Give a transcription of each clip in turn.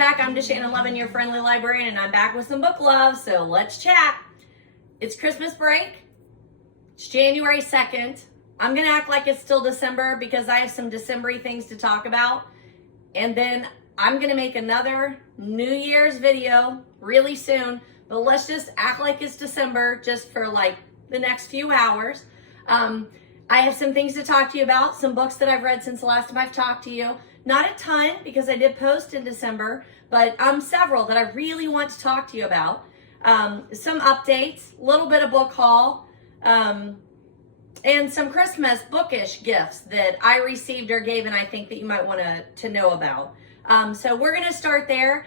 back. I'm DaShannon Lovin, your friendly librarian, and I'm back with some book love, so let's chat. It's Christmas break. It's January 2nd. I'm going to act like it's still December because I have some December-y things to talk about. And then I'm going to make another New Year's video really soon. But let's just act like it's December just for like the next few hours. I have some things to talk to you about, some books that I've read since the last time I've talked to you. Not a ton because I did post in December, but several that I really want to talk to you about. Some updates, a little bit of book haul, and some Christmas bookish gifts that I received or gave and I think that you might want to know about. So we're going to start there.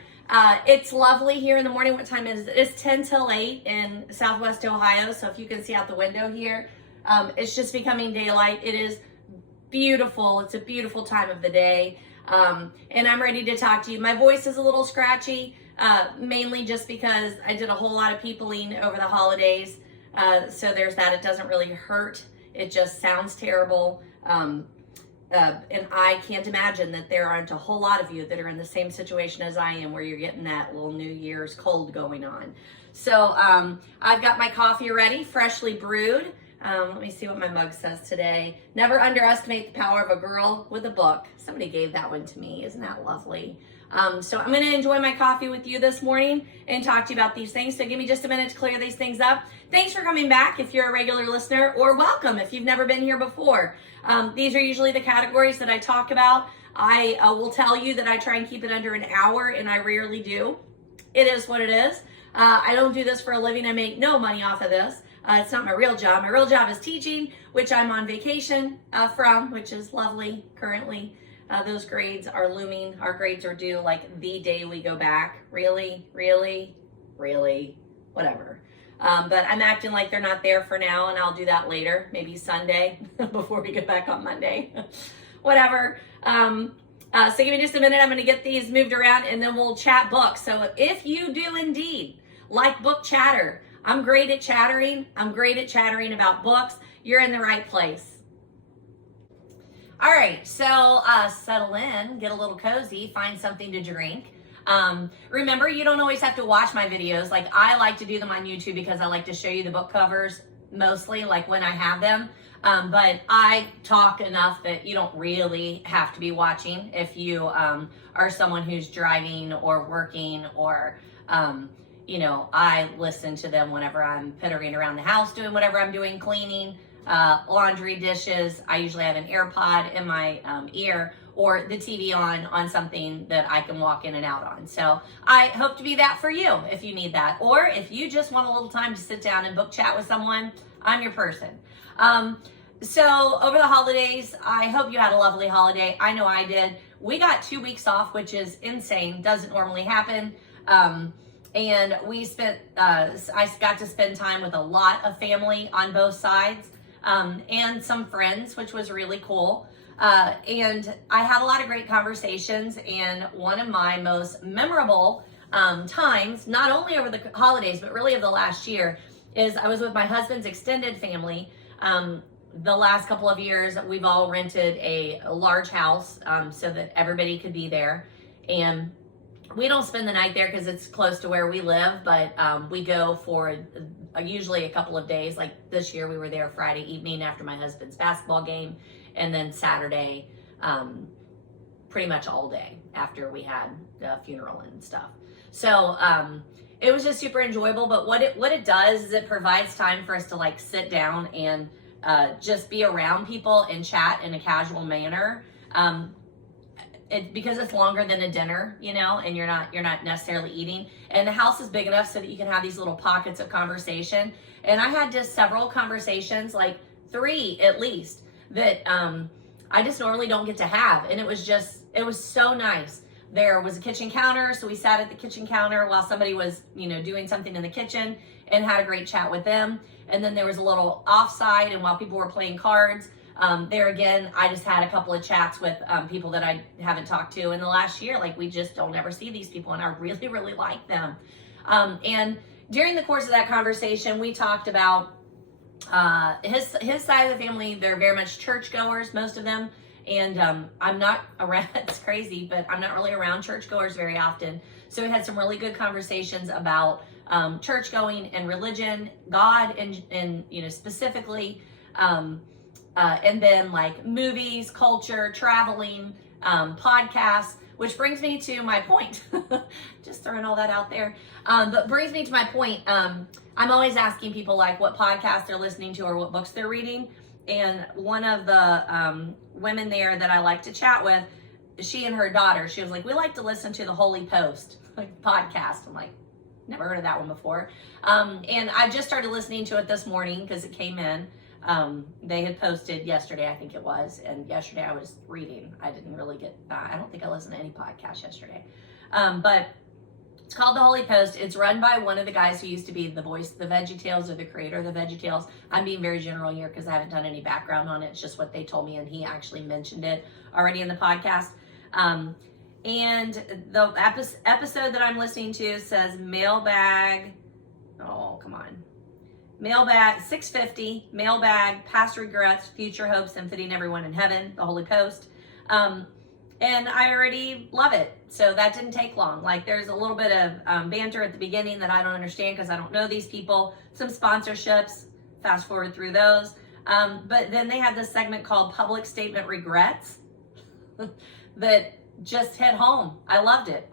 It's lovely here in the morning. What time is it? It's 10 till 8 in Southwest Ohio. So if you can see out the window here, it's just becoming daylight. It is beautiful. It's a beautiful time of the day. And I'm ready to talk to you. My voice is a little scratchy, mainly just because I did a whole lot of peopling over the holidays. So there's that. It doesn't really hurt. It just sounds terrible. And I can't imagine that there aren't a whole lot of you that are in the same situation as I am, where you're getting that little New Year's cold going on. So I've got my coffee ready, freshly brewed. Let me see what my mug says today. Never underestimate the power of a girl with a book. Somebody gave that one to me. Isn't that lovely? So I'm going to enjoy my coffee with you this morning and talk to you about these things. So give me just a minute to clear these things up. Thanks for coming back if you're a regular listener, or welcome if you've never been here before. These are usually the categories that I talk about. I will tell you that I try and keep it under an hour, and I rarely do. It is what it is. I don't do this for a living. I make no money off of this. It's not my real job. My real job is teaching, which I'm on vacation from, which is lovely currently. Those grades are looming. Our grades are due like the day we go back. Really? Whatever. But I'm acting like they're not there for now, and I'll do that later, maybe Sunday before we get back on Monday. Whatever. So give me just a minute. I'm going to get these moved around, and then we'll chat books. So if you do indeed like book chatter, I'm great at chattering. I'm great at chattering about books. You're in the right place. All right, so settle in, get a little cozy, find something to drink. Remember, you don't always have to watch my videos. Like, I like to do them on YouTube because I like to show you the book covers mostly, like when I have them. But I talk enough that you don't really have to be watching if you are someone who's driving or working or you know, I listen to them whenever I'm pittering around the house, doing whatever I'm doing, cleaning, laundry, dishes. I usually have an AirPod in my ear or the TV on something that I can walk in and out on. So I hope to be that for you if you need that. Or if you just want a little time to sit down and book chat with someone, I'm your person. So over the holidays, I hope you had a lovely holiday. I know I did. We got 2 weeks off, which is insane. Doesn't normally happen. And we spent, I got to spend time with a lot of family on both sides, and some friends, which was really cool. And I had a lot of great conversations, and one of my most memorable times, not only over the holidays, but really of the last year, is I was with my husband's extended family. The last couple of years, we've all rented a large house so that everybody could be there. And we don't spend the night there because it's close to where we live, but we go for usually a couple of days. Like this year, we were there Friday evening after my husband's basketball game, and then Saturday, pretty much all day after we had the funeral and stuff. So it was just super enjoyable. But what it does is it provides time for us to like sit down and just be around people and chat in a casual manner. Because it's longer than a dinner, you know, and you're not necessarily eating. And the house is big enough so that you can have these little pockets of conversation. And I had just several conversations, like 3 at least, that I just normally don't get to have. And it was so nice. There was a kitchen counter, so we sat at the kitchen counter while somebody was, you know, doing something in the kitchen and had a great chat with them. And then there was a little offside, and while people were playing cards, there again, I just had a couple of chats with people that I haven't talked to in the last year. Like, we just don't ever see these people, and I really, really like them. And during the course of that conversation, we talked about his side of the family. They're very much churchgoers, most of them, And I'm not around, it's crazy, but I'm not really around churchgoers very often. So we had some really good conversations about church going and religion, God, and you know, specifically, and then like movies, culture, traveling, podcasts, which brings me to my point. Just throwing all that out there. But brings me to my point. I'm always asking people like what podcasts they're listening to or what books they're reading. And one of the women there that I like to chat with, she and her daughter, she was like, we like to listen to the Holy Post like podcast. I'm like, never heard of that one before. And I just started listening to it this morning because it came in. They had posted yesterday, I think it was. And yesterday I was reading. I didn't really get, I don't think I listened to any podcast yesterday. But it's called The Holy Post. It's run by one of the guys who used to be the voice of the VeggieTales, or the creator of the VeggieTales. I'm being very general here because I haven't done any background on it. It's just what they told me, and he actually mentioned it already in the podcast. And the episode that I'm listening to says mailbag, oh, come on. Mailbag 650, mailbag, past regrets, future hopes, and fitting everyone in heaven, The Holy Post. And I already love it. So that didn't take long. Like there's a little bit of banter at the beginning that I don't understand because I don't know these people. Some sponsorships, fast forward through those. But then they had this segment called Public Statement Regrets that just hit home. I loved it.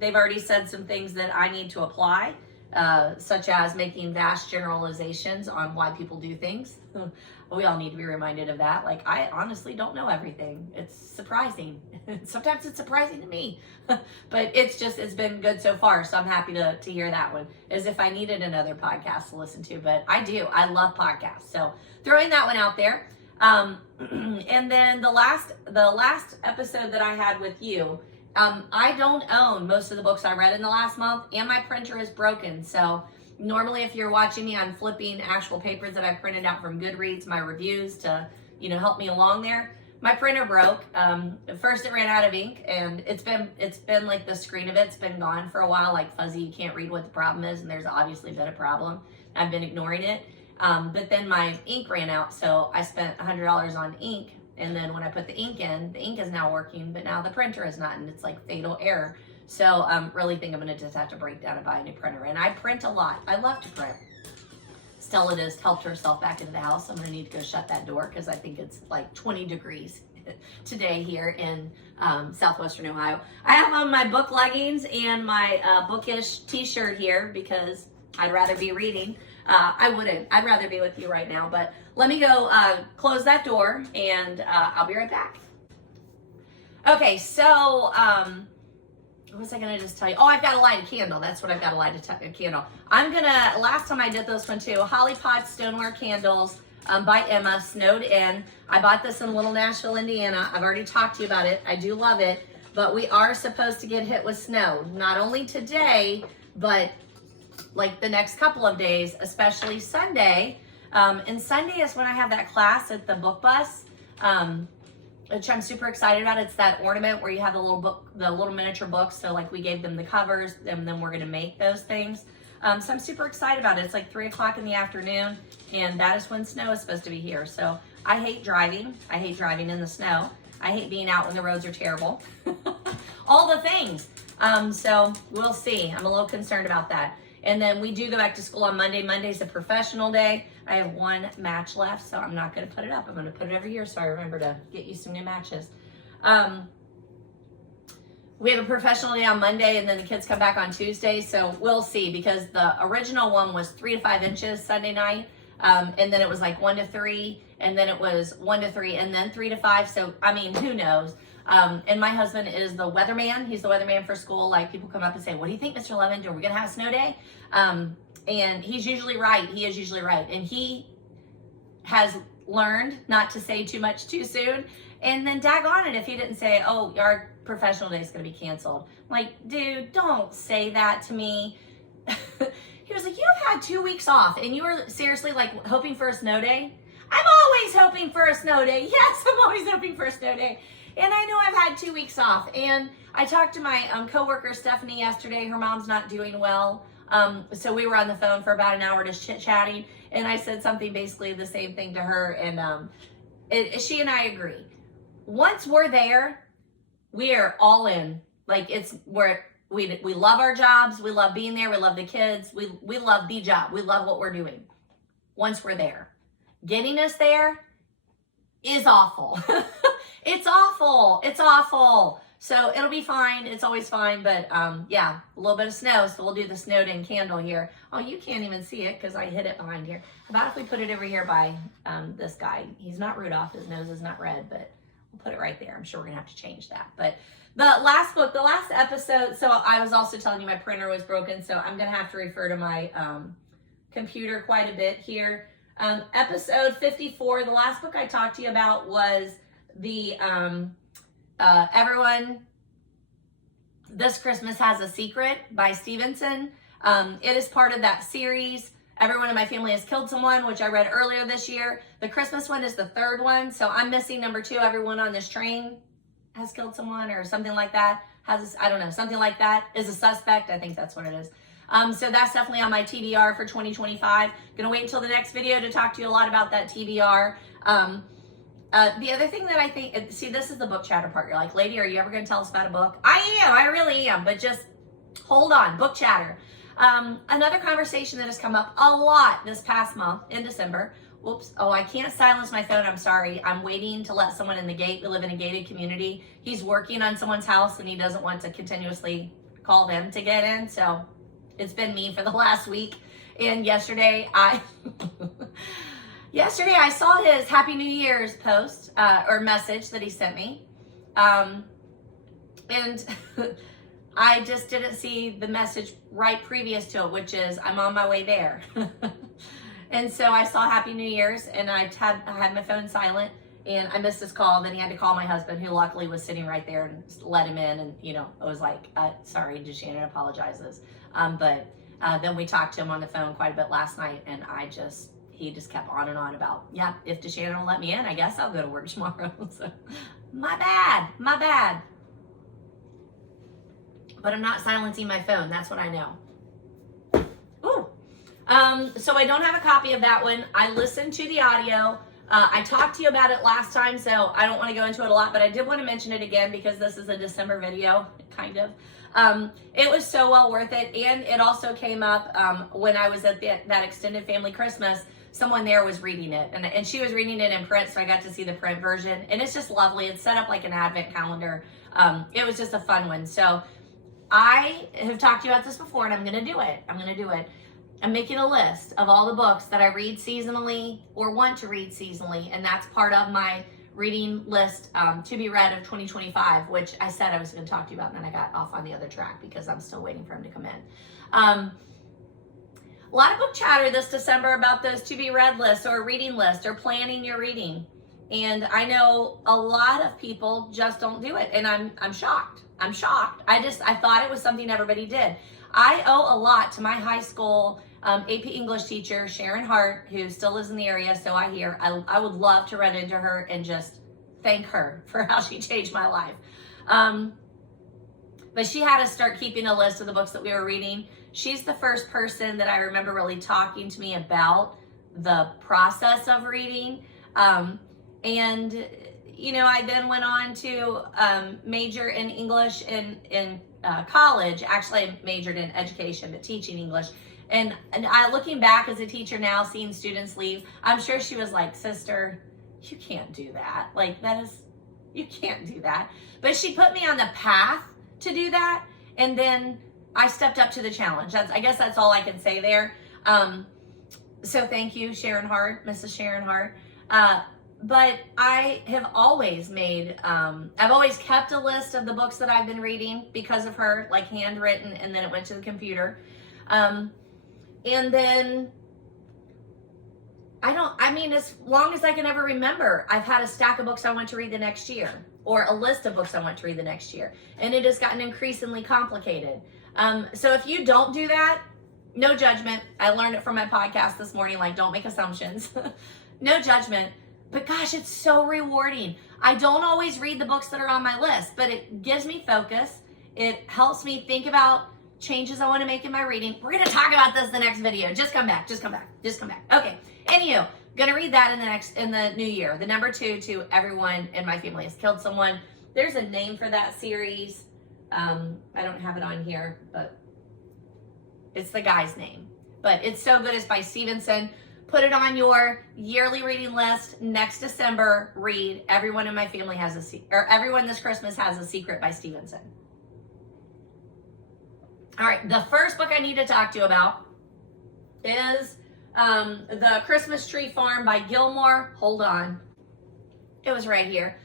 They've already said some things that I need to apply, such as making vast generalizations on why people do things. We all need to be reminded of that. Like, I honestly don't know everything. It's surprising. Sometimes it's surprising to me, but it's been good so far. So I'm happy to hear that one, as if I needed another podcast to listen to, but I do. I love podcasts. So throwing that one out there. And then the last episode that I had with you, I don't own most of the books I read in the last month, and my printer is broken. So normally if you're watching me, I'm flipping actual papers that I printed out from Goodreads, my reviews, to, you know, help me along there. My printer broke. First it ran out of ink, and it's been like the screen of it's been gone for a while, like fuzzy, you can't read what the problem is, and there's obviously been a problem. I've been ignoring it. But then my ink ran out, so I spent $100 on ink. And then when I put the ink in, the ink is now working, but now the printer is not, and it's like fatal error. So I really think I'm gonna just have to break down and buy a new printer. And I print a lot. I love to print. Stella just helped herself back into the house. I'm gonna need to go shut that door because I think it's like 20 degrees today here in southwestern Ohio. I have on my book leggings and my bookish t-shirt here because I'd rather be reading. I'd rather be with you right now, but let me go close that door, and I'll be right back. Okay, so what was I gonna just tell you? Oh, I've got to light a candle. That's what I've got to light a candle. Last time I did this one too, Holly Pot Stoneware Candles by Emma, Snowed In. I bought this in Little Nashville, Indiana. I've already talked to you about it. I do love it, but we are supposed to get hit with snow, not only today, but like the next couple of days, especially Sunday. And Sunday is when I have that class at the book bus, which I'm super excited about. It's that ornament where you have the little miniature books. So like we gave them the covers, and then we're gonna make those things. So I'm super excited about it. It's like 3 o'clock in the afternoon, and that is when snow is supposed to be here. So I hate driving. I hate driving in the snow. I hate being out when the roads are terrible. All the things. So we'll see. I'm a little concerned about that. And then we do go back to school on Monday. Monday's a professional day. I have one match left, so I'm not going to put it up. I'm going to put it every year so I remember to get you some new matches. We have a professional day on Monday, and then the kids come back on Tuesday, so we'll see, because the original one was 3 to 5 inches Sunday night, and then it was like 1 to 3, and then it was 1 to 3, and then 3 to 5, so, I mean, who knows? And my husband is the weatherman. He's the weatherman for school. Like, people come up and say, what do you think, Mr. Lovin? Are we going to have a snow day? And he's usually right. He is usually right. And he has learned not to say too much too soon. And then daggone it if he didn't say, oh, our professional day is going to be canceled. I'm like, dude, don't say that to me. He was like, you've had 2 weeks off, and you were seriously like hoping for a snow day? I'm always hoping for a snow day. Yes, I'm always hoping for a snow day. And I know I've had 2 weeks off. And I talked to my coworker Stephanie yesterday. Her mom's not doing well. So we were on the phone for about an hour just chit-chatting. And I said something basically the same thing to her. And she and I agree. Once we're there, we are all in. Like we love our jobs. We love being there. We love the kids. We love the job. We love what we're doing. Once we're there, getting us there is awful. It's awful. It's awful. So it'll be fine. It's always fine. But yeah, a little bit of snow. So we'll do the snowed in candle here. Oh, you can't even see it because I hid it behind here. How about if we put it over here by this guy? He's not Rudolph. His nose is not red, but we'll put it right there. I'm sure we're going to have to change that. But the last book, the last episode, so I was also telling you my printer was broken. So I'm going to have to refer to my computer quite a bit here. Episode 54, the last book I talked to you about was the Everyone This Christmas Has a Secret by Stevenson. It is part of that series, Everyone in My Family Has Killed Someone, which I read earlier this year. The Christmas one is the third one, so I'm missing number 2, Everyone on This Train Has Killed Someone, or something like that. I don't know, something like that. Is a suspect, I think that's what it is. So that's definitely on my TBR for 2025. Gonna wait until the next video to talk to you a lot about that TBR. The other thing that I think, see, this is the book chatter part. You're like, lady, are you ever going to tell us about a book? I really am, but just hold on, book chatter. Another conversation that has come up a lot this past month in December. Whoops. Oh, I can't silence my phone. I'm sorry. I'm waiting to let someone in the gate. We live in a gated community. He's working on someone's house and he doesn't want to continuously call them to get in. So it's been me for the last week. And yesterday I saw his Happy New Year's post or message that he sent me. And I just didn't see the message right previous to it, which is I'm on my way there. And so I saw Happy New Year's and I had my phone silent and I missed his call. Then he had to call my husband, who luckily was sitting right there, and let him in. And, you know, I was like, sorry, DaShannon apologizes. But then we talked to him on the phone quite a bit last night, and he just kept on and on about, yeah, if DaShannon will let me in, I guess I'll go to work tomorrow. So, my bad. But I'm not silencing my phone. That's what I know. Ooh. So I don't have a copy of that one. I listened to the audio. I talked to you about it last time, so I don't want to go into it a lot, but I did want to mention it again because this is a December video, kind of. It was so well worth it, and it also came up when I was at that extended family Christmas. Someone there was reading it, and she was reading it in print, so I got to see the print version, and it's just lovely. It's set up like an advent calendar. It was just a fun one. So I have talked to you about this before, and I'm going to do it. I'm making a list of all the books that I read seasonally or want to read seasonally, and that's part of my reading list to be read of 2025, which I said I was going to talk to you about, and then I got off on the other track because I'm still waiting for him to come in. A lot of book chatter this December about those to be read lists or reading lists or planning your reading. And I know a lot of people just don't do it, and I'm shocked. I thought it was something everybody did. I owe a lot to my high school AP English teacher, Sharon Hart, who still lives in the area, so I hear. I would love to run into her and just thank her for how she changed my life. But she had us start keeping a list of the books that we were reading. She's the first person that I remember really talking to me about the process of reading. And, you know, I then went on to major in English in college. Actually, I majored in education, but teaching English. And I, looking back as a teacher now, seeing students leave, I'm sure she was like, sister, you can't do that. Like, you can't do that. But she put me on the path to do that. And then I stepped up to the challenge. I guess that's all I can say there. So thank you, Sharon Hart, Mrs. Sharon Hart. But I have always I've always kept a list of the books that I've been reading because of her, like handwritten, and then it went to the computer. And then as long as I can ever remember, I've had a stack of books I want to read the next year, or a list of books I want to read the next year. And it has gotten increasingly complicated. So if you don't do that, no judgment. I learned it from my podcast this morning, like, don't make assumptions. No judgment. But gosh, it's so rewarding. I don't always read the books that are on my list, but it gives me focus. It helps me think about changes I want to make in my reading. We're going to talk about this in the next video. Just come back. Okay. Anywho, Gonna read that in the new year. The number 2 to Everyone in My Family Has Killed Someone. There's a name for that series. I don't have it on here, but it's the guy's name. But it's so good. It's by Stevenson. Put it on your yearly reading list. Next December, read Everyone in My Family Has a Secret, or Everyone This Christmas Has a Secret by Stevenson. All right, the first book I need to talk to you about is The Christmas Tree Farm by Gilmore. Hold on. It was right here.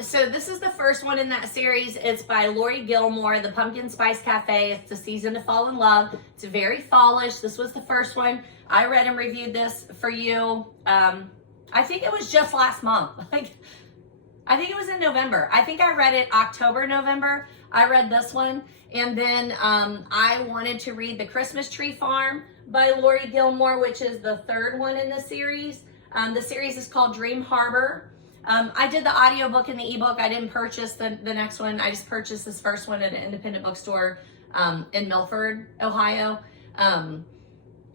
So this is the first one in that series. It's by Laurie Gilmore, The Pumpkin Spice Cafe. It's the season to fall in love. It's very fallish. This was the first one. I read and reviewed this for you. I think it was just last month. I think it was in November. I think I read it October, November. I read this one. And then I wanted to read The Christmas Tree Farm by Laurie Gilmore, which is the third one in the series. The series is called Dream Harbor. I did the audiobook and the ebook. I didn't purchase the next one. I just purchased this first one at an independent bookstore in Milford, Ohio,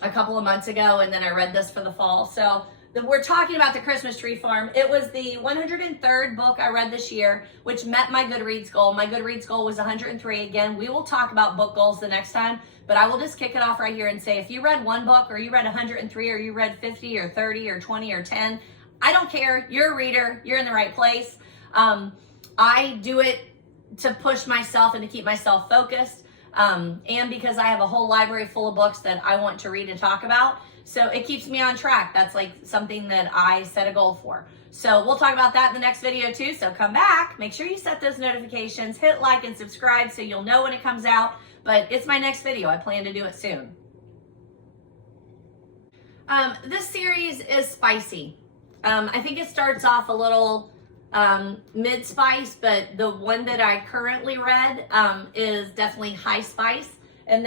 a couple of months ago, and then I read this for the fall. So we're talking about The Christmas Tree Farm. It was the 103rd book I read this year, which met my Goodreads goal. My Goodreads goal was 103. Again, we will talk about book goals the next time, but I will just kick it off right here and say, if you read one book, or you read 103, or you read 50 or 30 or 20 or 10, I don't care. You're a reader. You're in the right place. I do it to push myself and to keep myself focused. And because I have a whole library full of books that I want to read and talk about. So it keeps me on track. That's like something that I set a goal for. So we'll talk about that in the next video too. So come back, make sure you set those notifications, hit like and subscribe so you'll know when it comes out. But it's my next video. I plan to do it soon. This series is spicy. I think it starts off a little mid-spice, but the one that I currently read is definitely high spice. And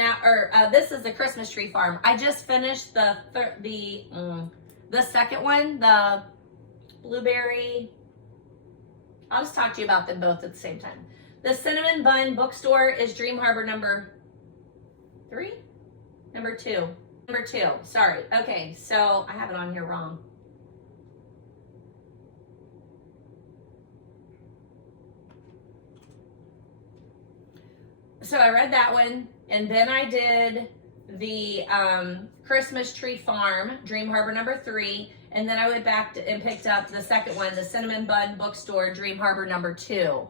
this is The Christmas Tree Farm. I just finished the second one, the blueberry. I'll just talk to you about them both at the same time. The Cinnamon Bun Bookstore is Dream Harbor number 3? Number 2. Number 2, sorry. Okay, so I have it on here wrong. So I read that one, and then I did the Christmas Tree Farm, Dream Harbor number 3, and then I went back and picked up the second one, the Cinnamon Bun Bookstore, Dream Harbor number 2.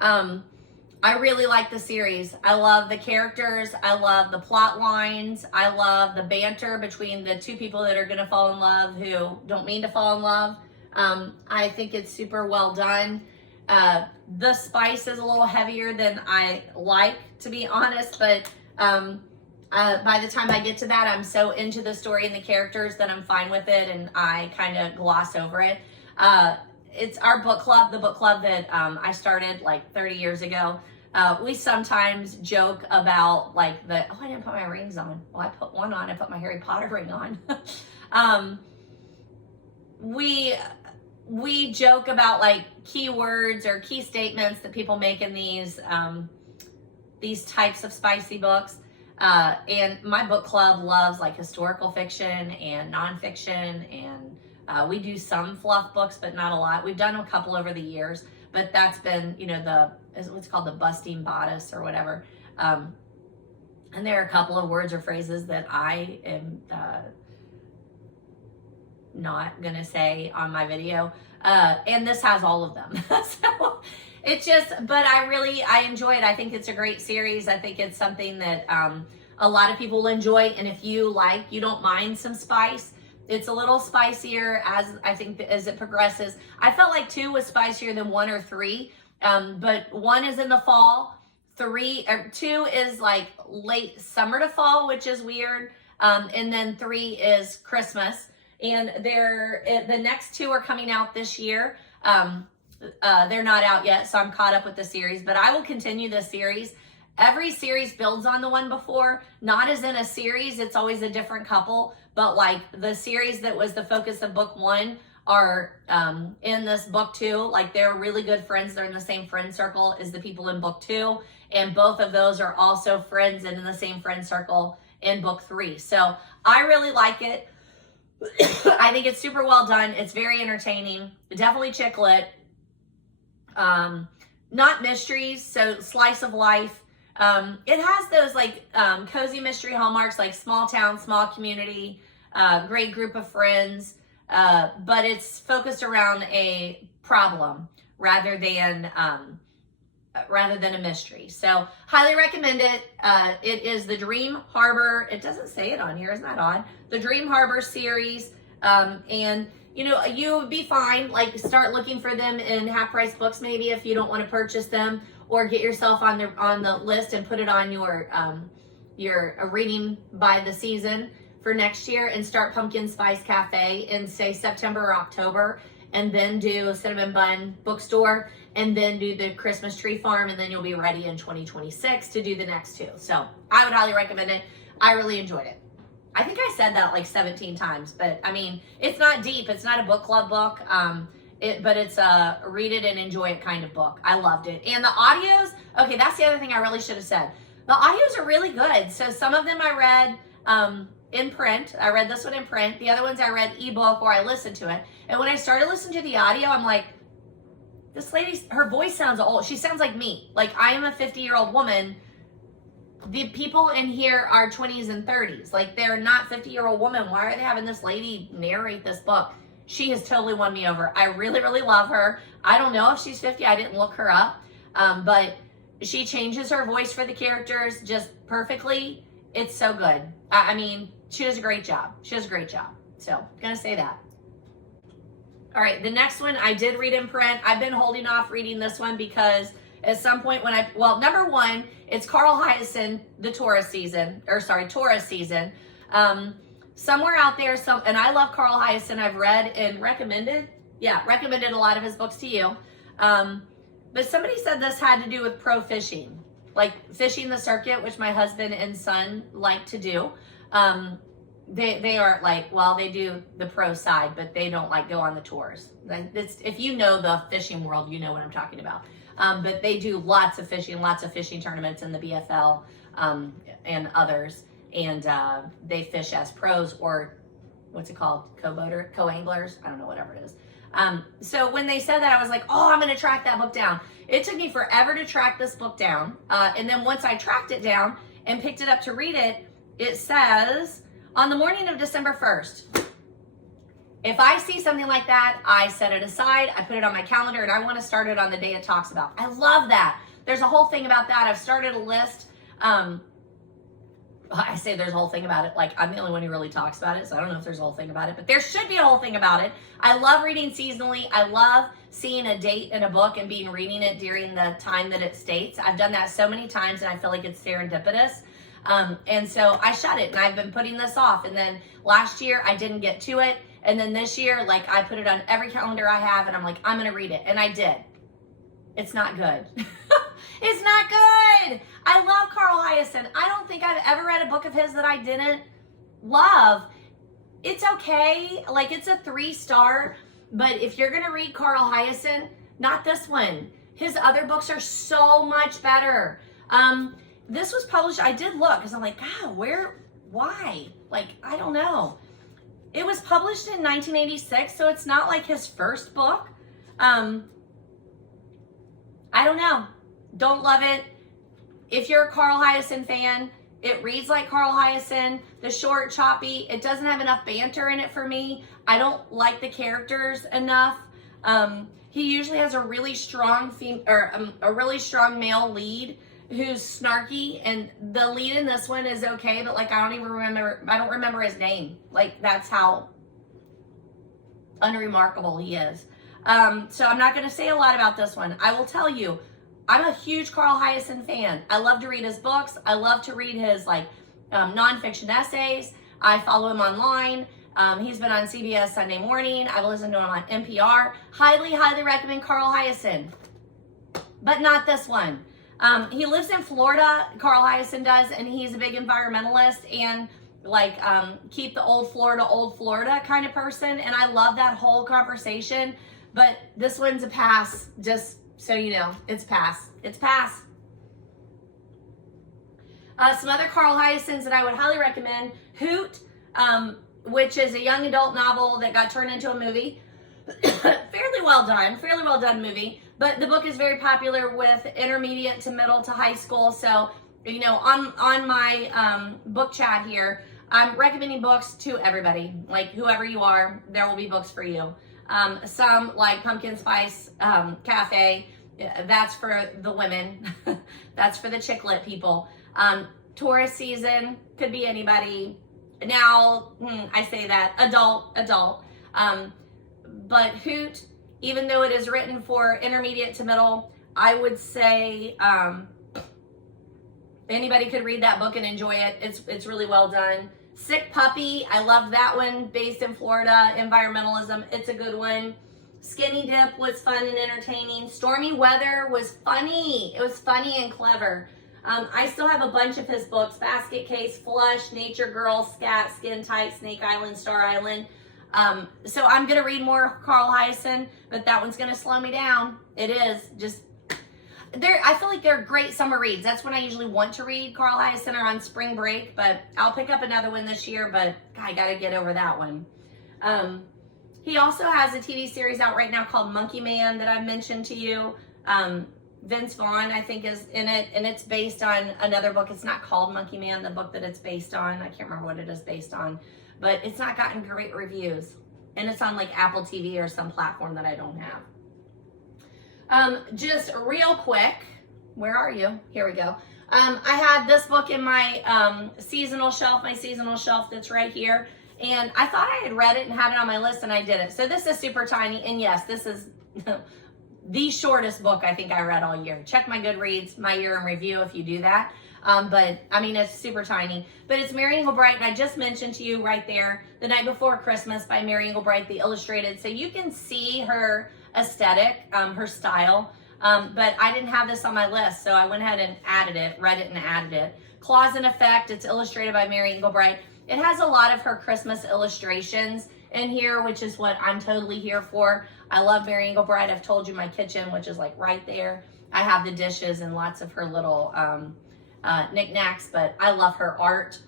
I really like the series. I love the characters. I love the plot lines. I love the banter between the two people that are going to fall in love who don't mean to fall in love. I think it's super well done. The spice is a little heavier than I like, to be honest, but by the time I get to that, I'm so into the story and the characters that I'm fine with it, and I kind of gloss over it. It's our book club, the book club that I started like 30 years ago. We sometimes joke about like I didn't put my rings on. Well, I put one on. I put my Harry Potter ring on. We joke about like keywords or key statements that people make in these types of spicy books. And my book club loves like historical fiction and nonfiction, and we do some fluff books, but not a lot. We've done a couple over the years, but that's been, what's called the busting bodice or whatever. And there are a couple of words or phrases that I am not gonna say on my video, and this has all of them. So but I enjoy it. I think it's a great series. I think it's something that a lot of people enjoy, and if you don't mind some spice, it's a little spicier as it progresses. I felt like 2 was spicier than 1 or 3, but 1 is in the fall, 2 is like late summer to fall, which is weird, and then 3 is Christmas. And the next 2 are coming out this year. They're not out yet, so I'm caught up with the series, but I will continue this series. Every series builds on the one before, not as in a series, it's always a different couple, but like the series that was the focus of book 1 are in this book 2, like they're really good friends. They're in the same friend circle as the people in book 2, and both of those are also friends and in the same friend circle in book 3. So I really like it. I think it's super well done. It's very entertaining. Definitely chick lit. Not mysteries, so slice of life. It has those like cozy mystery hallmarks, like small town, small community, great group of friends, but it's focused around a problem rather than a mystery. So highly recommend it. It is the Dream Harbor. It doesn't say it on here. Isn't that odd? The Dream Harbor series. And you know, you would be fine. Like start looking for them in half price books, maybe if you don't want to purchase them, or get yourself on the list and put it on your reading by the season for next year, and start Pumpkin Spice Cafe in say September or October, and then do Cinnamon Bun Bookstore, and then do the Christmas Tree Farm, and then you'll be ready in 2026 to do the next 2. So I would highly recommend it. I really enjoyed it. I think I said that like 17 times, but I mean, it's not deep. It's not a book club book, but it's a read it and enjoy it kind of book. I loved it. And the audios, okay, that's the other thing I really should have said. The audios are really good. So some of them I read in print. I read this one in print. The other ones I read ebook, or I listened to it. And when I started listening to the audio, I'm like, this lady, her voice sounds old. She sounds like me. Like I am a 50-year-old woman. The people in here are 20s and 30s. Like they're not 50-year-old women. Why are they having this lady narrate this book? She has totally won me over. I really, really love her. I don't know if she's 50. I didn't look her up. But she changes her voice for the characters just perfectly. It's so good. I mean, she does a great job. She does a great job. So, gonna say that. All right, the next one I did read in print. I've been holding off reading this one because at some point when number one, it's Carl Hiaasen, the Taurus season. Somewhere out there, and I love Carl Hiaasen. I've read and recommended a lot of his books to you. But somebody said this had to do with pro fishing, like fishing the circuit, which my husband and son like to do. They aren't like, well, they do the pro side, but they don't like go on the tours. If you know the fishing world, you know what I'm talking about. But they do lots of fishing tournaments in the BFL and others. And they fish as pros, or what's it called? Co-anglers? I don't know, whatever it is. So when they said that, I was like, oh, I'm going to track that book down. It took me forever to track this book down. And then once I tracked it down and picked it up to read it, it says, on the morning of December 1st, if I see something like that, I set it aside, I put it on my calendar, and I want to start it on the day it talks about. I love that. There's a whole thing about that. I've started a list. I say there's a whole thing about it, like I'm the only one who really talks about it, so I don't know if there's a whole thing about it, but there should be a whole thing about it. I love reading seasonally. I love seeing a date in a book and reading it during the time that it states. I've done that so many times, and I feel like it's serendipitous. And so I shut it, and I've been putting this off. And then last year I didn't get to it. And then this year, like I put it on every calendar I have, and I'm like, I'm going to read it. And I did. It's not good. It's not good. I love Carl Hiaasen. I don't think I've ever read a book of his that I didn't love. It's okay. Like it's a 3-star, but if you're going to read Carl Hiaasen, not this one. His other books are so much better. This was published, I did look, because I'm like, God, why? Like, I don't know. It was published in 1986, so it's not like his first book. I don't know. Don't love it. If you're a Carl Hiaasen fan, it reads like Carl Hiaasen. The short, choppy, it doesn't have enough banter in it for me. I don't like the characters enough. He usually has a really strong a really strong male lead who's snarky, and the lead in this one is okay, but like I don't remember his name. Like that's how unremarkable he is. So I'm not going to say a lot about this one. I will tell you, I'm a huge Carl Hiaasen fan. I love to read his books. I love to read his like nonfiction essays. I follow him online. He's been on CBS Sunday Morning. I've listened to him on NPR. Highly, highly recommend Carl Hiaasen, but not this one. He lives in Florida, Carl Hiaasen does, and he's a big environmentalist and like keep the old Florida kind of person. And I love that whole conversation, but this one's a pass, just so you know, it's pass. It's pass. Some other Carl Hiaasen's that I would highly recommend. Hoot, which is a young adult novel that got turned into a movie. fairly well done movie. But the book is very popular with intermediate to middle to high school. So, you know, on my book chat here, I'm recommending books to everybody. Like whoever you are, there will be books for you. Some like Pumpkin Spice Cafe, that's for the women. That's for the chick lit people. Tourist season, could be anybody. Now, I say that, adult. But Hoot, even though it is written for intermediate to middle, I would say anybody could read that book and enjoy it. It's really well done. Sick Puppy, I love that one, based in Florida, environmentalism, it's a good one. Skinny Dip was fun and entertaining. Stormy Weather was funny. It was funny and clever. I still have a bunch of his books: Basket Case, Flush, Nature Girl, Scat, Skin Tight, Snake Island, Star Island. So I'm going to read more Carl Hiaasen, but that one's going to slow me down. It is. Just, I feel like they're great summer reads. That's when I usually want to read Carl Hiaasen, or on spring break, but I'll pick up another one this year, but I got to get over that one. He also has a TV series out right now called Monkey Man that I've mentioned to you. Vince Vaughn, I think, is in it, and it's based on another book. It's not called Monkey Man, the book that it's based on. I can't remember what it is based on, but it's not gotten great reviews, and it's on like Apple TV or some platform that I don't have. Just real quick, where are you? Here we go. I had this book in my seasonal shelf that's right here, and I thought I had read it and had it on my list, and I didn't. So this is super tiny, and yes, this is the shortest book I think I read all year. Check my Goodreads, my year in review if you do that. But I mean, it's super tiny. But it's Mary Engelbreit, and I just mentioned to you right there, The Night Before Christmas by Mary Engelbreit, the illustrated. So you can see her aesthetic, her style. But I didn't have this on my list, so I went ahead and added it, read it and added it. Claus in Effect, it's illustrated by Mary Engelbreit. It has a lot of her Christmas illustrations in here, which is what I'm totally here for. I love Mary Engelbreit. I've told you my kitchen, which is like right there. I have the dishes and lots of her little knickknacks, but I love her art.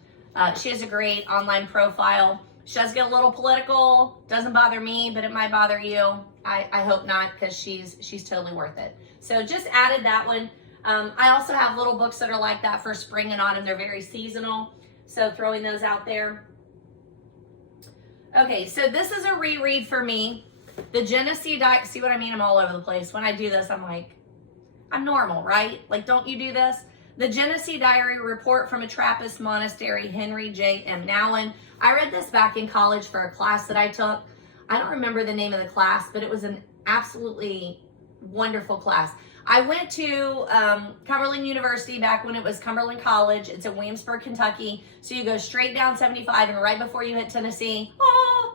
She has a great online profile. She does get a little political. Doesn't bother me, but it might bother you. I hope not, because she's totally worth it. So just added that one. I also have little books that are like that for spring and autumn. They're very seasonal, so throwing those out there. Okay, so this is a reread for me. The Genesee Diary. See what I mean? I'm all over the place. When I do this, I'm like, I'm normal, right? Like, don't you do this? The Genesee Diary, Report from a Trappist Monastery, Henry J. M. Nouwen. I read this back in college for a class that I took. I don't remember the name of the class, but it was an absolutely wonderful class. I went to Cumberland University back when it was Cumberland College. It's in Williamsburg, Kentucky. So you go straight down 75, and right before you hit Tennessee,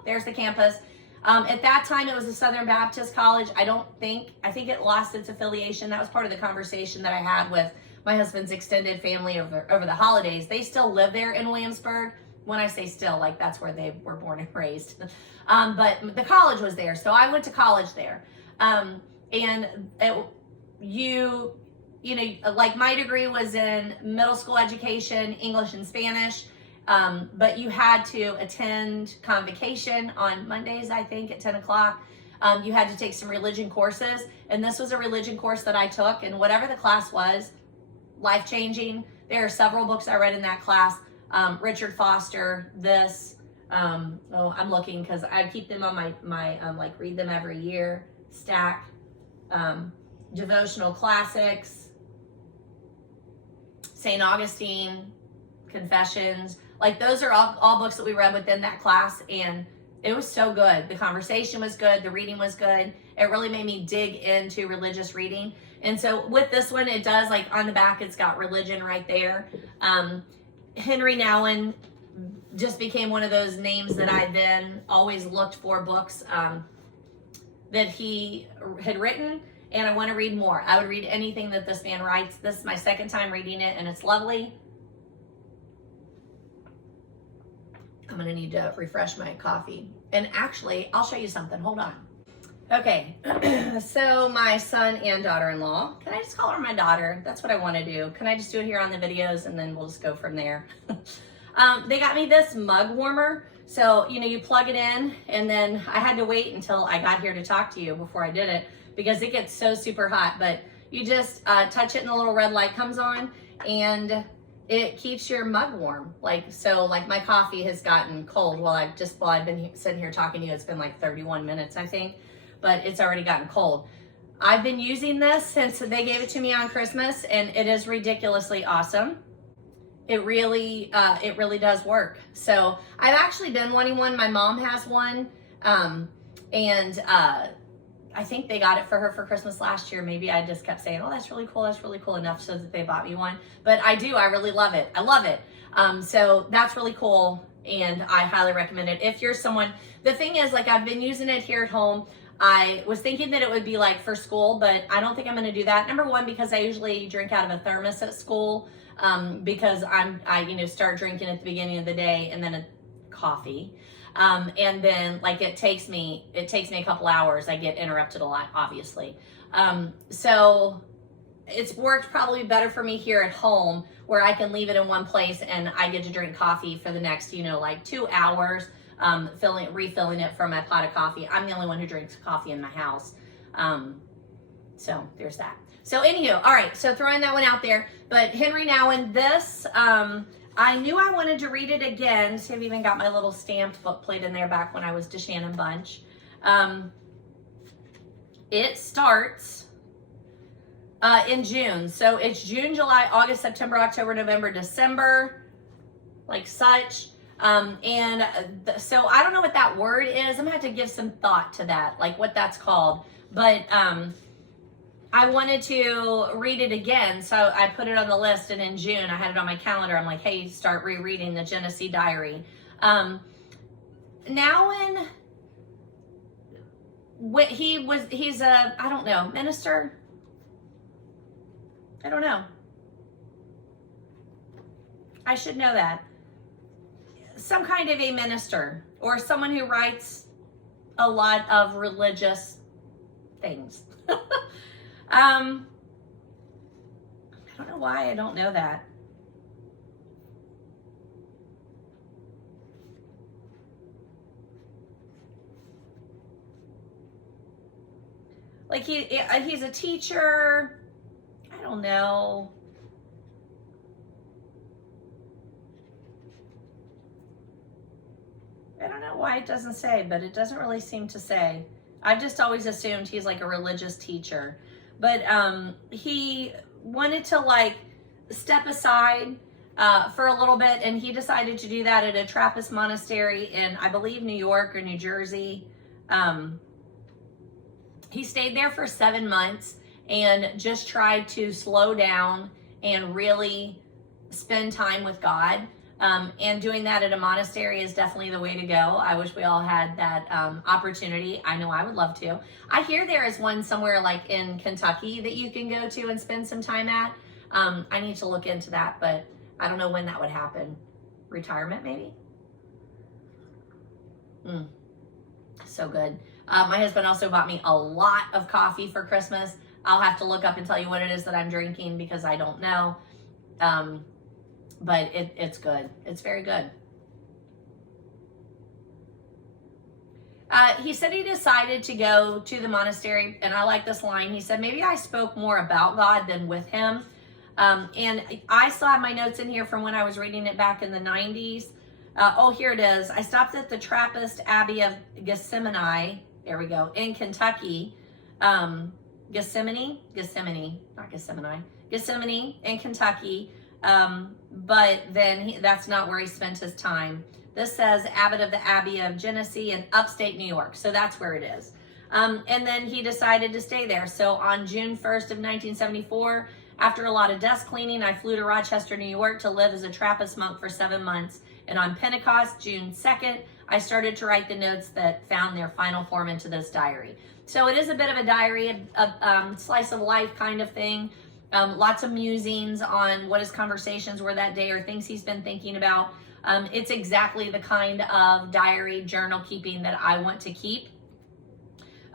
there's the campus. At that time, it was a Southern Baptist college. I think it lost its affiliation. That was part of the conversation that I had with my husband's extended family over the holidays. They still live there in Williamsburg. When I say still, like that's where they were born and raised. But the college was there, so I went to college there. You know, like my degree was in middle school education, English and Spanish. But you had to attend convocation on Mondays, I think, at 10 o'clock. You had to take some religion courses, and this was a religion course that I took, and whatever the class was, life-changing. There are several books I read in that class. Richard Foster, this, I'm looking because I keep them on my like read them every year stack. Devotional classics, St. Augustine, Confessions. Like those are all books that we read within that class, and it was so good. The conversation was good. The reading was good. It really made me dig into religious reading. And so with this one, it does, like on the back, it's got religion right there. Henry Nouwen just became one of those names that I then always looked for books that he had written, and I want to read more. I would read anything that this man writes. This is my second time reading it, and it's lovely. I'm going to need to refresh my coffee. And actually, I'll show you something. Hold on. Okay, so my son and daughter-in-law, can I just call her my daughter? That's what I want to do. Can I just do it here on the videos and then we'll just go from there? They got me this mug warmer. So, you know, you plug it in and then I had to wait until I got here to talk to you before I did it because it gets so super hot. But you just touch it and the little red light comes on and it keeps your mug warm. Like, so like my coffee has gotten cold while I've been sitting here talking to you. It's been like 31 minutes, I think. But it's already gotten cold. I've been using this since they gave it to me on Christmas and it is ridiculously awesome. It really does work. So I've actually been wanting one. My mom has one. I think they got it for her for Christmas last year. Maybe I just kept saying, oh, that's really cool enough so that they bought me one. But I really love it. I love it. So that's really cool and I highly recommend it. If you're someone, the thing is, like, I've been using it here at home. I was thinking that it would be like for school, but I don't think I'm going to do that. Number one, because I usually drink out of a thermos at school, because I start drinking at the beginning of the day and then a coffee. And then like it takes me a couple hours. I get interrupted a lot, obviously. So it's worked probably better for me here at home where I can leave it in one place and I get to drink coffee for the next, like 2 hours. Refilling it from my pot of coffee. I'm the only one who drinks coffee in my house. So there's that. So anywho, all right, so throwing that one out there. But Henry Nouwen, this, I knew I wanted to read it again. See, I've even got my little stamped book plate in there back when I was DaShannon Bunch. It starts in June. So it's June, July, August, September, October, November, December, like such. So I don't know what that word is. I'm gonna have to give some thought to that, like what that's called. But I wanted to read it again, so I put it on the list. And in June, I had it on my calendar. I'm like, hey, start rereading the Genesee Diary. Nouwen, he's a, I don't know, minister. I don't know. I should know that. Some kind of a minister or someone who writes a lot of religious things. I don't know why I don't know that. Like he's a teacher. I don't know. I don't know why it doesn't say, but it doesn't really seem to say. I've just always assumed he's like a religious teacher. But he wanted to like step aside for a little bit, and he decided to do that at a Trappist monastery in, I believe, New York or New Jersey. He stayed there for 7 months and just tried to slow down and really spend time with God. And doing that at a monastery is definitely the way to go. I wish we all had that opportunity. I know I would love to. I hear there is one somewhere like in Kentucky that you can go to and spend some time at. I need to look into that, but I don't know when that would happen. Retirement, maybe? So good. My husband also bought me a lot of coffee for Christmas. I'll have to look up and tell you what it is that I'm drinking because I don't know. But it's good. It's very good. He said he decided to go to the monastery, and I like this line. He said, maybe I spoke more about God than with him. And I still have my notes in here from when I was reading it back in the 90s. Oh, here it is. I stopped at the Trappist Abbey of Gethsemane. There we go. In Kentucky. Gethsemane in Kentucky. But then that's not where he spent his time. This says Abbot of the Abbey of Genesee in upstate New York. So that's where it is. And then he decided to stay there. So on June 1st of 1974, after a lot of desk cleaning, I flew to Rochester, New York to live as a Trappist monk for 7 months. And on Pentecost, June 2nd, I started to write the notes that found their final form into this diary. So it is a bit of a diary, a slice of life kind of thing. Lots of musings on what his conversations were that day or things he's been thinking about. It's exactly the kind of diary journal keeping that I want to keep.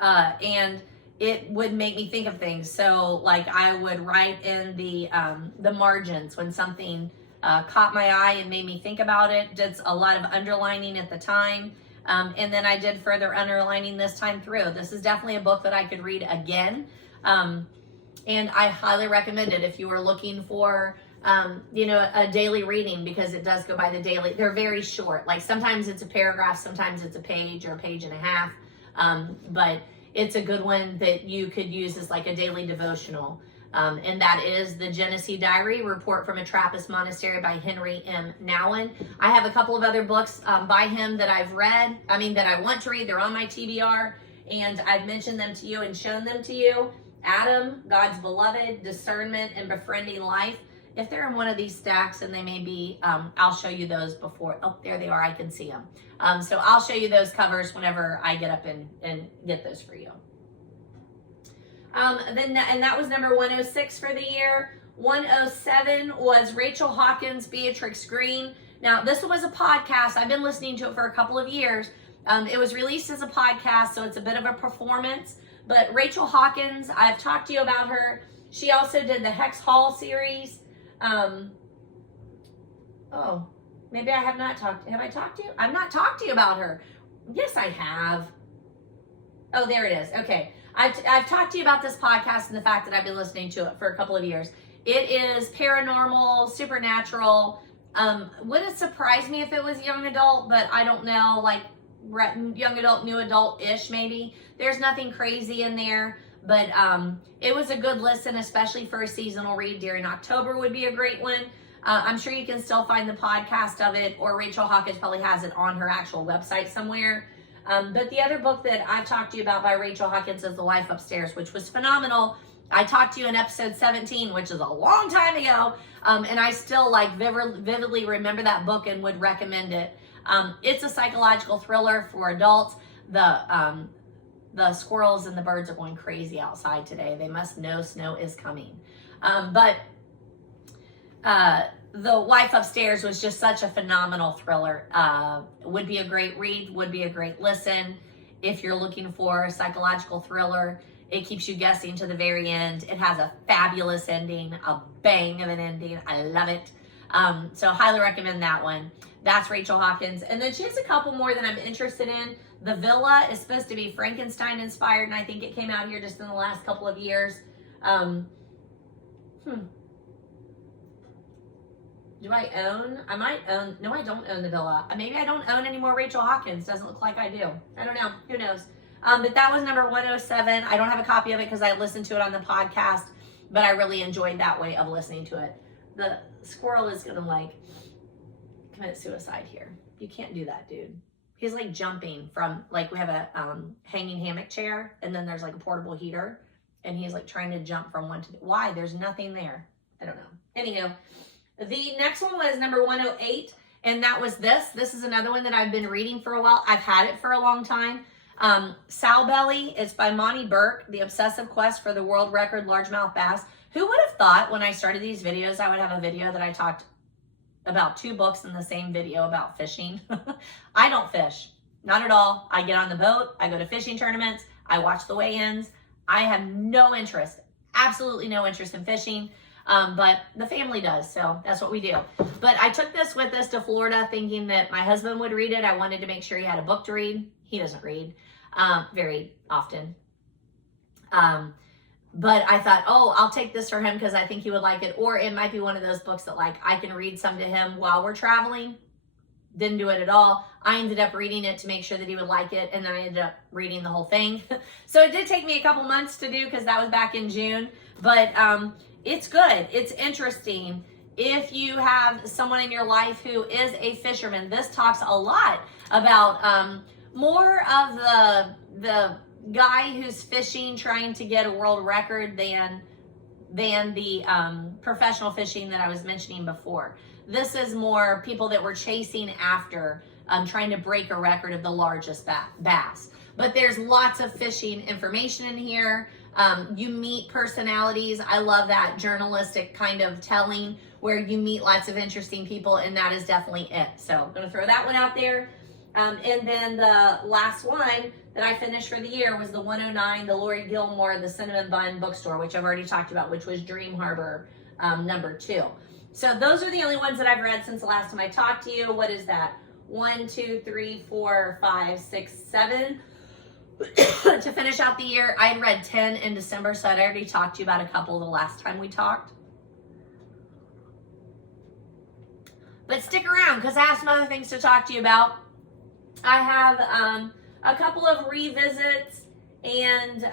And it would make me think of things. So like I would write in the margins when something caught my eye and made me think about it. Did a lot of underlining at the time. And then I did further underlining this time through. This is definitely a book that I could read again. And I highly recommend it if you are looking for, a daily reading, because it does go by the daily. They're very short. Like sometimes it's a paragraph, sometimes it's a page or a page and a half. But it's a good one that you could use as like a daily devotional. And that is the Genesee Diary, Report from a Trappist Monastery by Henry M. Nouwen. I have a couple of other books by him that I've read, that I want to read. They're on my TBR, and I've mentioned them to you and shown them to you. Adam, God's Beloved, Discernment, and Befriending Life. If they're in one of these stacks, and they may be, I'll show you those before. Oh, there they are. I can see them. So I'll show you those covers whenever I get up and get those for you. And that was number 106 for the year. 107 was Rachel Hawkins, Beatrix Green. Now, this was a podcast. I've been listening to it for a couple of years. It was released as a podcast, so it's a bit of a performance. But Rachel Hawkins, I've talked to you about her. She also did the Hex Hall series. Maybe I have not talked. Have I talked to you? I've not talked to you about her. Yes, I have. Oh, there it is. Okay. I've talked to you about this podcast and the fact that I've been listening to it for a couple of years. It is paranormal, supernatural. Would it surprise me if it was young adult, but I don't know, like young adult, new adult-ish maybe. There's nothing crazy in there, but it was a good listen, especially for a seasonal read during October would be a great one. I'm sure you can still find the podcast of it, or Rachel Hawkins probably has it on her actual website somewhere. But the other book that I've talked to you about by Rachel Hawkins is The Wife Upstairs, which was phenomenal. I talked to you in episode 17, which is a long time ago, and I still vividly remember that book and would recommend it. It's a psychological thriller for adults. The squirrels and the birds are going crazy outside today. They must know snow is coming. The Wife Upstairs was just such a phenomenal thriller. Would be a great read, would be a great listen. If you're looking for a psychological thriller, it keeps you guessing to the very end. It has a fabulous ending, a bang of an ending. I love it. So highly recommend that one. That's Rachel Hawkins. And then she has a couple more that I'm interested in. The Villa is supposed to be Frankenstein inspired, and I think it came out here just in the last couple of years. Do I own? I might own. No, I don't own The Villa. Maybe I don't own any more Rachel Hawkins. Doesn't look like I do. I don't know. Who knows? But that was number 107. I don't have a copy of it because I listened to it on the podcast, but I really enjoyed that way of listening to it. The squirrel is going to commit suicide here. You can't do that, dude. He's jumping from, we have a hanging hammock chair, and then there's a portable heater, and he's trying to jump from one to the, why? There's nothing there. I don't know. Anyhow, the next one was number 108, and that was this. This is another one that I've been reading for a while. I've had it for a long time. Sowbelly. It's by Monty Burke, The Obsessive Quest for the World Record Largemouth Bass. Who would have thought when I started these videos, I would have a video that I talked about 2 books in the same video about fishing. I don't fish, not at all. I get on the boat, I go to fishing tournaments, I watch the weigh-ins. I have no interest, absolutely no interest in fishing, but the family does, so that's what we do. But I took this with us to Florida thinking that my husband would read it. I wanted to make sure he had a book to read. He doesn't read very often. But I thought, I'll take this for him because I think he would like it. Or it might be one of those books that I can read some to him while we're traveling. Didn't do it at all. I ended up reading it to make sure that he would like it. And then I ended up reading the whole thing. So it did take me a couple months to do because that was back in June. But it's good. It's interesting. If you have someone in your life who is a fisherman, this talks a lot about more of the guy who's fishing trying to get a world record than the professional fishing that I was mentioning before. This is more people that were chasing after trying to break a record of the largest bass. But there's lots of fishing information in here. You meet personalities. I love that journalistic kind of telling where you meet lots of interesting people, and that is definitely it. So I'm going to throw that one out there. And then the last one that I finished for the year was the 109, the Laurie Gilmore, the Cinnamon Bun Bookstore, which I've already talked about, which was Dream Harbor #2. So those are the only ones that I've read since the last time I talked to you. What is that? 1, 2, 3, 4, 5, 6, 7. To finish out the year, I had read 10 in December, so I'd already talked to you about a couple the last time we talked. But stick around because I have some other things to talk to you about. I have a couple of revisits and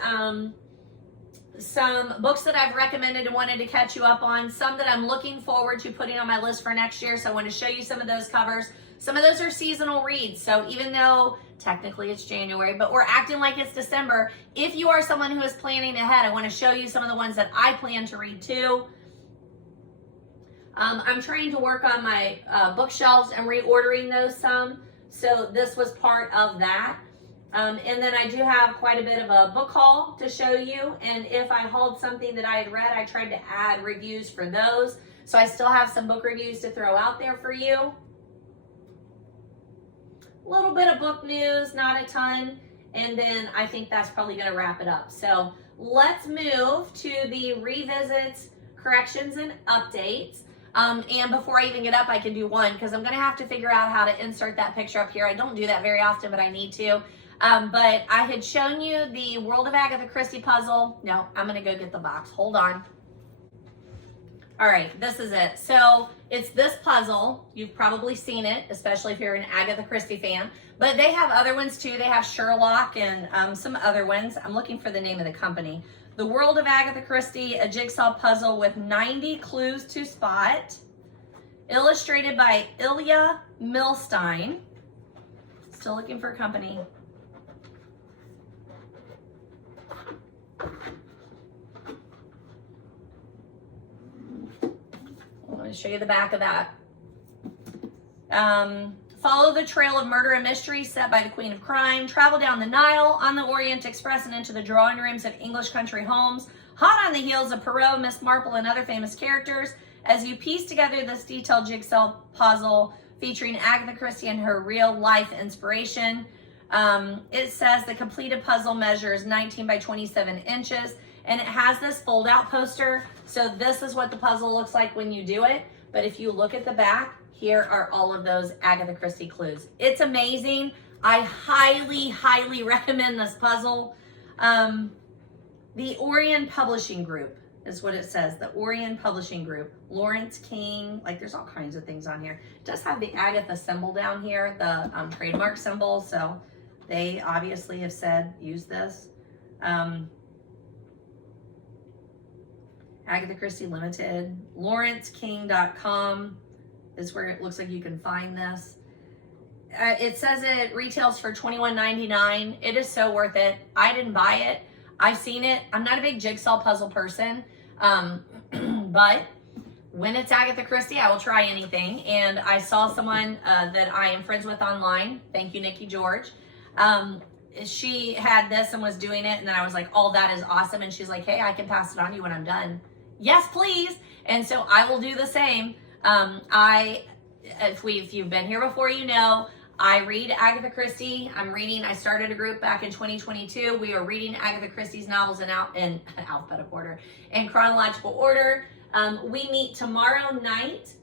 some books that I've recommended and wanted to catch you up on. Some that I'm looking forward to putting on my list for next year. So I want to show you some of those covers. Some of those are seasonal reads. So even though technically it's January, but we're acting like it's December. If you are someone who is planning ahead, I want to show you some of the ones that I plan to read too. I'm trying to work on my bookshelves and reordering those some. So this was part of that. And then I do have quite a bit of a book haul to show you. And if I hauled something that I had read, I tried to add reviews for those. So I still have some book reviews to throw out there for you. A little bit of book news, not a ton. And then I think that's probably going to wrap it up. So let's move to the revisits, corrections, and updates. And before I even get up, I can do one because I'm going to have to figure out how to insert that picture up here. I don't do that very often, but I need to. But I had shown you the World of Agatha Christie puzzle. No, I'm going to go get the box. Hold on. All right, this is it. So it's this puzzle. You've probably seen it, especially if you're an Agatha Christie fan. But they have other ones too. They have Sherlock and some other ones. I'm looking for the name of the company. The World of Agatha Christie, a jigsaw puzzle with 90 clues to spot. Illustrated by Ilya Milstein. Still looking for a company. I'm going to show you the back of that. Follow the trail of murder and mystery set by the Queen of Crime. Travel down the Nile on the Orient Express and into the drawing rooms of English country homes. Hot on the heels of Perrault, Miss Marple, and other famous characters. As you piece together this detailed jigsaw puzzle featuring Agatha Christie and her real life inspiration. It says the completed puzzle measures 19 by 27 inches. And it has this fold out poster. So this is what the puzzle looks like when you do it. But if you look at the back, here are all of those Agatha Christie clues. It's amazing. I highly, highly recommend this puzzle. The Orion Publishing Group is what it says. The Orion Publishing Group. Lawrence King. Like there's all kinds of things on here. It does have the Agatha symbol down here. The trademark symbol. So they obviously have said use this. Agatha Christie Limited. LawrenceKing.com is where it looks like you can find this. It says it retails for $21.99. It is so worth it. I didn't buy it. I've seen it. I'm not a big jigsaw puzzle person, but when it's Agatha Christie, I will try anything. And I saw someone that I am friends with online. Thank you, Nikki George. She had this and was doing it. And then I was like, oh, that is awesome. And she's like, hey, I can pass it on to you when I'm done. Yes, please. And so I will do the same. If you've been here before, you know, I read Agatha Christie. I started a group back in 2022. We are reading Agatha Christie's novels in alphabetical order, in chronological order. We meet tomorrow night.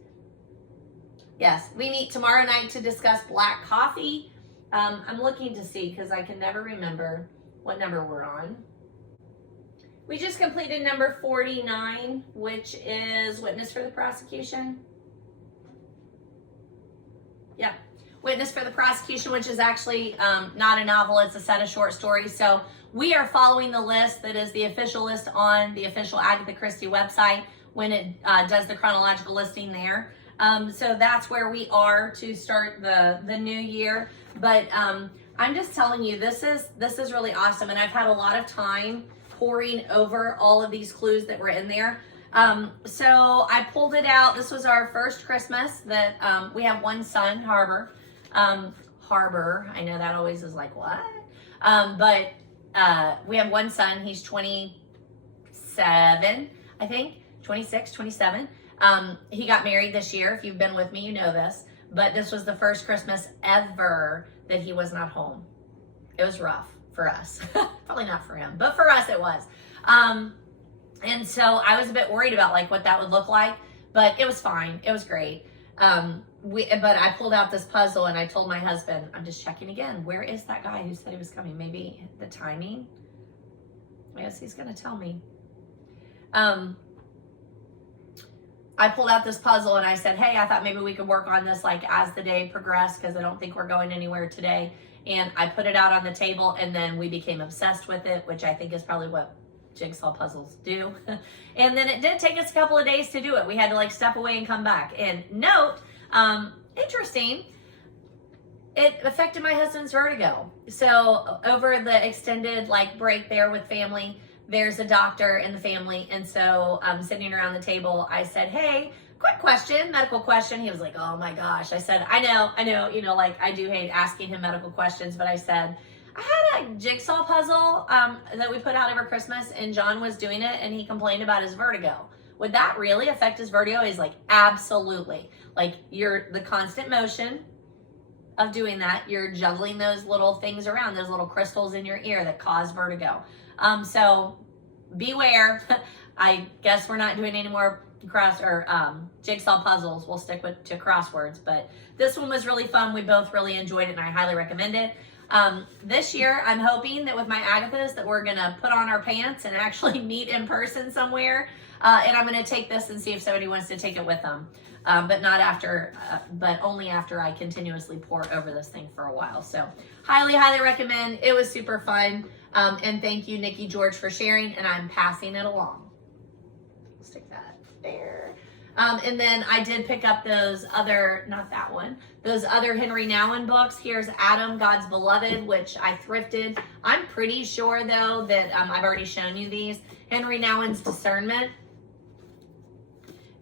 Yes, we meet tomorrow night to discuss Black Coffee. I'm looking to see because I can never remember what number we're on. We just completed number 49, which is Witness for the Prosecution. Yep. Witness for the Prosecution, which is actually not a novel, it's a set of short stories. So we are following the list that is the official list on the official Agatha Christie website when it does the chronological listing there. So that's where we are to start the new year. But I'm just telling you, this is really awesome. And I've had a lot of time poring over all of these clues that were in there. So I pulled it out. This was our first Christmas that we have one son, Harbor. I know that always is like, what? But we have one son. He's 27, I think, 26, 27. He got married this year. If you've been with me, you know this. But this was the first Christmas ever that he was not home. It was rough. for us. Probably not for him, but for us it was. And so I was a bit worried about like what that would look like, but it was fine. It was great. But I pulled out this puzzle and I told my husband, I'm just checking again. Where is that guy who said he was coming? Maybe the timing. Yes, he's going to tell me. I pulled out this puzzle and I said, hey, I thought maybe we could work on this like as the day progressed, because I don't think we're going anywhere today. And I put it out on the table and then we became obsessed with it, which I think is probably what jigsaw puzzles do. And then it did take us a couple of days to do it. We had to like step away and come back. And note, interesting, it affected my husband's vertigo. So over the extended like break there with family, there's a doctor in the family. And so sitting around the table, I said, hey, quick question, medical question. He was like, oh my gosh. I said, I know, you know, like I do hate asking him medical questions, but I said, I had a jigsaw puzzle that we put out over Christmas and John was doing it and he complained about his vertigo. Would that really affect his vertigo? He's like, absolutely. Like the constant motion of doing that, you're juggling those little things around, those little crystals in your ear that cause vertigo. So beware. I guess we're not doing any more jigsaw puzzles. We'll stick to crosswords, but this one was really fun. We both really enjoyed it and I highly recommend it. This year, I'm hoping that with my Agathas that we're gonna put on our pants and actually meet in person somewhere. And I'm gonna take this and see if somebody wants to take it with them. But not after, but only after I continuously pour over this thing for a while. So highly, highly recommend. It was super fun. And thank you, Nikki George, for sharing, and I'm passing it along. Stick that there. And then I did pick up those other, not that one, those other Henry Nouwen books. Here's Adam, God's Beloved, which I thrifted. I'm pretty sure, though, that I've already shown you these. Henry Nouwen's Discernment.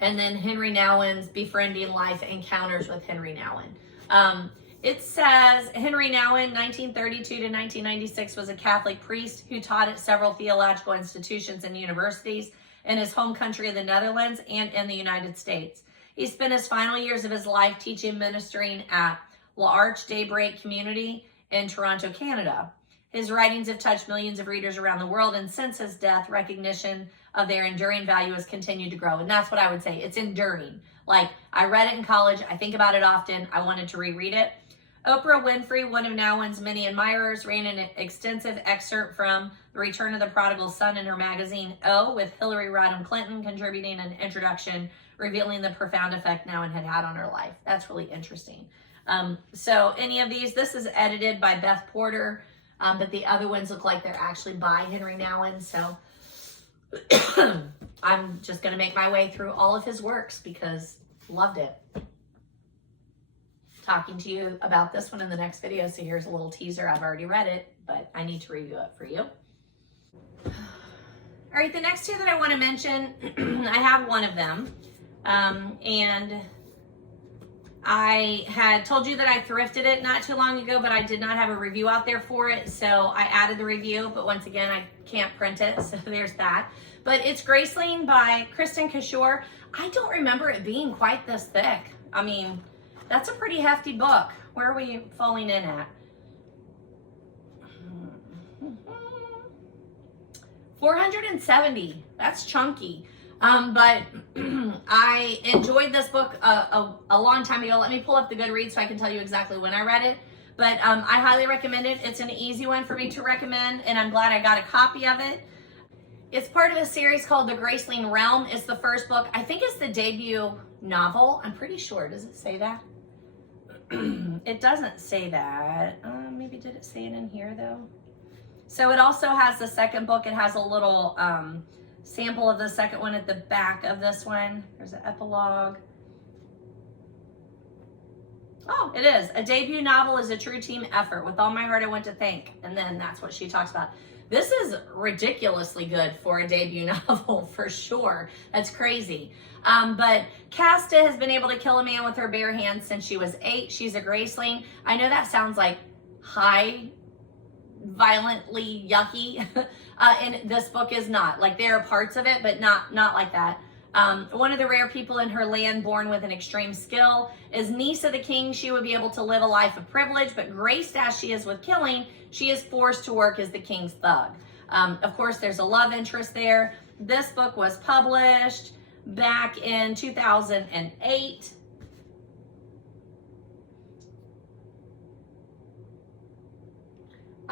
And then Henry Nouwen's Befriending Life Encounters with Henry Nouwen. It says Henry Nouwen, 1932 to 1996, was a Catholic priest who taught at several theological institutions and universities in his home country of the Netherlands and in the United States. He spent his final years of his life teaching and ministering at L'Arche Daybreak Community in Toronto, Canada. His writings have touched millions of readers around the world, and since his death, recognition of their enduring value has continued to grow. And that's what I would say. It's enduring. Like, I read it in college. I think about it often. I wanted to reread it. Oprah Winfrey, one of Nouwen's many admirers, ran an extensive excerpt from The Return of the Prodigal Son in her magazine O, with Hillary Rodham Clinton contributing an introduction revealing the profound effect Nouwen had had on her life. That's really interesting. So any of these, this is edited by Beth Porter, but the other ones look like they're actually by Henry Nouwen. So I'm just going to make my way through all of his works because loved it. Talking to you about this one in the next video. So here's a little teaser. I've already read it, but I need to review it for you. All right, the next two that I want to mention, I have one of them. And I had told you that I thrifted it not too long ago, but I did not have a review out there for it. So I added the review, but once again, I can't print it. So there's that. But it's Graceling by Kristen Cashore. I don't remember it being quite this thick. I mean, that's a pretty hefty book. Where are we falling in at? 470. That's chunky. But I enjoyed this book a long time ago. Let me pull up the Goodreads so I can tell you exactly when I read it. But I highly recommend it. It's an easy one for me to recommend, and I'm glad I got a copy of it. It's part of a series called The Graceling Realm. It's the first book. I think it's the debut novel. I'm pretty sure. Does it say that? It doesn't say that. Maybe did it say it in here though? So it also has the second book. It has a little sample of the second one at the back of this one. There's an epilogue. Oh, it is. A debut novel is a true team effort. With all my heart, I want to thank. And then that's what she talks about. This is ridiculously good for a debut novel, for sure. That's crazy. But Casta has been able to kill a man with her bare hands since she was 8. She's a Graceling. I know that sounds like high, violently yucky, and this book is not. Like, there are parts of it, but not like that. One of the rare people in her land born with an extreme skill. As niece of the king, she would be able to live a life of privilege, but graced as she is with killing, she is forced to work as the king's thug. Of course, there's a love interest there. This book was published back in 2008.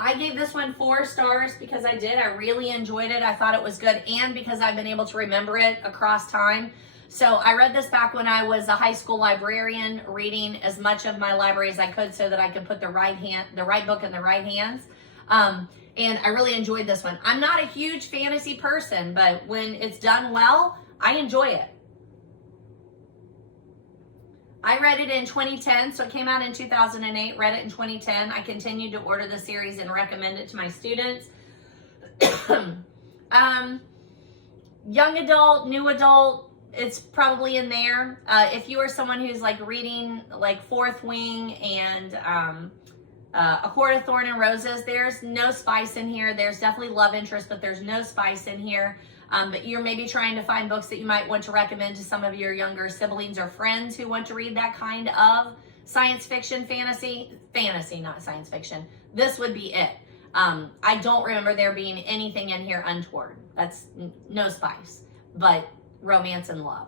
I gave this one 4 stars because I really enjoyed it. I thought it was good, and because I've been able to remember it across time. So I read this back when I was a high school librarian, reading as much of my library as I could so that I could put the right book in the right hands. And I really enjoyed this one. I'm not a huge fantasy person, but when it's done well, I enjoy it. I read it in 2010, so it came out in 2008, read it in 2010. I continued to order the series and recommend it to my students. Young adult, new adult, it's probably in there. If you are someone who's like reading like Fourth Wing and A Court of Thorn and Roses, there's no spice in here. There's definitely love interest, but there's no spice in here. But you're maybe trying to find books that you might want to recommend to some of your younger siblings or friends who want to read that kind of science fiction, fantasy, not science fiction. This would be it. I don't remember there being anything in here untoward. That's no spice, but romance and love.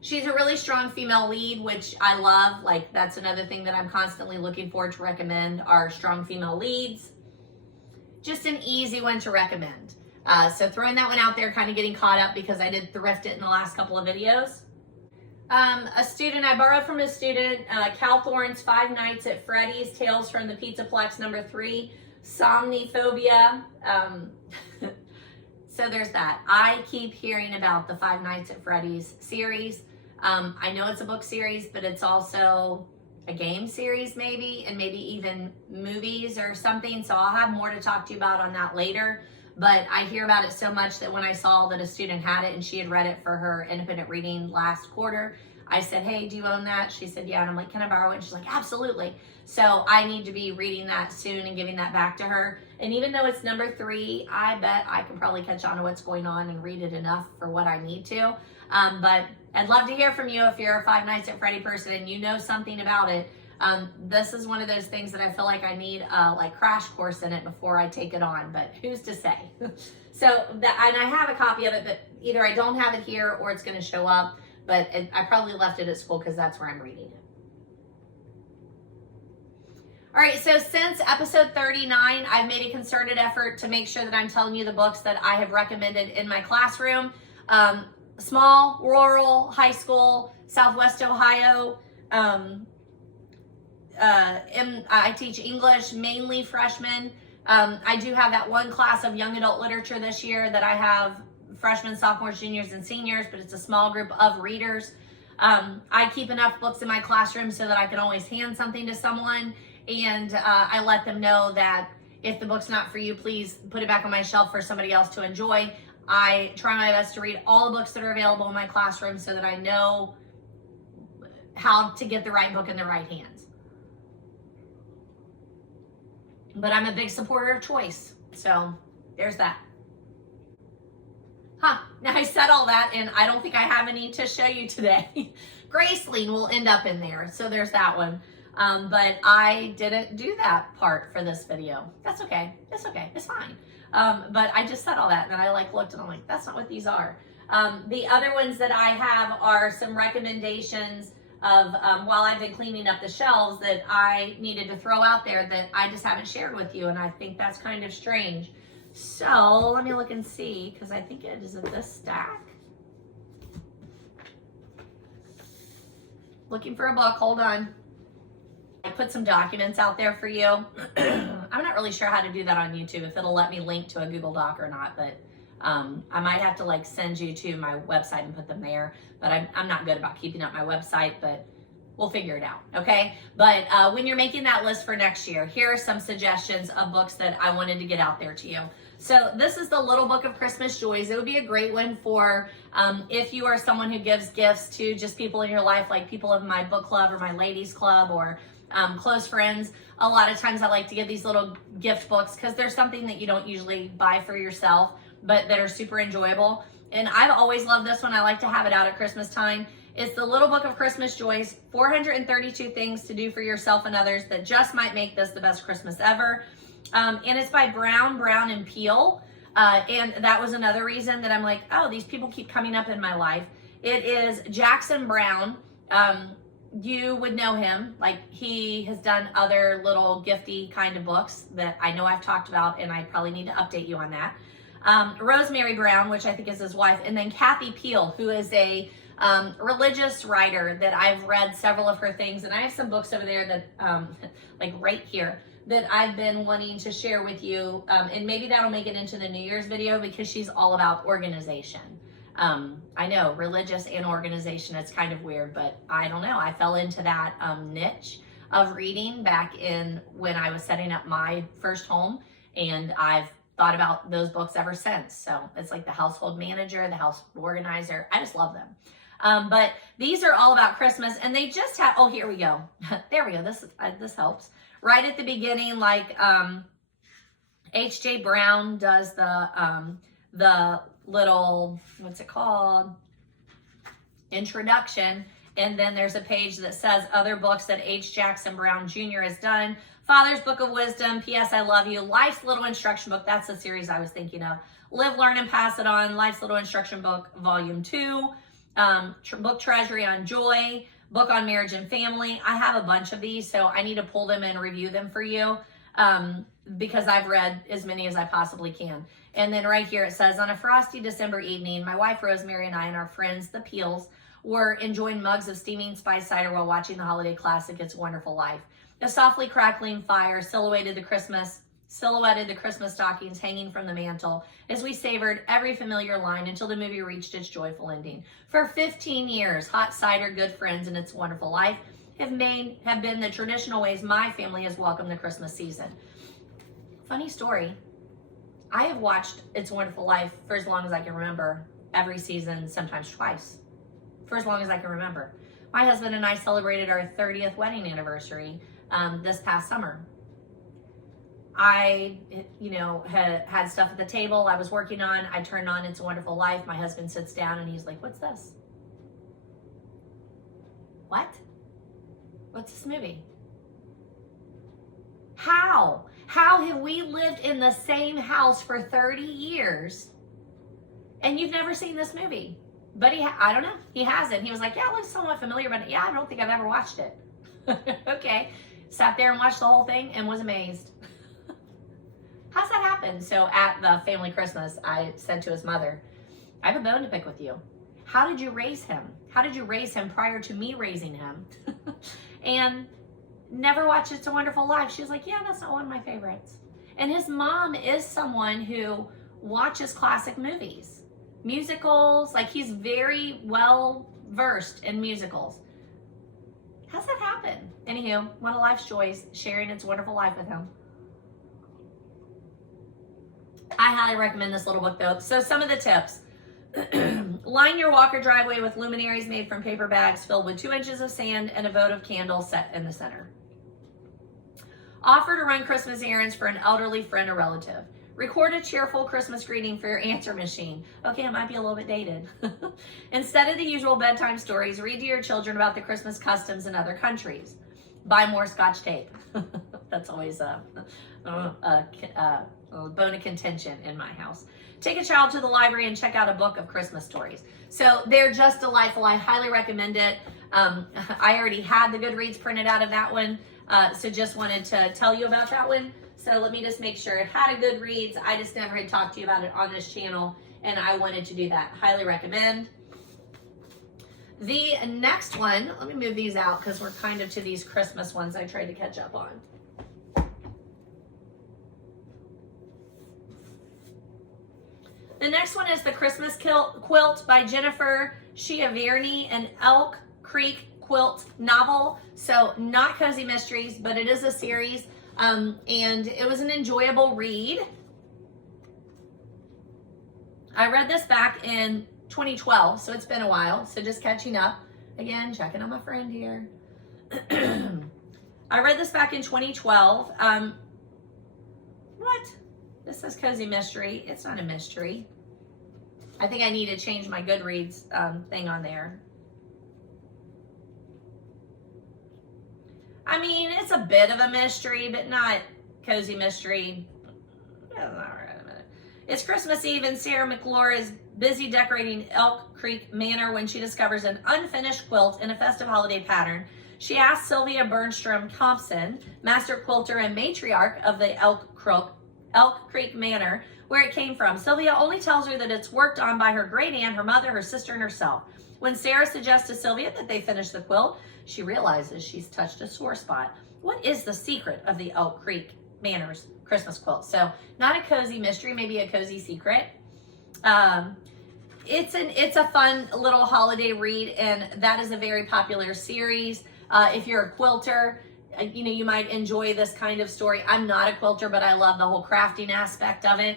She's a really strong female lead, which I love. Like, that's another thing that I'm constantly looking for to recommend are strong female leads. Just an easy one to recommend. So throwing that one out there, kind of getting caught up because I did thrift it in the last couple of videos. I borrowed from a student, Cowthorn's 5 Nights at Freddy's, Tales from the Pizzaplex #3, Somniphobia. So there's that. I keep hearing about the 5 Nights at Freddy's series. I know it's a book series, but it's also a game series maybe, and maybe even movies or something. So I'll have more to talk to you about on that later. But I hear about it so much that when I saw that a student had it and she had read it for her independent reading last quarter, I said, hey, do you own that? She said, yeah. And I'm like, can I borrow it? And she's like, absolutely. So I need to be reading that soon and giving that back to her. And even though it's #3, I bet I can probably catch on to what's going on and read it enough for what I need to. But I'd love to hear from you if you're a 5 Nights at Freddy person and you know something about it. This is one of those things that I feel like I need a like crash course in it before I take it on, but who's to say? And I have a copy of it, but either I don't have it here or it's going to show up, but I probably left it at school because that's where I'm reading it. All right, so since episode 39, I've made a concerted effort to make sure that I'm telling you the books that I have recommended in my classroom. Small, rural, high school, Southwest Ohio. I teach English, mainly freshmen. I do have that one class of young adult literature this year that I have freshmen, sophomores, juniors, and seniors, but it's a small group of readers. I keep enough books in my classroom so that I can always hand something to someone, and I let them know that if the book's not for you, please put it back on my shelf for somebody else to enjoy. I try my best to read all the books that are available in my classroom so that I know how to get the right book in the right hands. But I'm a big supporter of choice. So there's that. Now I said all that and I don't think I have any to show you today. Graceling will end up in there. So there's that one. But I didn't do that part for this video. That's okay. It's okay. It's fine. But I just said all that and then I looked and I'm like, that's not what these are. The other ones that I have are some recommendations of while I've been cleaning up the shelves that I needed to throw out there that I just haven't shared with you, and I think that's kind of strange. So let me look and see, because I think it is in this stack. Looking for a book, hold on. I put some documents out there for you. I'm not really sure how to do that on YouTube, if it'll let me link to a Google Doc or not, but I might have to send you to my website and put them there, but I'm not good about keeping up my website, but we'll figure it out, okay? But when you're making that list for next year, here are some suggestions of books that I wanted to get out there to you. So this is the Little Book of Christmas Joys. It would be a great one for if you are someone who gives gifts to just people in your life, like people of my book club or my ladies club or close friends. A lot of times I like to give these little gift books because there's something that you don't usually buy for yourself, but that are super enjoyable. And I've always loved this one. I like to have it out at Christmas time. It's the Little Book of Christmas Joys, 432 Things to Do for Yourself and Others that just might make this the best Christmas ever. And it's by Brown, and Peel. And that was another reason that I'm like, oh, these people keep coming up in my life. It is Jackson Brown. You would know him. Like, he has done other little gifty kind of books that I know I've talked about, and I probably need to update you on that. Rosemary Brown, which I think is his wife, and then Kathy Peel, who is a religious writer that I've read several of her things, and I have some books over there that, like right here, that I've been wanting to share with you, and maybe that'll make it into the New Year's video because she's all about organization. I know, religious and organization, it's kind of weird, but I don't know. I fell into that niche of reading back in when I was setting up my first home, and I've thought about those books ever since. So it's like the household manager, the household organizer. I just love them. But these are all about Christmas, and they just have, oh, here we go. There we go. This helps. Right at the beginning, like H.J. Brown does the little, what's it called? Introduction. And then there's a page that says other books that H. Jackson Brown Jr. has done. Father's Book of Wisdom, P.S. I Love You, Life's Little Instruction Book. That's the series I was thinking of. Live, Learn, and Pass It On, Life's Little Instruction Book, Volume 2. Book Treasury on Joy, book on marriage and family. I have a bunch of these, so I need to pull them and review them for you because I've read as many as I possibly can. And then right here it says, on a frosty December evening, my wife Rosemary and I and our friends, the Peels, were enjoying mugs of steaming spice cider while watching the holiday classic, It's a Wonderful Life. A softly crackling fire silhouetted the Christmas stockings hanging from the mantle as we savored every familiar line until the movie reached its joyful ending. For 15 years, hot cider, good friends, and It's a Wonderful Life have been the traditional ways my family has welcomed the Christmas season. Funny story, I have watched It's a Wonderful Life for as long as I can remember, every season, sometimes twice, for as long as I can remember. My husband and I celebrated our 30th wedding anniversary this past summer. I, had stuff at the table I was working on. I turned on It's a Wonderful Life. My husband sits down and he's like, what's this? What? What's this movie? How? How have we lived in the same house for 30 years and you've never seen this movie? But I don't know. He hasn't. He was like, yeah, it looks somewhat familiar, but yeah, I don't think I've ever watched it. Okay. Sat there and watched the whole thing and was amazed. How's that happen? So at the family Christmas, I said to his mother, I have a bone to pick with you. How did you raise him? How did you raise him prior to me raising him? And never watched It's a Wonderful Life. She was like, yeah, that's not one of my favorites. And his mom is someone who watches classic movies, musicals, like he's very well versed in musicals. How's that happen? Anywho, one of life's joys, sharing It's a Wonderful Life with him. I highly recommend this little book though. So some of the tips. Line your walker driveway with luminaries made from paper bags filled with 2 inches of sand and a votive candle set in the center. Offer to run Christmas errands for an elderly friend or relative. Record a cheerful Christmas greeting for your answer machine. Okay, it might be a little bit dated. Instead of the usual bedtime stories, read to your children about the Christmas customs in other countries. Buy more Scotch tape. That's always a bone of contention in my house. Take a child to the library and check out a book of Christmas stories. So they're just delightful. I highly recommend it. I already had the Goodreads printed out of that one, so just wanted to tell you about that one. So let me just make sure it had a Goodreads. I just never had talked to you about it on this channel, and I wanted to do that. Highly recommend. The next one, let me move these out because we're kind of to these Christmas ones I tried to catch up on. The next one is the Christmas Quilt by Jennifer Chiaverini, an Elk Creek Quilt novel. So not cozy mysteries, but it is a series. And it was an enjoyable read. I read this back in 2012, so it's been a while. So just catching up. Again, checking on my friend here. I read this back in 2012. What? This says cozy mystery. It's not a mystery. I think I need to change my Goodreads thing on there. I mean, it's a bit of a mystery, but not cozy mystery. It's Christmas Eve and Sarah McClure is busy decorating Elk Creek Manor when she discovers an unfinished quilt in a festive holiday pattern. She asks Sylvia Bernstrom Thompson, master quilter and matriarch of the Elk Creek Manor, where it came from. Sylvia only tells her that it's worked on by her great aunt, her mother, her sister, and herself. When Sarah suggests to Sylvia that they finish the quilt, she realizes she's touched a sore spot. What is the secret of the Elk Creek Manor's Christmas quilt? So not a cozy mystery, maybe a cozy secret. It's a fun little holiday read, and that is a very popular series. If you're a quilter, you know, you might enjoy this kind of story. I'm not a quilter, but I love the whole crafting aspect of it.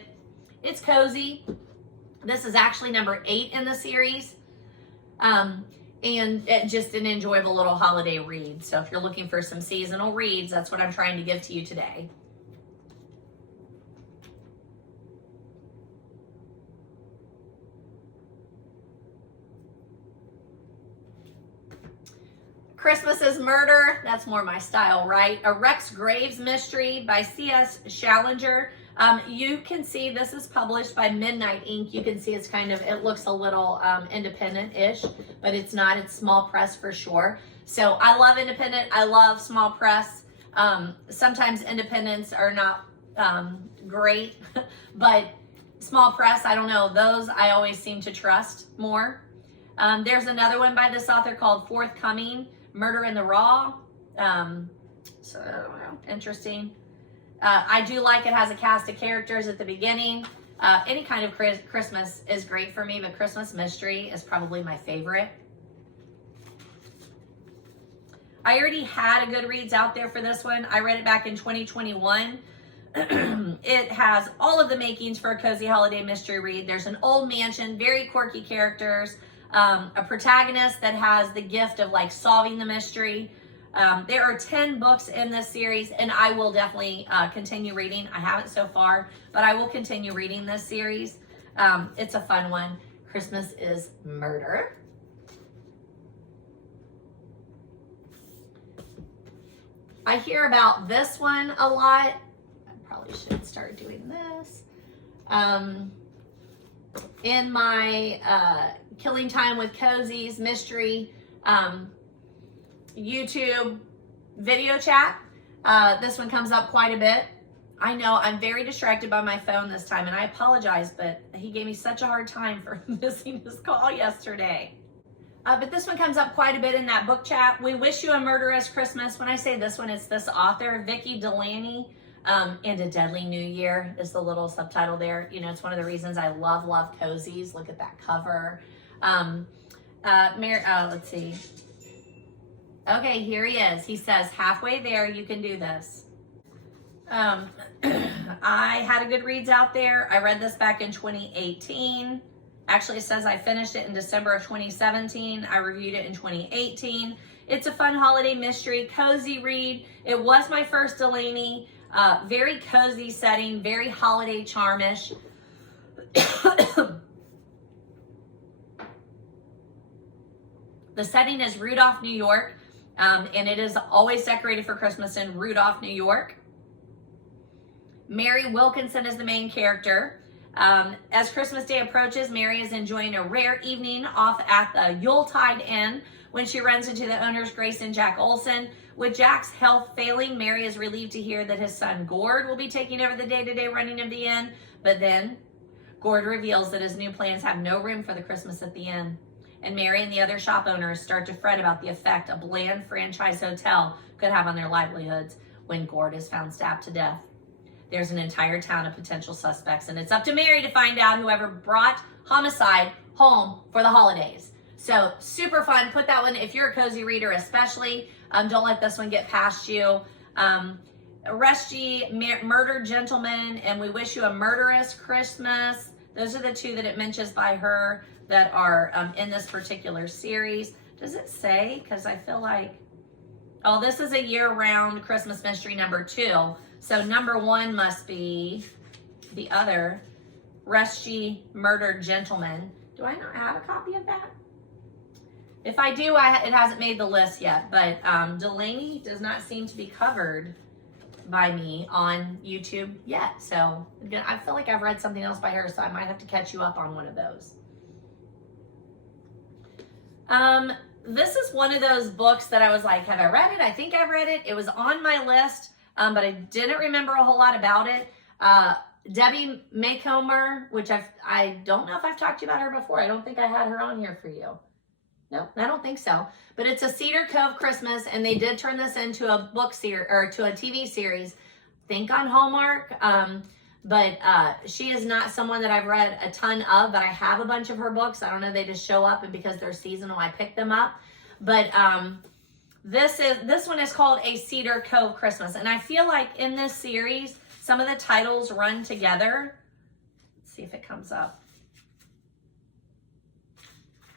It's cozy. This is actually number 8 in the series. And just an enjoyable little holiday read. So if you're looking for some seasonal reads, that's what I'm trying to give to you today. Christmas is Murder. That's more my style, right? A Rex Graves mystery by C.S. Challinger. You can see this is published by Midnight Ink. You can see it's kind of, it looks a little independent-ish, but it's not. It's small press for sure. So I love independent. I love small press. Sometimes independents are not great, but small press, I don't know. Those I always seem to trust more. There's another one by this author called Forthcoming, Murder in the Raw. So interesting. I do like it has a cast of characters at the beginning. Any kind of Christmas is great for me, but Christmas mystery is probably my favorite. I already had a Goodreads out there for this one. I read it back in 2021. It has all of the makings for a cozy holiday mystery read. There's an old mansion, very quirky characters, a protagonist that has the gift of like solving the mystery. There are 10 books in this series, and I will definitely continue reading. I haven't so far, but I will continue reading this series. It's a fun one. Christmas is Murder. I hear about this one a lot. I probably should start doing this. In my Killing Time with Cozies mystery YouTube video chat, this one comes up quite a bit. I know I'm very distracted by my phone this time, and I apologize, but he gave me such a hard time for missing his call yesterday. But this one comes up quite a bit in that book chat. We Wish You a Murderous Christmas. When I say this one, it's this author, Vicki Delaney. And A Deadly New Year is the little subtitle there. You know, it's one of the reasons I love cozies. Look at that cover. Let's see. Okay, here he is. He says, halfway there, you can do this. I had a Goodreads out there. I read this back in 2018. Actually, it says I finished it in December of 2017. I reviewed it in 2018. It's a fun holiday mystery, cozy read. It was my first Delaney. Very cozy setting, very holiday charmish. The setting is Rudolph, New York, and it is always decorated for Christmas in Rudolph, New York. Mary Wilkinson is the main character. As Christmas Day approaches, Mary is enjoying a rare evening off at the Yuletide Inn when she runs into the owners, Grace and Jack Olson. With Jack's health failing, Mary is relieved to hear that his son Gord will be taking over the day-to-day running of the inn. But then Gord reveals that his new plans have no room for the Christmas at the inn. And Mary and the other shop owners start to fret about the effect a bland franchise hotel could have on their livelihoods when Gord is found stabbed to death. There's an entire town of potential suspects, and it's up to Mary to find out whoever brought homicide home for the holidays. So super fun. Put that one, if you're a cozy reader especially, don't let this one get past you. Rescue, Murdered Gentleman, and We Wish You a Murderous Christmas. Those are the two that it mentions by her that are in this particular series. Does it say? Because I feel like, oh, this is a year-round Christmas mystery number 2. So number 1 must be the other. Rusty Murdered Gentleman. Do I not have a copy of that? If I do, it hasn't made the list yet, but Delaney does not seem to be covered by me on YouTube yet. So again, I feel like I've read something else by her, so I might have to catch you up on one of those. This is one of those books that I was like, have I read it? I think I've read it. It was on my list, but I didn't remember a whole lot about it. Debbie Macomber, which I don't know if I've talked to you about her before. I don't think I had her on here for you. No, I don't think so. But it's a Cedar Cove Christmas, and they did turn this into a book series or to a TV series. I think on Hallmark. But she is not someone that I've read a ton of, but I have a bunch of her books. I don't know, they just show up, and because they're seasonal, I pick them up. But this one is called A Cedar Cove Christmas, and I feel like in this series, some of the titles run together. Let's see if it comes up.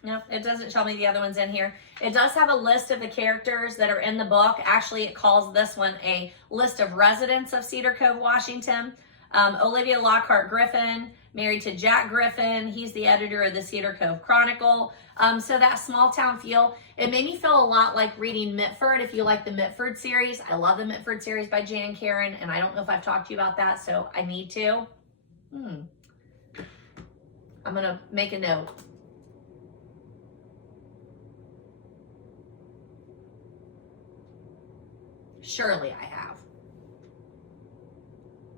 No, it doesn't show me the other ones in here. It does have a list of the characters that are in the book. Actually, it calls this one a list of residents of Cedar Cove, Washington. Olivia Lockhart Griffin, married to Jack Griffin. He's the editor of the Cedar Cove Chronicle. So that small town feel, it made me feel a lot like reading Mitford, if you like the Mitford series. I love the Mitford series by Jan Karen, and I don't know if I've talked to you about that, so I need to. I'm gonna make a note. Surely I have.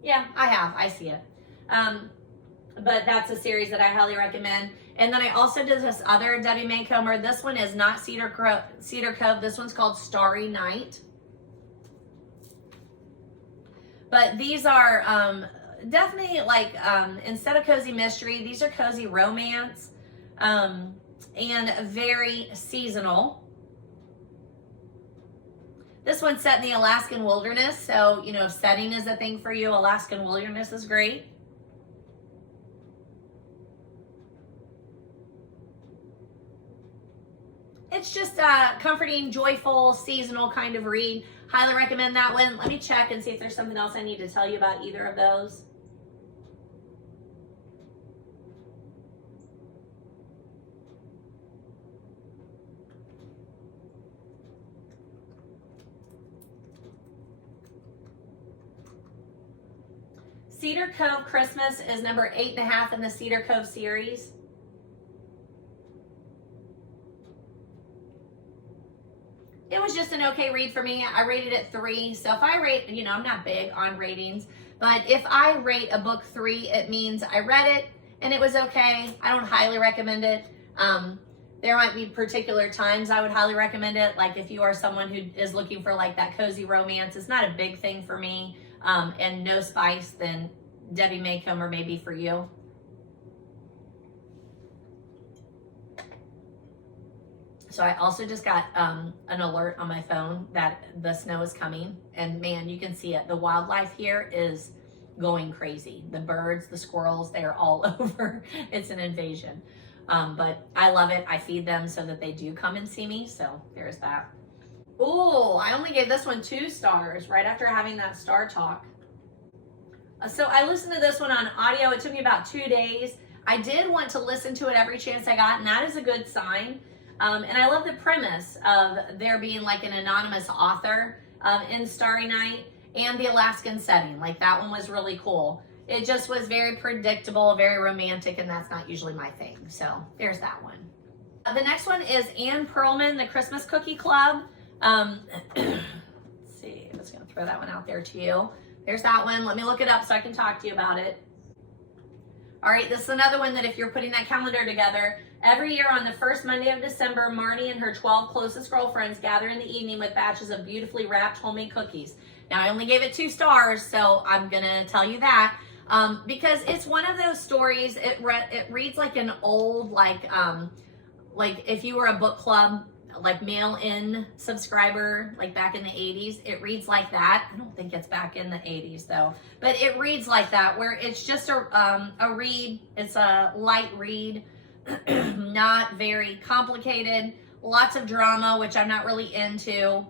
Yeah, I have. I see it. But that's a series that I highly recommend. And then I also did this other Debbie Macomber. This one is not Cedar Cove. This one's called Starry Night. But these are definitely like, instead of cozy mystery, these are cozy romance and very seasonal. This one's set in the Alaskan wilderness, so, you know, if setting is a thing for you, Alaskan wilderness is great. It's just a comforting, joyful, seasonal kind of read. Highly recommend that one. Let me check and see if there's something else I need to tell you about either of those. Cedar Cove Christmas is number 8.5 in the Cedar Cove series. It was just an okay read for me. I rated it 3. So if I rate, you know, I'm not big on ratings, but if I rate a book 3, it means I read it and it was okay. I don't highly recommend it. There might be particular times I would highly recommend it. Like if you are someone who is looking for like that cozy romance, it's not a big thing for me. And no spice, then Debbie Macomber may be for you. So I also just got an alert on my phone that the snow is coming, and man, you can see it. The wildlife here is going crazy. The birds, the squirrels, they are all over. It's an invasion. But I love it. I feed them so that they do come and see me. So there's that. Oh, I only gave this one 2 stars right after having that star talk. So I listened to this one on audio. It took me about 2 days. I did want to listen to it every chance I got, and that is a good sign. And I love the premise of there being like an anonymous author in Starry Night and the Alaskan setting. Like that one was really cool. It just was very predictable, very romantic, and that's not usually my thing. So there's that one. The next one is Anne Perlman, The Christmas Cookie Club. Let's see, I'm just gonna throw that one out there to you. There's that one. Let me look it up so I can talk to you about it. All right, this is another one that if you're putting that calendar together, every year on the first Monday of December, Marnie and her 12 closest girlfriends gather in the evening with batches of beautifully wrapped homemade cookies. Now, I only gave it 2 stars, so I'm gonna tell you that because it's one of those stories. It reads like an old, like if you were a book club, like mail-in subscriber, like back in the 80s, it reads like that. I don't think it's back in the 80s though, but it reads like that, where it's just a read. It's a light read, not very complicated, lots of drama, which I'm not really into.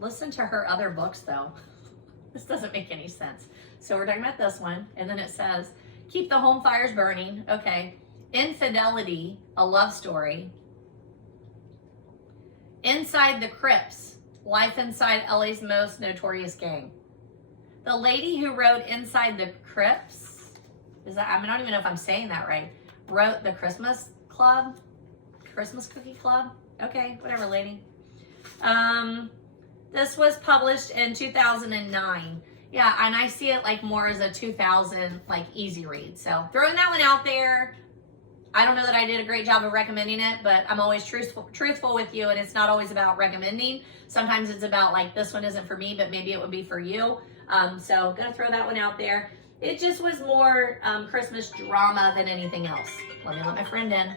Listen to her other books though. This doesn't make any sense. So we're talking about this one. And then it says, keep the home fires burning. Okay. Infidelity, a love story. Inside the Crips, life inside LA's most notorious gang. The lady who wrote Inside the Crips, I don't even know if I'm saying that right, wrote the Christmas Cookie Club. Okay, whatever, lady. This was published in 2009. Yeah, and I see it like more as a 2000 like easy read. So throwing that one out there. I don't know that I did a great job of recommending it, but I'm always truthful with you, and it's not always about recommending. Sometimes it's about like, this one isn't for me, but maybe it would be for you. So gonna throw that one out there. It just was more Christmas drama than anything else. Let me let my friend in.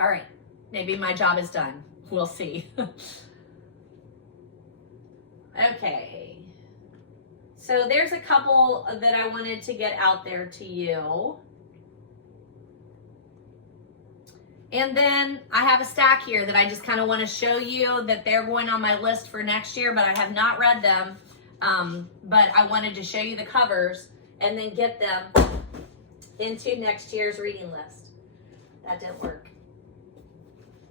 All right, maybe my job is done. We'll see. Okay. So there's a couple that I wanted to get out there to you. And then I have a stack here that I just kind of want to show you that they're going on my list for next year, but I have not read them. But I wanted to show you the covers and then get them into next year's reading list. That didn't work.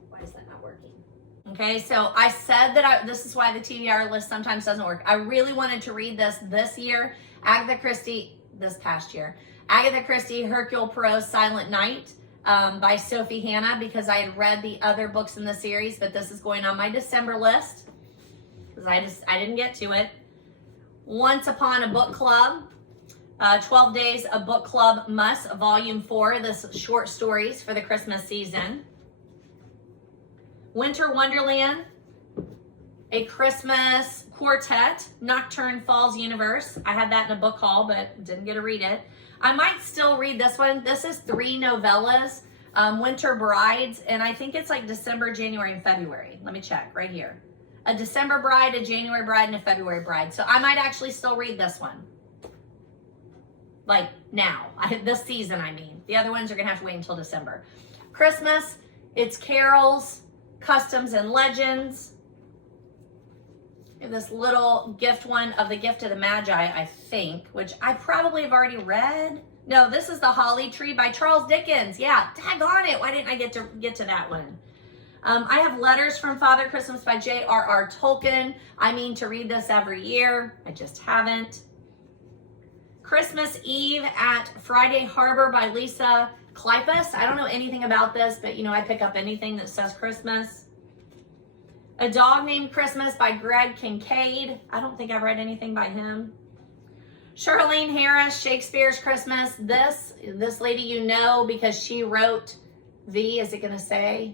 Why is that not working? Okay, so I said that this is why the TBR list sometimes doesn't work. I really wanted to read this year. Agatha Christie, this past year. Agatha Christie, Hercule Poirot's Silent Night. By Sophie Hannah, because I had read the other books in the series, but this is going on my December list because I didn't get to it. Once Upon a Book Club, 12 Days of Book Club Must, Volume 4, this short stories for the Christmas season. Winter Wonderland, a Christmas quartet, Nocturne Falls Universe. I had that in a book haul, but didn't get to read it. I might still read this one. This is 3 novellas, Winter Brides, and I think it's like December, January, and February. Let me check right here. A December bride, a January bride, and a February bride. So I might actually still read this one. Like now, this season, I mean. The other ones are gonna have to wait until December. Christmas, it's carols, customs, and legends. This little gift one of the Gift of the Magi, I think, which I probably have already read. No, this is The Holly Tree by Charles Dickens. Yeah, daggone it. Why didn't I get to that one? I have Letters from Father Christmas by J.R.R. Tolkien. I mean to read this every year. I just haven't. Christmas Eve at Friday Harbor by Lisa Kleypas. I don't know anything about this, but you know, I pick up anything that says Christmas. A Dog Named Christmas by Greg Kincaid. I don't think I've read anything by him. Charlene Harris, Shakespeare's Christmas. This lady you know because she wrote is it going to say?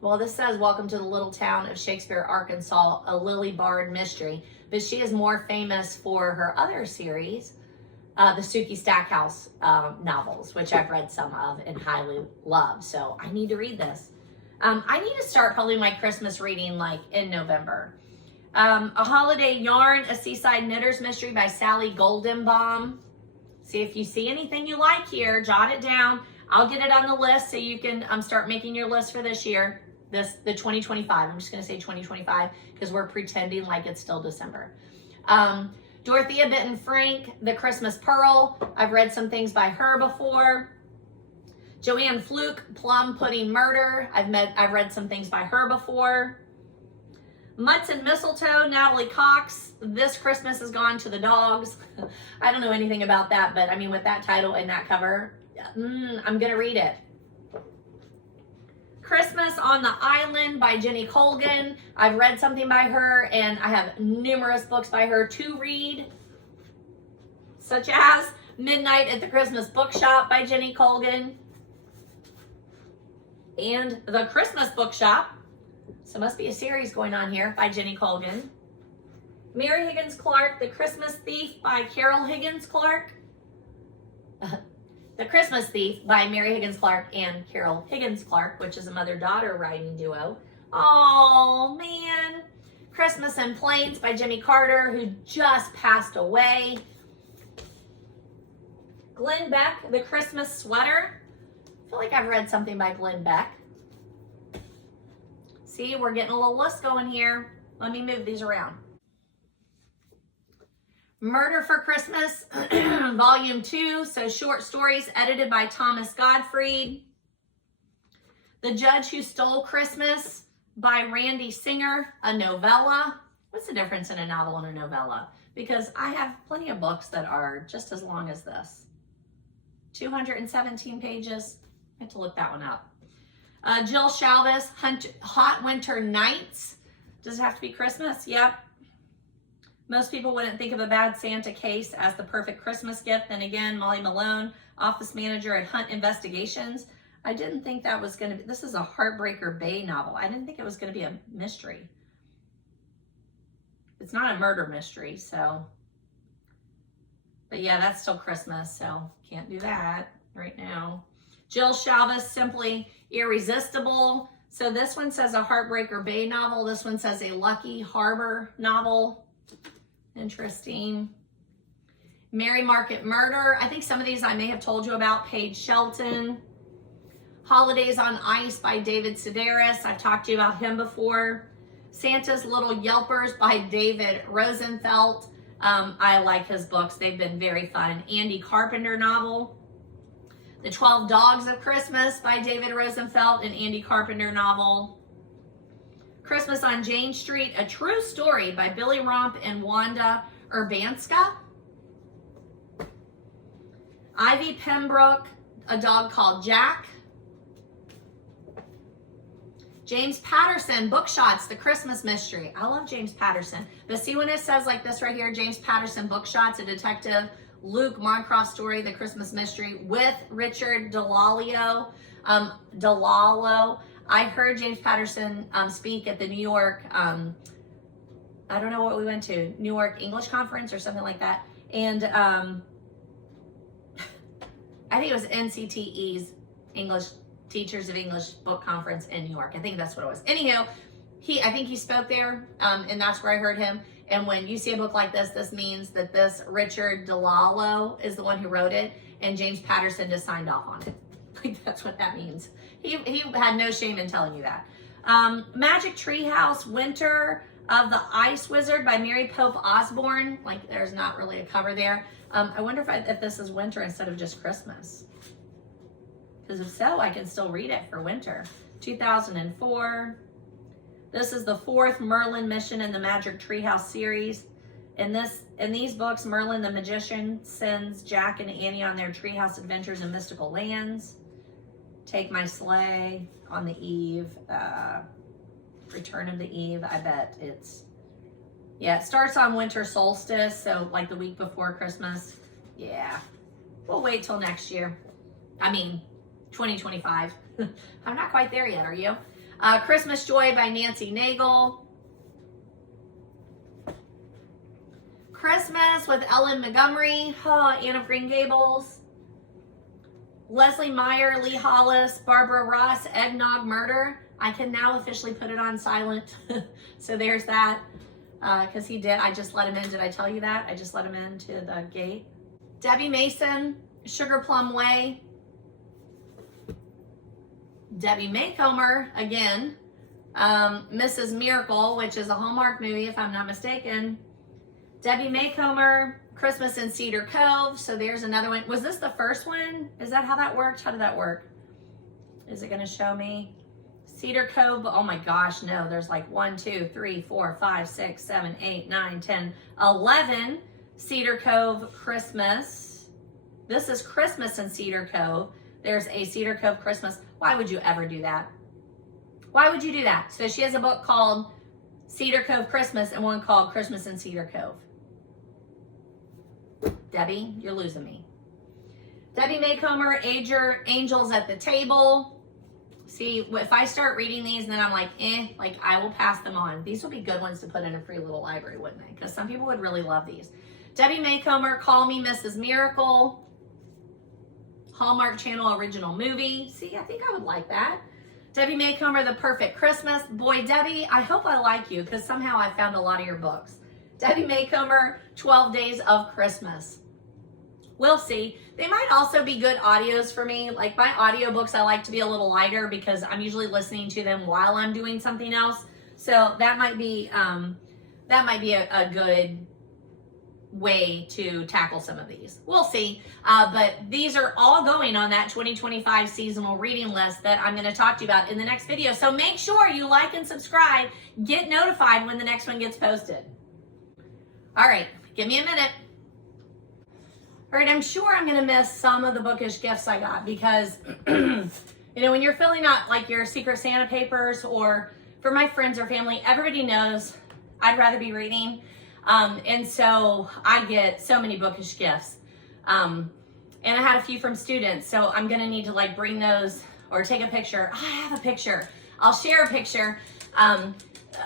Well, this says Welcome to the Little Town of Shakespeare, Arkansas, a Lily Bard mystery. But she is more famous for her other series, the Sookie Stackhouse novels, which I've read some of and highly love. So I need to read this. I need to start probably my Christmas reading like in November. A Holiday Yarn, a Seaside Knitter's Mystery by Sally Goldenbaum. See if you see anything you like here, jot it down. I'll get it on the list so you can start making your list for this year, the 2025. I'm just going to say 2025 because we're pretending like it's still December. Dorothea Bitten Frank, The Christmas Pearl. I've read some things by her before. Joanne Fluke, Plum Pudding Murder. I've read some things by her before. Mutts and Mistletoe, Natalie Cox. This Christmas Has Gone to the Dogs. I don't know anything about that, but I mean, with that title and that cover, I'm gonna read it. Christmas on the Island by Jenny Colgan. I've read something by her, and I have numerous books by her to read, such as Midnight at the Christmas Bookshop by Jenny Colgan. And The Christmas Bookshop, so must be a series going on here, by Jenny Colgan. Mary Higgins Clark, The Christmas Thief by Carol Higgins Clark. The Christmas Thief by Mary Higgins Clark and Carol Higgins Clark, which is a mother-daughter writing duo. Oh man. Christmas in Plains by Jimmy Carter, who just passed away. Glenn Beck, The Christmas Sweater. I feel like I've read something by Glenn Beck. See, we're getting a little list going here. Let me move these around. Murder for Christmas, Volume 2, so short stories edited by Thomas Gottfried. The Judge Who Stole Christmas by Randy Singer, a novella. What's the difference in a novel and a novella? Because I have plenty of books that are just as long as this. 217 pages. I have to look that one up. Jill Shalvis, Hot Winter Nights. Does it have to be Christmas? Yep. Most people wouldn't think of a bad Santa case as the perfect Christmas gift. Then again, Molly Malone, office manager at Hunt Investigations. I didn't think that was going to be, this is a Heartbreaker Bay novel. I didn't think it was going to be a mystery. It's not a murder mystery, so. But yeah, that's still Christmas, so can't do that right now. Jill Shalvis, Simply Irresistible. So this one says a Heartbreaker Bay novel. This one says a Lucky Harbor novel. Interesting. Mary Market Murder. I think some of these I may have told you about. Paige Shelton. Holidays on Ice by David Sedaris. I've talked to you about him before. Santa's Little Yelpers by David Rosenfeld. I like his books. They've been very fun. Andy Carpenter novel. The 12 Dogs of Christmas by David Rosenfeld, an Andy Carpenter novel. Christmas on Jane Street, A True Story by Billy Romp and Wanda Urbanska. Ivy Pembroke, A Dog Called Jack. James Patterson, Bookshots, The Christmas Mystery. I love James Patterson. But see when it says like this right here, James Patterson, Bookshots, a detective, Luke Moncroft story, The Christmas Mystery, with Richard DeLallo. I heard James Patterson speak at the New York, I don't know what we went to, New York English Conference or something like that. And I think it was NCTE's Teachers of English Book Conference in New York. I think that's what it was. Anyhow, I think he spoke there, and that's where I heard him. And when you see a book like this, this means that this Richard DeLallo is the one who wrote it, and James Patterson just signed off on it. Like, that's what that means. He had no shame in telling you that. Magic Treehouse, Winter of the Ice Wizard by Mary Pope Osborne. Like, there's not really a cover there. I wonder if this is winter instead of just Christmas. Because if so, I can still read it for winter. 2004. This is the 4th Merlin mission in the Magic Treehouse series. In these books, Merlin the magician sends Jack and Annie on their treehouse adventures in mystical lands. Take My Sleigh, On the Eve, Return of the Eve. I bet it's, yeah, it starts on winter solstice, so like the week before Christmas. Yeah, we'll wait till next year. I mean, 2025. I'm not quite there yet, are you? Christmas Joy by Nancy Nagel. Christmas with Ellen Montgomery, Anne of Green Gables. Leslie Meyer, Lee Hollis, Barbara Ross, Eggnog Murder. I can now officially put it on silent. So there's that. Because he did. I just let him in. Did I tell you that? I just let him into the gate. Debbie Mason, Sugar Plum Way. Debbie Maycomer, again. Mrs. Miracle, which is a Hallmark movie, if I'm not mistaken. Debbie Maycomer, Christmas in Cedar Cove. So there's another one. Was this the first one? Is that how that worked? How did that work? Is it going to show me? Cedar Cove. Oh my gosh, no. There's like 1, 2, 3, 4, 5, 6, 7, 8, 9, 10, 11 Cedar Cove Christmas. This is Christmas in Cedar Cove. There's a Cedar Cove Christmas. Why would you ever do that? Why would you do that? So she has a book called Cedar Cove Christmas and one called Christmas in Cedar Cove. Debbie, you're losing me. Debbie Maycomer, Angels at the Table. See, if I start reading these and then I'm like, like I will pass them on. These would be good ones to put in a free little library, wouldn't they? Because some people would really love these. Debbie Maycomer, Call Me Mrs. Miracle. Hallmark Channel original movie. See, I think I would like that. Debbie Maycomer, The Perfect Christmas. Boy, Debbie, I hope I like you because somehow I found a lot of your books. Debbie Maycomer, 12 Days of Christmas. We'll see. They might also be good audios for me. Like my audiobooks, I like to be a little lighter because I'm usually listening to them while I'm doing something else. So that might be a good way to tackle some of these. We'll see. But these are all going on that 2025 seasonal reading list that I'm going to talk to you about in the next video. So make sure you like and subscribe. Get notified when the next one gets posted. All right, give me a minute. All right, I'm sure I'm going to miss some of the bookish gifts I got because, you know, when you're filling out like your Secret Santa papers, or for my friends or family, everybody knows I'd rather be reading. And so I get so many bookish gifts. And I had a few from students, so I'm going to need to like bring those or take a picture. I have a picture. I'll share a picture.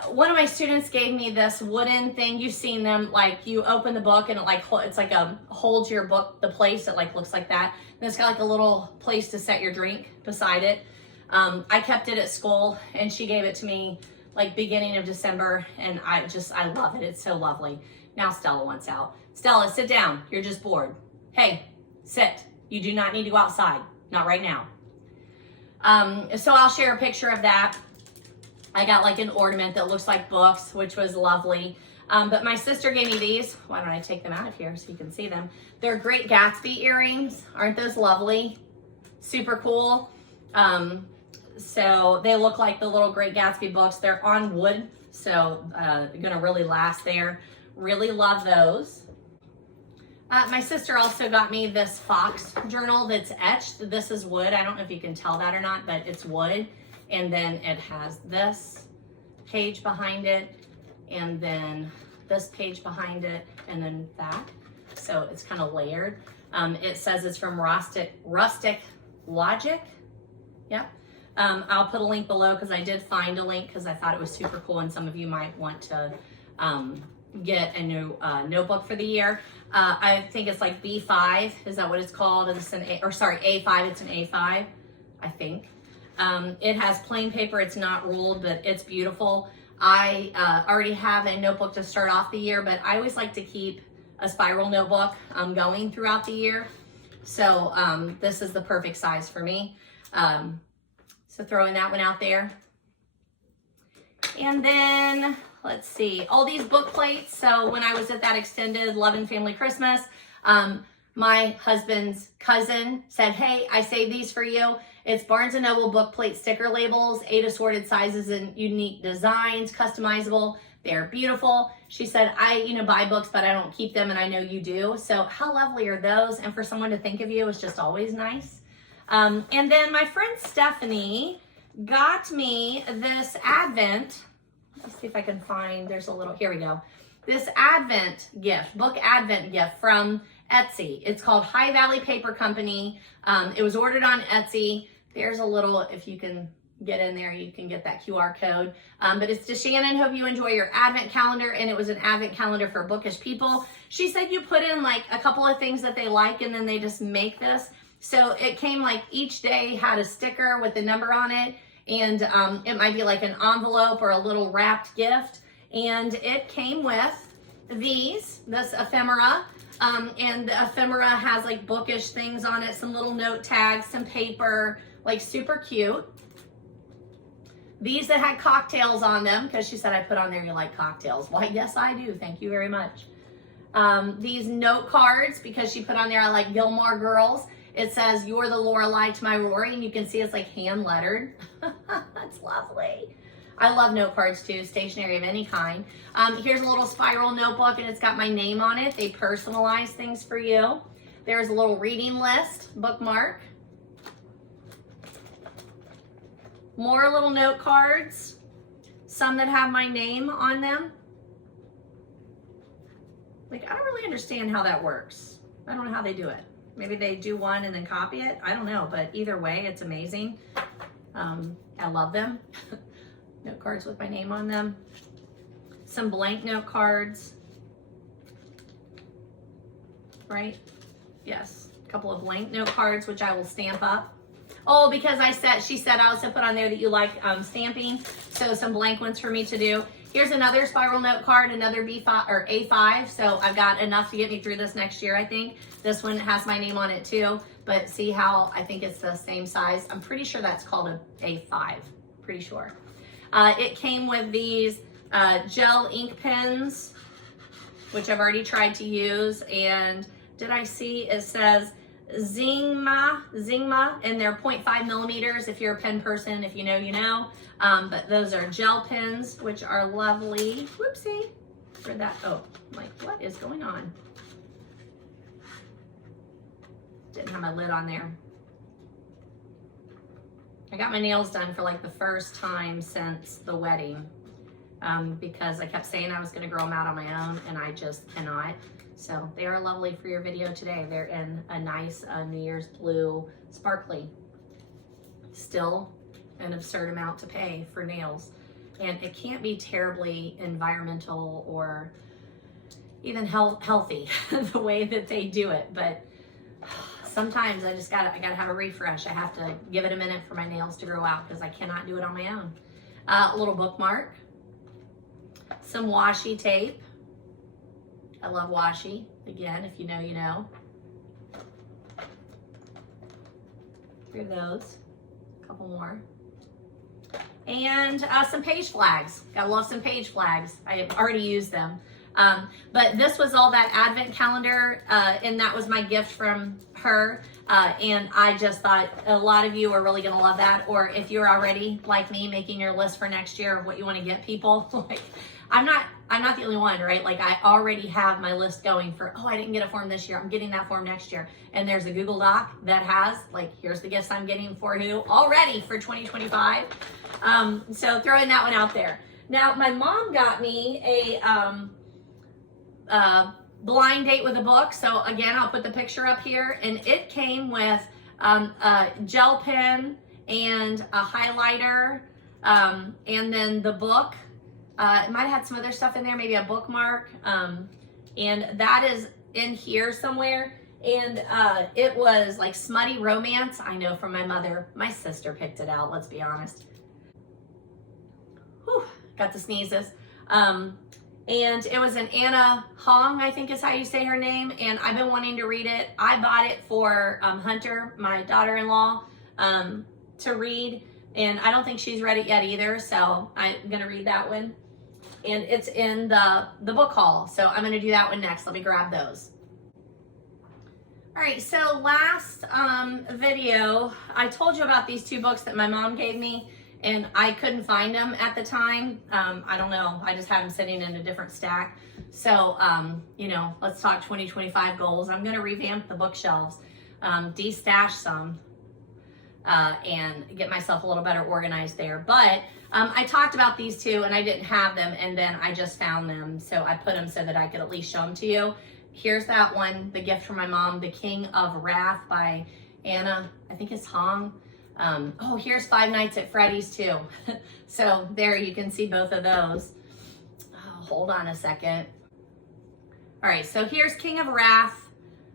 One of my students gave me this wooden thing. You've seen them, like you open the book and it like, it's like holds your book, the place, it like looks like that. And it's got like a little place to set your drink beside it. I kept it at school and she gave it to me like beginning of December, and I love it. It's so lovely. Now Stella wants out. Stella, sit down. You're just bored. Hey, sit. You do not need to go outside. Not right now. So I'll share a picture of that. I got like an ornament that looks like books, which was lovely. But my sister gave me these. Why don't I take them out of here so you can see them? They're Great Gatsby earrings. Aren't those lovely? Super cool. So they look like the little Great Gatsby books. They're on wood, so gonna really last there. Really love those. My sister also got me this Fox journal that's etched. This is wood. I don't know if you can tell that or not, but it's wood. And then it has this page behind it, and then this page behind it, and then that. So it's kind of layered. It says it's from Rustic Logic. Yep. I'll put a link below because I did find a link because I thought it was super cool, and some of you might want to get a new notebook for the year. I think it's like B5. Is that what it's called? It's an A5. It's an A5, I think. It has plain paper. It's not ruled, but it's beautiful. I already have a notebook to start off the year, but I always like to keep a spiral notebook going throughout the year. So this is the perfect size for me. So throwing that one out there. And then, let's see, all these book plates. So when I was at that extended Lovin' Family Christmas, my husband's cousin said, hey, I saved these for you. It's Barnes & Noble book plate sticker labels, 8 assorted sizes and unique designs, customizable. They're beautiful. She said, I buy books, but I don't keep them, and I know you do. So how lovely are those? And for someone to think of you is just always nice. And then my friend Stephanie got me this Advent. Let's see if I can find, there's a little, here we go. This Advent gift, book Advent gift from Etsy. It's called High Valley Paper Company. It was ordered on Etsy. There's a little, if you can get in there, you can get that QR code. But it's DaShannon, hope you enjoy your Advent calendar. And it was an Advent calendar for bookish people. She said you put in like a couple of things that they like, and then they just make this. So it came like each day had a sticker with the number on it, and it might be like an envelope or a little wrapped gift. And it came with this ephemera, and the ephemera has like bookish things on it, some little note tags, some paper, like super cute. These that had cocktails on them, because she said I put on there you like cocktails. Well, yes, I do. Thank you very much. These note cards, because she put on there I like Gilmore girls. It says, you're the Lorelei to my Rory, and you can see it's like hand lettered. That's lovely. I love note cards too, stationery of any kind. Here's a little spiral notebook, and it's got my name on it. They personalize things for you. There's a little reading list bookmark. More little note cards, some that have my name on them. Like, I don't really understand how that works. I don't know how they do it. Maybe they do one and then copy it. I don't know, but either way, it's amazing. I love them. Note cards with my name on them. Some blank note cards. Right? Yes. A couple of blank note cards, which I will stamp up. Oh, because she said I also put on there that you like stamping. So some blank ones for me to do. Here's another spiral note card, another B5 or A5. So I've got enough to get me through this next year, I think. This one has my name on it too, but see how I think it's the same size. I'm pretty sure that's called a A5, pretty sure. It came with these gel ink pens. which I've already tried to use. And did I see it says Zingma, and they're 0.5 millimeters. If you're a pen person, if you know, you know. But those are gel pens, which are lovely. Whoopsie. Where'd that, oh, I'm like, what is going on? Didn't have my lid on there. I got my nails done for like the first time since the wedding, because I kept saying I was gonna grow them out on my own, and I just cannot. So they are lovely for your video today. They're in a nice New Year's blue sparkly. Still an absurd amount to pay for nails. And it can't be terribly environmental or even healthy the way that they do it. But sometimes I gotta have a refresh. I have to give it a minute for my nails to grow out because I cannot do it on my own. A little bookmark, some washi tape. I love washi. Again, if you know, you know. Three of those, a couple more. And some page flags. Gotta love some page flags. I have already used them. But this was all that advent calendar, and that was my gift from her. And I just thought a lot of you are really gonna love that. Or if you're already like me, making your list for next year of what you want to get people, like I'm not the only one, right? Like I already have my list going for, oh, I didn't get a form this year, I'm getting that form next year. And there's a Google Doc that has like, here's the gifts I'm getting for who already for 2025. So throwing that one out there. Now my mom got me a blind date with a book. So again, I'll put the picture up here, and it came with a gel pen and a highlighter, and then the book. It might have had some other stuff in there, maybe a bookmark, and that is in here somewhere. And it was like smutty romance. I know from my mother. My sister picked it out, let's be honest. Whew, got the sneezes. And it was an Anna Hong, I think is how you say her name, and I've been wanting to read it. I bought it for Hunter, my daughter-in-law, to read, and I don't think she's read it yet either, so I'm gonna read that one. And it's in the book haul, so I'm gonna do that one next. Let me grab those. All right, so last video, I told you about these two books that my mom gave me, and I couldn't find them at the time. I don't know, I just had them sitting in a different stack. So, you know, let's talk 2025 goals. I'm gonna revamp the bookshelves, de-stash some, and get myself a little better organized there. But I talked about these two and I didn't have them, and then I just found them. So I put them so that I could at least show them to you. Here's that one, the gift from my mom, The King of Wrath by Anna, I think it's Hong. Oh, here's Five Nights at Freddy's too. So there you can see both of those. Oh, hold on a second. All right, so here's King of Wrath,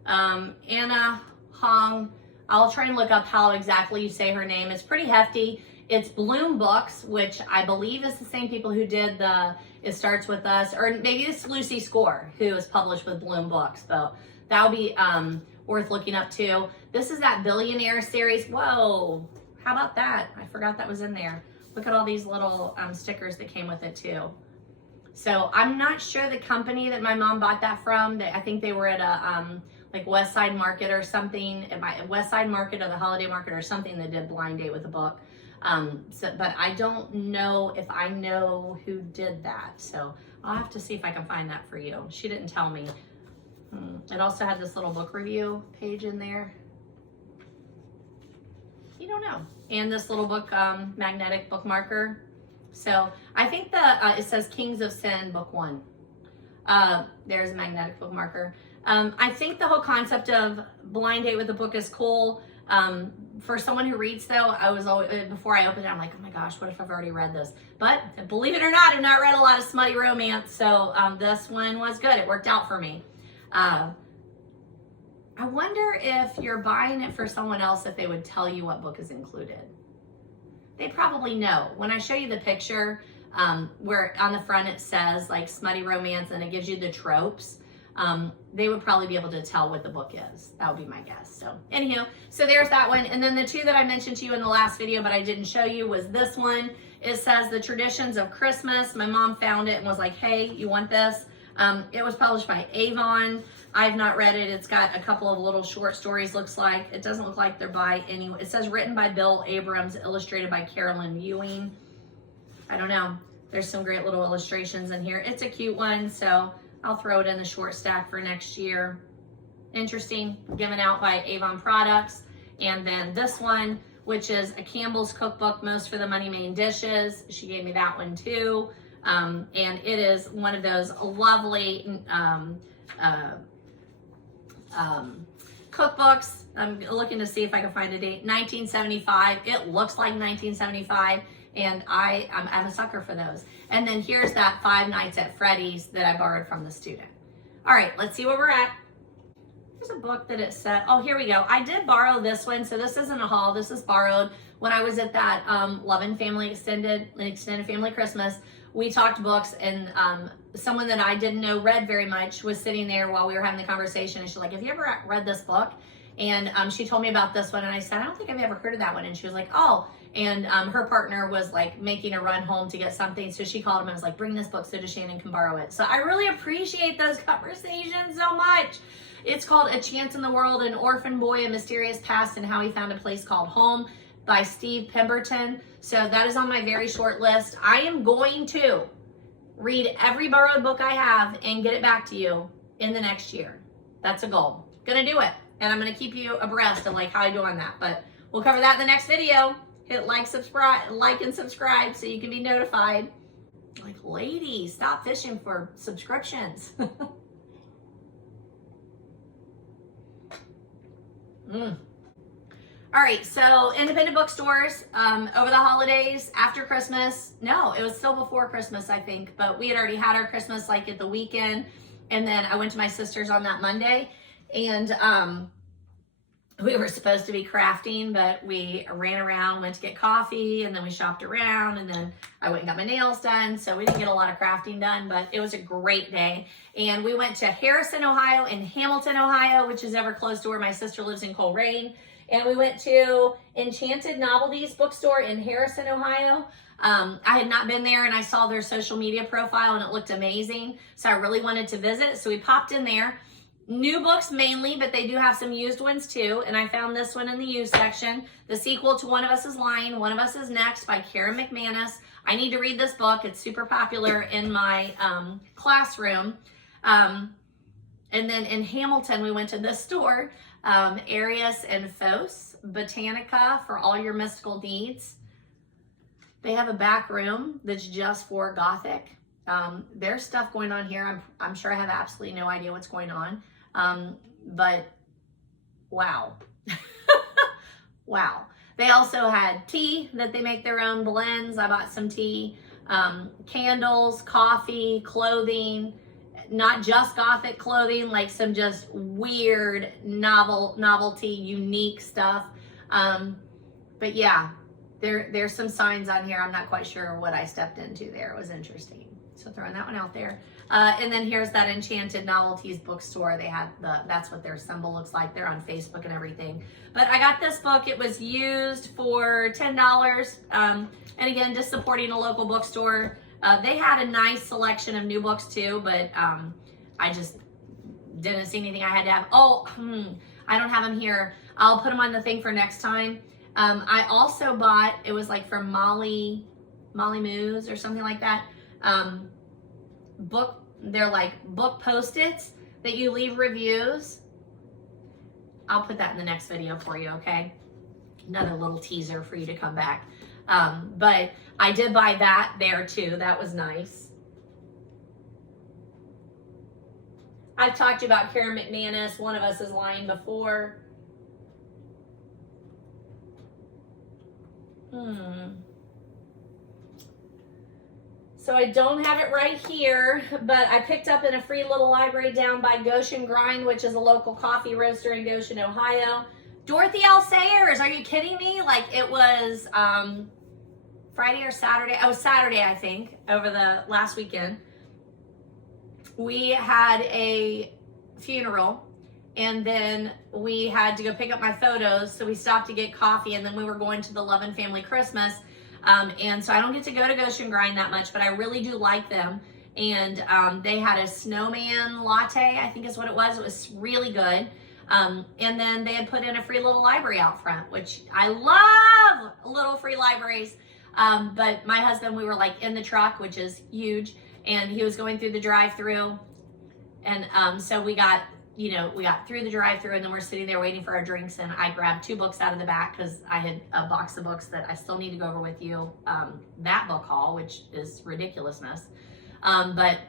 Anna Hong. I'll try and look up how exactly you say her name. It's pretty hefty. It's Bloom Books, which I believe is the same people who did the It Starts With Us, or maybe it's Lucy Score, who is published with Bloom Books, though. That would be worth looking up too. This is that Billionaire series. Whoa, how about that? I forgot that was in there. Look at all these little stickers that came with it too. So I'm not sure the company that my mom bought that from. I think they were at a like West Side Market or something, West Side Market or the Holiday Market or something that did blind date with a book. But I don't know if I know who did that. So I'll have to see if I can find that for you. She didn't tell me. It also had this little book review page in there. You don't know. And this little book, magnetic bookmarker. So I think it says Kings of Sin, book 1. There's a magnetic bookmarker. I think the whole concept of blind date with a book is cool. For someone who reads though, I was always, before I opened it, I'm like, oh my gosh, what if I've already read this? But believe it or not, I've not read a lot of smutty romance. So this one was good. It worked out for me. I wonder if you're buying it for someone else, if they would tell you what book is included. They probably know. When I show you the picture, where on the front it says like smutty romance and it gives you the tropes, they would probably be able to tell what the book is. That would be my guess. So anywho, so there's that one. And then the two that I mentioned to you in the last video, but I didn't show you, was this one. It says The Traditions of Christmas. My mom found it and was like, hey, you want this? It was published by Avon. I've not read it. It's got a couple of little short stories, looks like. It doesn't look like they're by anyone. It says written by Bill Abrams, illustrated by Carolyn Ewing. I don't know. There's some great little illustrations in here. It's a cute one, so I'll throw it in the short stack for next year. Interesting, given out by Avon Products. And then this one, which is a Campbell's Cookbook, Most for the Money Main Dishes. She gave me that one too. And it is one of those lovely cookbooks. I'm looking to see if I can find a date. 1975. It looks like 1975, and I'm a sucker for those. And then here's that 5 Nights at Freddy's that I borrowed from the student. All right, let's see where we're at. There's a book that it said, oh, here we go. I did borrow this one, so this isn't a haul. This is borrowed when I was at that Lovin Family Extended Family Christmas. We talked books, and someone that I didn't know read very much was sitting there while we were having the conversation, and she's like, have you ever read this book? And she told me about this one, and I said, I don't think I've ever heard of that one. And she was like, oh, and her partner was like making a run home to get something, so she called him and was like, bring this book so DaShannon can borrow it. So I really appreciate those conversations so much. It's called A Chance in the World, An Orphan Boy, A Mysterious Past, and How He Found a Place Called Home by Steve Pemberton. So that is on my very short list. I am going to read every borrowed book I have and get it back to you in the next year. That's a goal. Gonna do it. And I'm gonna keep you abreast of like how I do on that. But we'll cover that in the next video. Hit like and subscribe so you can be notified. Like, ladies, stop fishing for subscriptions. All right, so independent bookstores over the holidays, after Christmas. No, it was still before Christmas, I think, but we had already had our Christmas like at the weekend, and then I went to my sister's on that Monday, and we were supposed to be crafting, but we ran around, went to get coffee, and then we shopped around, and then I went and got my nails done, so we didn't get a lot of crafting done, but it was a great day. And we went to Hiaasen, Ohio, and Hamilton, Ohio, which is ever close to where my sister lives in Coleraine. And we went to Enchanted Novelties bookstore in Hiaasen, Ohio. I had not been there, and I saw their social media profile, and it looked amazing, so I really wanted to visit, so we popped in there. New books mainly, but they do have some used ones too, and I found this one in the used section, the sequel to One of Us is Lying, One of Us is Next by Karen McManus. I need to read this book. It's super popular in my classroom. And then in Hamilton, we went to this store, Arius and Fos Botanica, for all your mystical needs. They have a back room that's just for Gothic. There's stuff going on here. I'm sure I have absolutely no idea what's going on. But wow. Wow. They also had tea that they make their own blends. I bought some tea, candles, coffee, clothing, not just Gothic clothing, like some just weird novelty, unique stuff. But yeah, there's some signs on here. I'm not quite sure what I stepped into there. It was interesting. So throwing that one out there. And then here's that Enchanted Novelties bookstore. They had that's what their symbol looks like. They're on Facebook and everything. But I got this book. It was used for $10. And again, just supporting a local bookstore. They had a nice selection of new books too, but I just didn't see anything I had to have. Oh, I don't have them here. I'll put them on the thing for next time. I also bought, it was like from Molly Moose or something like that. They're like book Post-its that you leave reviews. I'll put that in the next video for you, okay? Another little teaser for you to come back. But I did buy that there too. That was nice. I've talked to you about Karen McManus. One of Us is Lying before. So I don't have it right here, but I picked up in a free little library down by Goshen Grind, which is a local coffee roaster in Goshen, Ohio. Dorothy L. Sayers, are you kidding me? Like, it was Friday or Saturday. Oh, Saturday, I think, over the last weekend. We had a funeral, and then we had to go pick up my photos, so we stopped to get coffee, and then we were going to the Lovin Family Christmas. And so I don't get to go to Goshen Grind that much, but I really do like them. and they had a snowman latte, I think is what it was. It was really good. And then they had put in a free little library out front, which I love little free libraries. But my husband, we were like in the truck, which is huge, and he was going through the drive-through. And so we got through the drive-through, and then we're sitting there waiting for our drinks, and I grabbed 2 books out of the back because I had a box of books that I still need to go over with you, that book haul, which is ridiculousness. But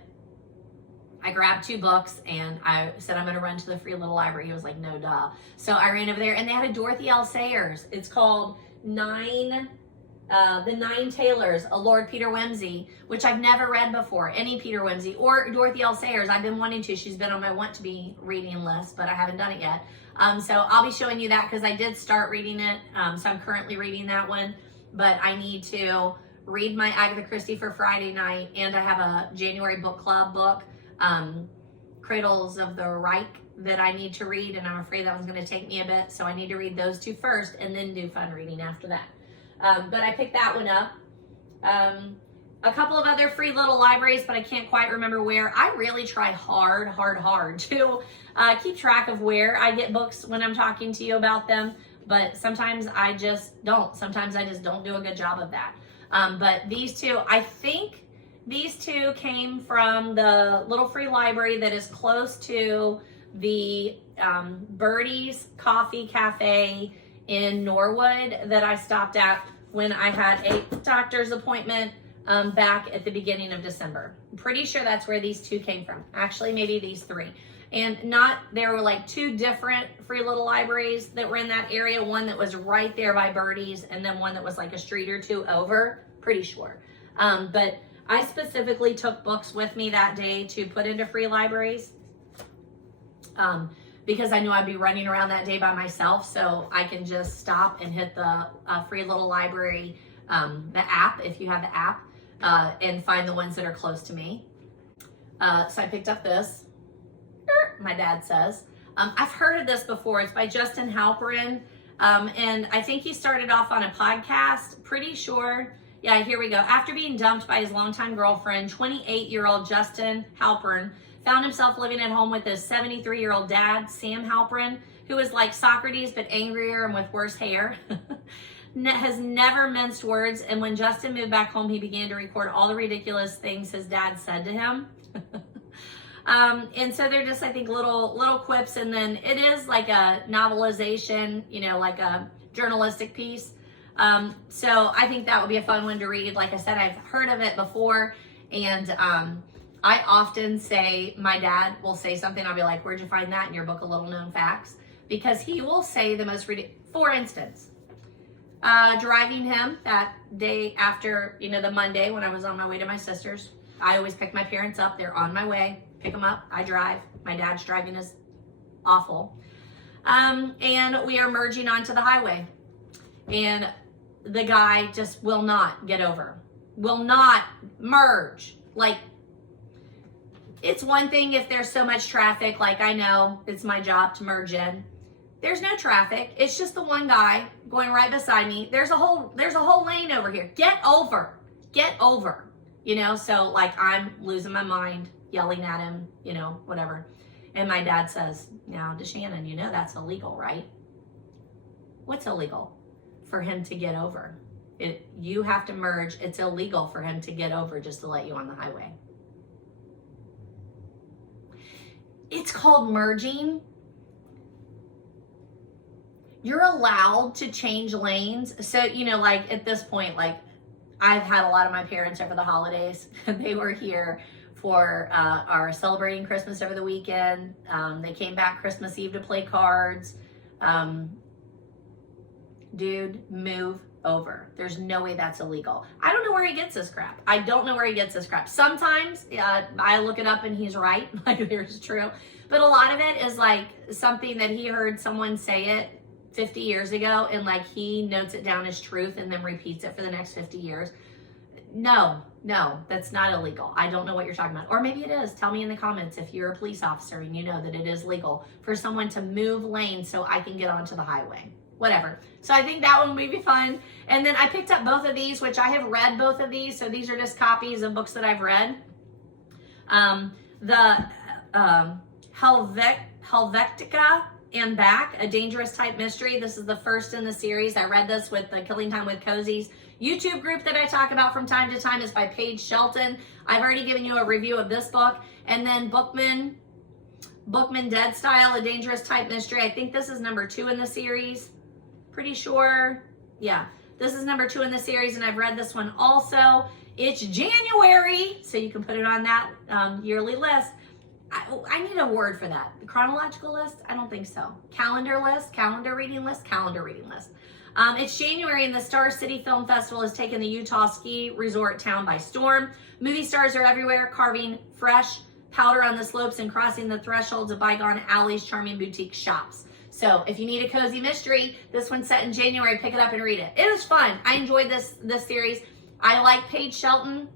I grabbed 2 books, and I said, I'm going to run to the free little library. He was like, no, duh. So I ran over there, and they had a Dorothy L. Sayers. It's called The 9 Tailors, a Lord Peter Wimsey, which I've never read before, any Peter Wimsey or Dorothy L. Sayers. I've been wanting to. She's been on my want to be reading list, but I haven't done it yet. So I'll be showing you that because I did start reading it. So I'm currently reading that one, but I need to read my Agatha Christie for Friday night, and I have a January book club book, Cradles of the Reich, that I need to read, and I'm afraid that one's going to take me a bit, so I need to read those 2 first and then do fun reading after that. But I picked that one up. A couple of other free little libraries, but I can't quite remember where. I really try hard to keep track of where I get books when I'm talking to you about them, but sometimes I just don't. Sometimes I just don't do a good job of that. But these 2, I think these 2 came from the little free library that is close to the Birdie's Coffee Cafe in Norwood that I stopped at when I had a doctor's appointment back at the beginning of December. I'm pretty sure that's where these 2 came from. Actually, maybe these 3. And there were like 2 different free little libraries that were in that area. One that was right there by Birdie's, and then one that was like a street or 2 over, pretty sure. But I specifically took books with me that day to put into free libraries because I knew I'd be running around that day by myself, so I can just stop and hit the free little library, the app, if you have the app, and find the ones that are close to me. So I picked up this, my dad says. I've heard of this before. It's by Justin Halperin, and I think he started off on a podcast, pretty sure. Yeah, here we go. After being dumped by his longtime girlfriend, 28-year-old Justin Halperin found himself living at home with his 73-year-old dad, Sam Halperin, who is like Socrates but angrier and with worse hair. Has never minced words, and when Justin moved back home, he began to record all the ridiculous things his dad said to him. And so they're just, I think, little quips, and then it is like a novelization, like a journalistic piece. So I think that would be a fun one to read. Like I said, I've heard of it before, and I often say, my dad will say something, I'll be like, where'd you find that in your book of little known facts? Because he will say the most ridiculous. For instance, driving him that day after, the Monday when I was on my way to my sister's. I always pick my parents up. They're on my way. Pick them up. I drive. My dad's driving is awful. And we are merging onto the highway. And the guy just will not get over. Will not merge. Like, it's one thing if there's so much traffic, like I know it's my job to merge in. There's no traffic. It's just the one guy going right beside me. There's a whole lane over here. Get over. Get over. So like I'm losing my mind, yelling at him, whatever. And my dad says, now, DaShannon, that's illegal, right? What's illegal? For him to get over. You have to merge. It's illegal for him to get over just to let you on the highway. It's called merging. You're allowed to change lanes. So, like at this point, like I've had a lot of my parents over the holidays. They were here for our celebrating Christmas over the weekend. They came back Christmas Eve to play cards. Dude, move over. There's no way that's illegal. I don't know where he gets this crap. I don't know where he gets this crap. Sometimes I look it up and he's right. Like there's true. But a lot of it is like something that he heard someone say it 50 years ago and like he notes it down as truth and then repeats it for the next 50 years. No, that's not illegal. I don't know what you're talking about. Or maybe it is. Tell me in the comments if you're a police officer and you know that it is legal for someone to move lanes so I can get onto the highway. Whatever. So I think that one would be fun. And then I picked up both of these, which I have read both of these. So these are just copies of books that I've read. The Helvetica and Back, a dangerous type mystery. This is the first in the series. I read this with the Killing Time with Cozies YouTube group that I talk about from time to time. Is by Paige Shelton. I've already given you a review of this book. And then Bookman Dead Style, a dangerous type mystery. I think this is number 2 in the series. Pretty sure. Yeah, this is number 2 in the series, and I've read this one also. It's January, so you can put it on that yearly list. I need a word for that. The chronological list? I don't think so. Calendar list? Calendar reading list? Calendar reading list. It's January, and the Star City Film Festival has taken the Utah ski resort town by storm. Movie stars are everywhere, carving fresh powder on the slopes and crossing the thresholds of bygone alleys, charming boutique shops. So if you need a cozy mystery, this one's set in January. Pick it up and read it. It was fun. I enjoyed this series. I like Paige Shelton.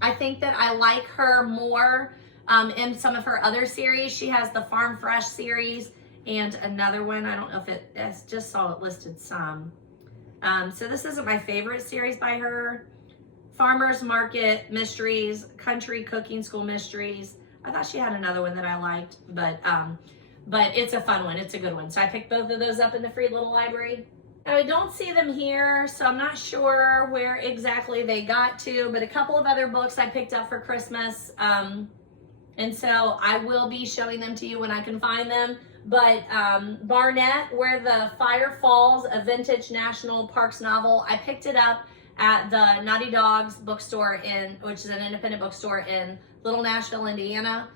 I think that I like her more in some of her other series. She has the Farm Fresh series and another one. I don't know if I just saw it listed some. So this isn't my favorite series by her. Farmers Market Mysteries, Country Cooking School Mysteries. I thought she had another one that I liked, but it's a fun one. It's a good one. So I picked both of those up in the free little library. I don't see them here, so I'm not sure where exactly they got to, but a couple of other books I picked up for Christmas. And so I will be showing them to you when I can find them. But Barnett, Where the Fire Falls, a vintage National Parks novel, I picked it up at the Naughty Dogs bookstore which is an independent bookstore in Little Nashville, Indiana.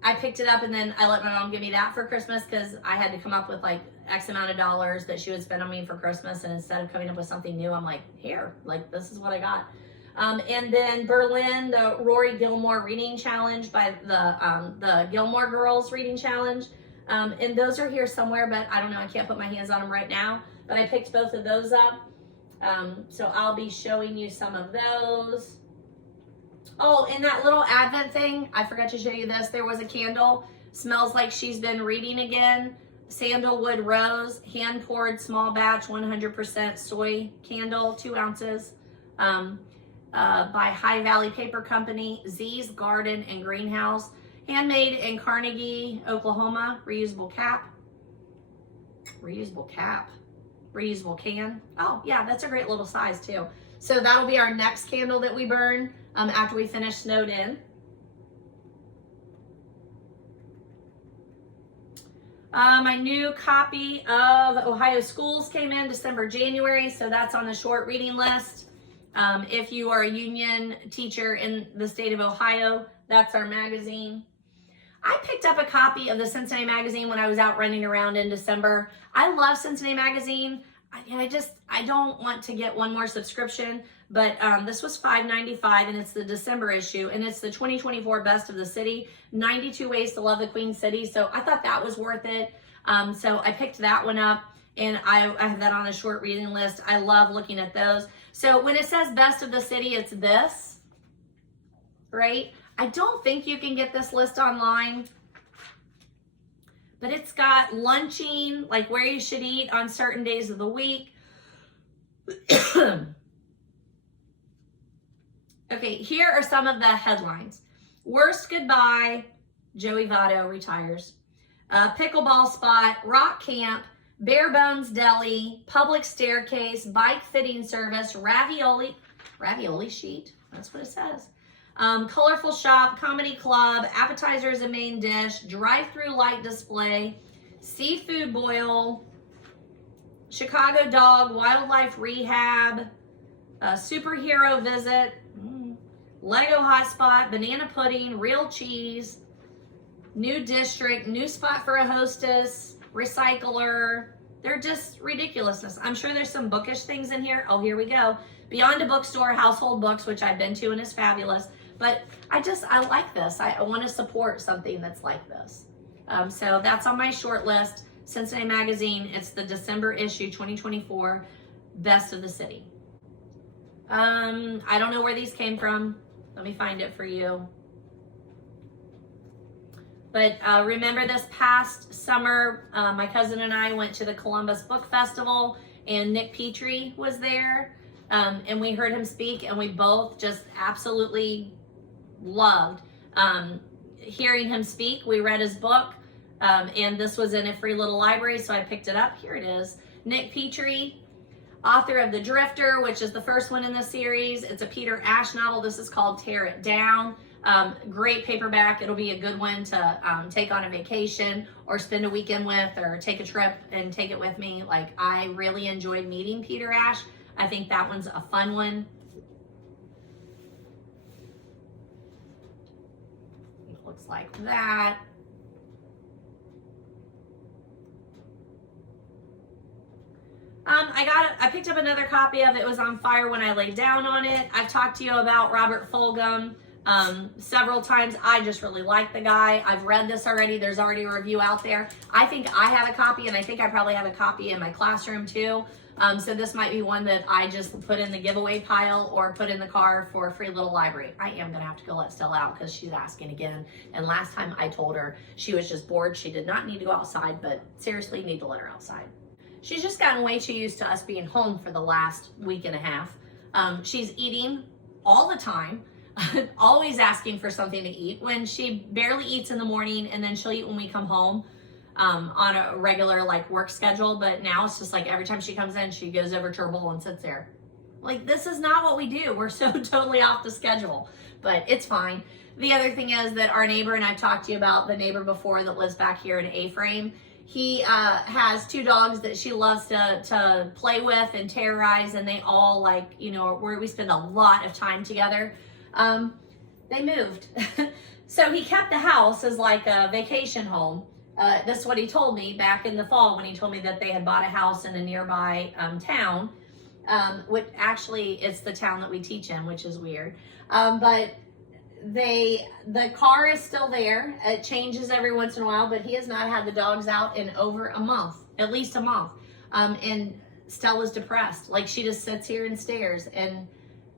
I picked it up and then I let my mom give me that for Christmas because I had to come up with like X amount of dollars that she would spend on me for Christmas. And instead of coming up with something new, I'm like, here, like this is what I got. And then Berlin, the Rory Gilmore reading challenge by the Gilmore Girls reading challenge. And those are here somewhere, but I don't know, I can't put my hands on them right now. But I picked both of those up. So I'll be showing you some of those. Oh, in that little Advent thing, I forgot to show you this. There was a candle. Smells like she's been reading again. Sandalwood Rose, hand-poured small batch, 100% soy candle, 2 ounces. By High Valley Paper Company, Z's Garden and Greenhouse. Handmade in Carnegie, Oklahoma. Reusable cap. Reusable cap. Reusable can. Oh, yeah, that's a great little size, too. So that'll be our next candle that we burn after we finish Snowed In. My new copy of Ohio Schools came in December, January, so that's on the short reading list. If you are a union teacher in the state of Ohio, that's our magazine. I picked up a copy of the Cincinnati Magazine when I was out running around in December. I love Cincinnati Magazine. I don't want to get one more subscription, but this was $5.95 and it's the December issue and it's the 2024 Best of the City, 92 Ways to Love the Queen City. So I thought that was worth it. So I picked that one up and I have that on the short reading list. I love looking at those. So when it says Best of the City, it's this, right? I don't think you can get this list online, but it's got lunching, like where you should eat on certain days of the week. Okay, here are some of the headlines. Worst goodbye, Joey Votto retires. Pickleball spot, rock camp, bare bones deli, public staircase, bike fitting service, ravioli sheet, that's what it says. Colorful shop, comedy club, appetizers and main dish, drive-through light display, seafood boil, Chicago dog, wildlife rehab, superhero visit, Lego hotspot, banana pudding, real cheese, new district, new spot for a hostess, recycler. They're just ridiculousness. I'm sure there's some bookish things in here. Oh, here we go. Beyond a Bookstore, Household Books, which I've been to and is fabulous. But I like this. I want to support something that's like this. So that's on my short list. Cincinnati Magazine. It's the December issue, 2024, Best of the City. I don't know where these came from. Let me find it for you. But remember this past summer, my cousin and I went to the Columbus Book Festival and Nick Petrie was there. And we heard him speak and we both just absolutely loved hearing him speak. We read his book, and this was in a free little library, so I picked it up. Here it is. Nick Petrie, author of The Drifter, which is the first one in the series. It's a Peter Ash novel. This is called Tear It Down. Great paperback. It'll be a good one to take on a vacation or spend a weekend with, or take a trip and take it with me. Like, I really enjoyed meeting Peter Ash. I think that one's a fun one. It looks like that. I picked up another copy of It Was on Fire When I Lay Down on It. I've talked to you about Robert Fulghum several times. I just really like the guy. I've read this already. There's already a review out there. I think I have a copy, and I think I probably have a copy in my classroom too. So this might be one that I just put in the giveaway pile or put in the car for a free little library. I am gonna have to go let Stella out because she's asking again. And last time I told her she was just bored. She did not need to go outside, but seriously need to let her outside. She's just gotten way too used to us being home for the last week and a half. She's eating all the time, always asking for something to eat, when she barely eats in the morning, and then she'll eat when we come home on a regular like work schedule. But now it's just like every time she comes in, she goes over to her bowl and sits there. Like, this is not what we do. We're so totally off the schedule, but it's fine. The other thing is that our neighbor, and I've talked to you about the neighbor before that lives back here in A-frame, he has two dogs that she loves to play with and terrorize, and they all, like, you know, where we spend a lot of time together. They moved. So he kept the house as like a vacation home. That's what he told me back in the fall when he told me that they had bought a house in a nearby town, which actually it's the town that we teach in, which is weird. But the car is still there. It changes every once in a while, but he has not had the dogs out in over a month, at least a month. And Stella's depressed. Like, she just sits here and stares. And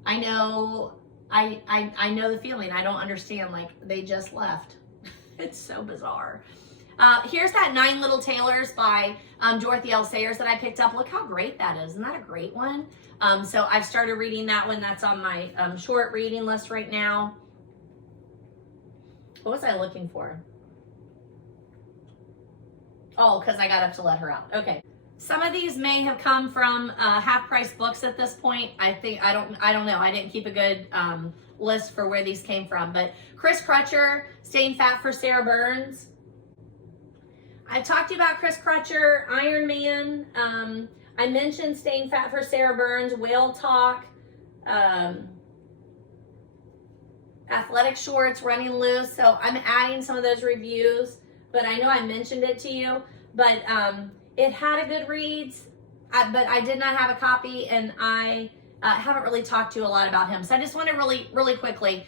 I know the feeling. I don't understand. Like, they just left. It's so bizarre. Here's that 9 Little Tailors by Dorothy L. Sayers that I picked up. Look how great that is. Isn't that a great one? So I've started reading that one. That's on my short reading list right now. What was I looking for? Oh, because I got up to let her out. Okay. Some of these may have come from half-price books at this point. I don't know. I didn't keep a good list for where these came from. But Chris Crutcher, Staying Fat for Sarah Burns. I talked to you about Chris Crutcher, Iron Man. I mentioned Staying Fat for Sarah Burns, Whale Talk, Athletic Shorts, Running Loose. So I'm adding some of those reviews, but I know I mentioned it to you. But it had a good reads, but I did not have a copy, and I haven't really talked to you a lot about him. So I just want to really quickly,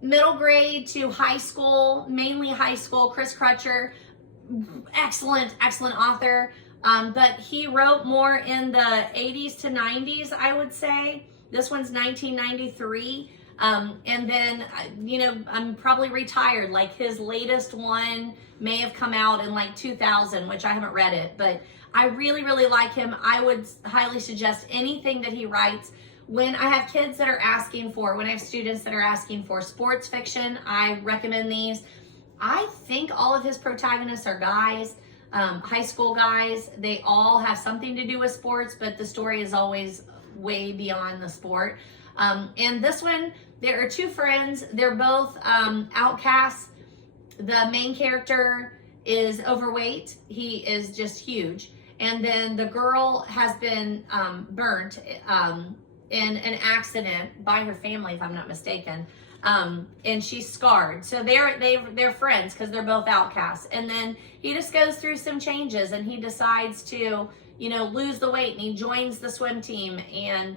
middle grade to high school, mainly high school, Chris Crutcher, excellent author. But he wrote more in the 80s to 90s, I would say. This one's 1993. And then, you know, I'm probably retired. Like, his latest one may have come out in like 2000, which I haven't read it, but I really like him. I would highly suggest anything that he writes. When I have kids that are asking for, when I have students that are asking for sports fiction, I recommend these. I think all of his protagonists are guys, high school guys. They all have something to do with sports, but the story is always way beyond the sport. And this one, there are two friends. They're both outcasts. The main character is overweight. He is just huge. And then the girl has been burnt in an accident by her family, if I'm not mistaken. And she's scarred. So they're friends because they're both outcasts. And then he just goes through some changes, and he decides to, you know, lose the weight, and he joins the swim team. And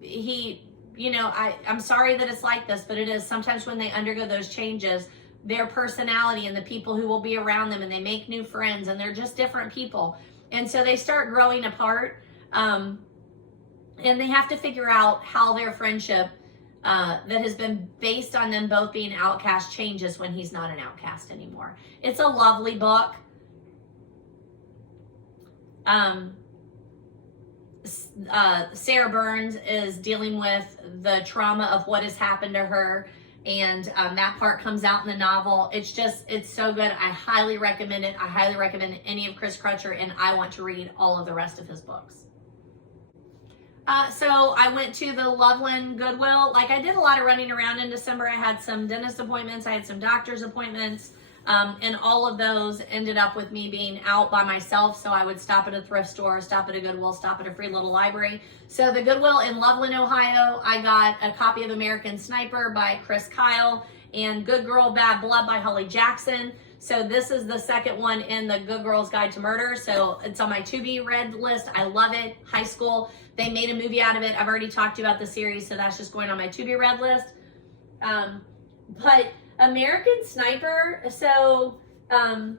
he, you know, I'm sorry that it's like this, but it is. Sometimes when they undergo those changes, their personality and the people who will be around them, and they make new friends, and they're just different people. And so they start growing apart, and they have to figure out how their friendship that has been based on them both being outcast changes when he's not an outcast anymore. It's a lovely book. Sarah Burns is dealing with the trauma of what has happened to her, and that part comes out in the novel. It's so good. I highly recommend it. I highly recommend any of Chris Crutcher, and I want to read all of the rest of his books. So I went to the Loveland Goodwill. Like, I did a lot of running around in December. I had some dentist appointments. I had some doctor's appointments. And all of those ended up with me being out by myself. So I would stop at a thrift store, stop at a Goodwill, stop at a free little library. So the Goodwill in Loveland, Ohio, I got a copy of American Sniper by Chris Kyle and Good Girl, Bad Blood by Holly Jackson. So this is the second one in the Good Girl's Guide to Murder. So it's on my to-be-read list. I love it. High school. They made a movie out of it. I've already talked to you about the series, so that's just going on my to-be-read list. But American Sniper, so I'm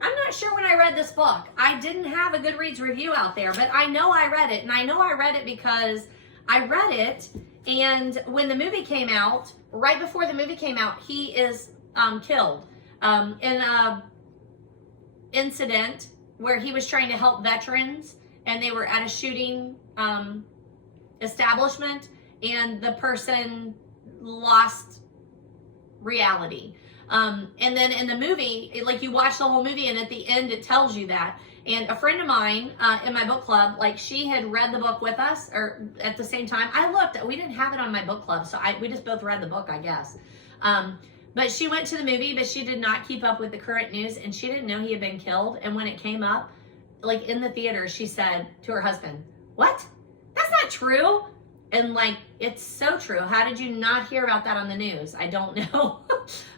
not sure when I read this book. I didn't have a Goodreads review out there, but I know I read it. And I know I read it because I read it, and when the movie came out, right before the movie came out, he is killed in a incident where he was trying to help veterans, and they were at a shooting establishment, and the person lost reality. And then in the movie, like, you watch the whole movie, and at the end it tells you that. And a friend of mine in my book club, like, she had read the book with us, or at the same time. I looked, we didn't have it on my book club, so we just both read the book, I guess. But she went to the movie, but she did not keep up with the current news, and she didn't know he had been killed. And when it came up, like, in the theater, she said to her husband, "What? That's not true." And, like, it's so true. How did you not hear about that on the news? I don't know.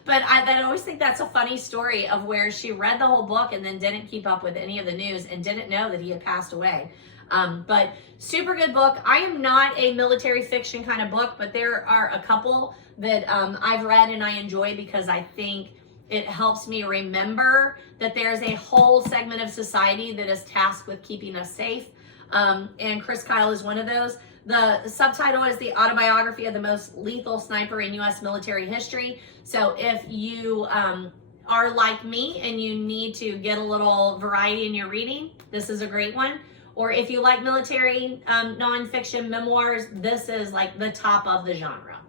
But I always think that's a funny story of where she read the whole book and then didn't keep up with any of the news and didn't know that he had passed away. But super good book. I am not a military fiction kind of book, but there are a couple that I've read and I enjoy because I think it helps me remember that there's a whole segment of society that is tasked with keeping us safe. And Chris Kyle is one of those. The subtitle is The Autobiography of the Most Lethal Sniper in U.S. Military History. So if you are like me and you need to get a little variety in your reading, this is a great one. Or if you like military nonfiction memoirs, this is like the top of the genre.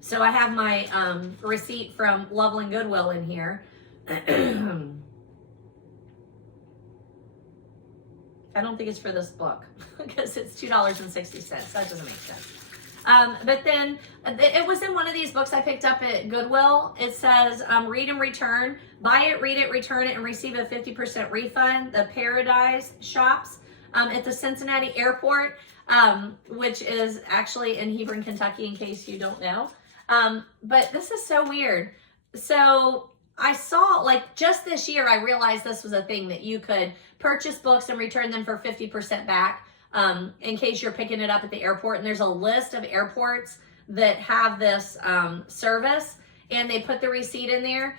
So I have my receipt from Loveland Goodwill in here. I don't think it's for this book because it's $2.60. That doesn't make sense. But then it was in one of these books I picked up at Goodwill. It says, read and return. Buy it, read it, return it, and receive a 50% refund. The Paradise Shops at the Cincinnati Airport, which is actually in Hebron, Kentucky, in case you don't know. But this is so weird. So I saw, like, just this year, I realized this was a thing that you could purchase books and return them for 50% back in case you're picking it up at the airport. And there's a list of airports that have this service, and they put the receipt in there.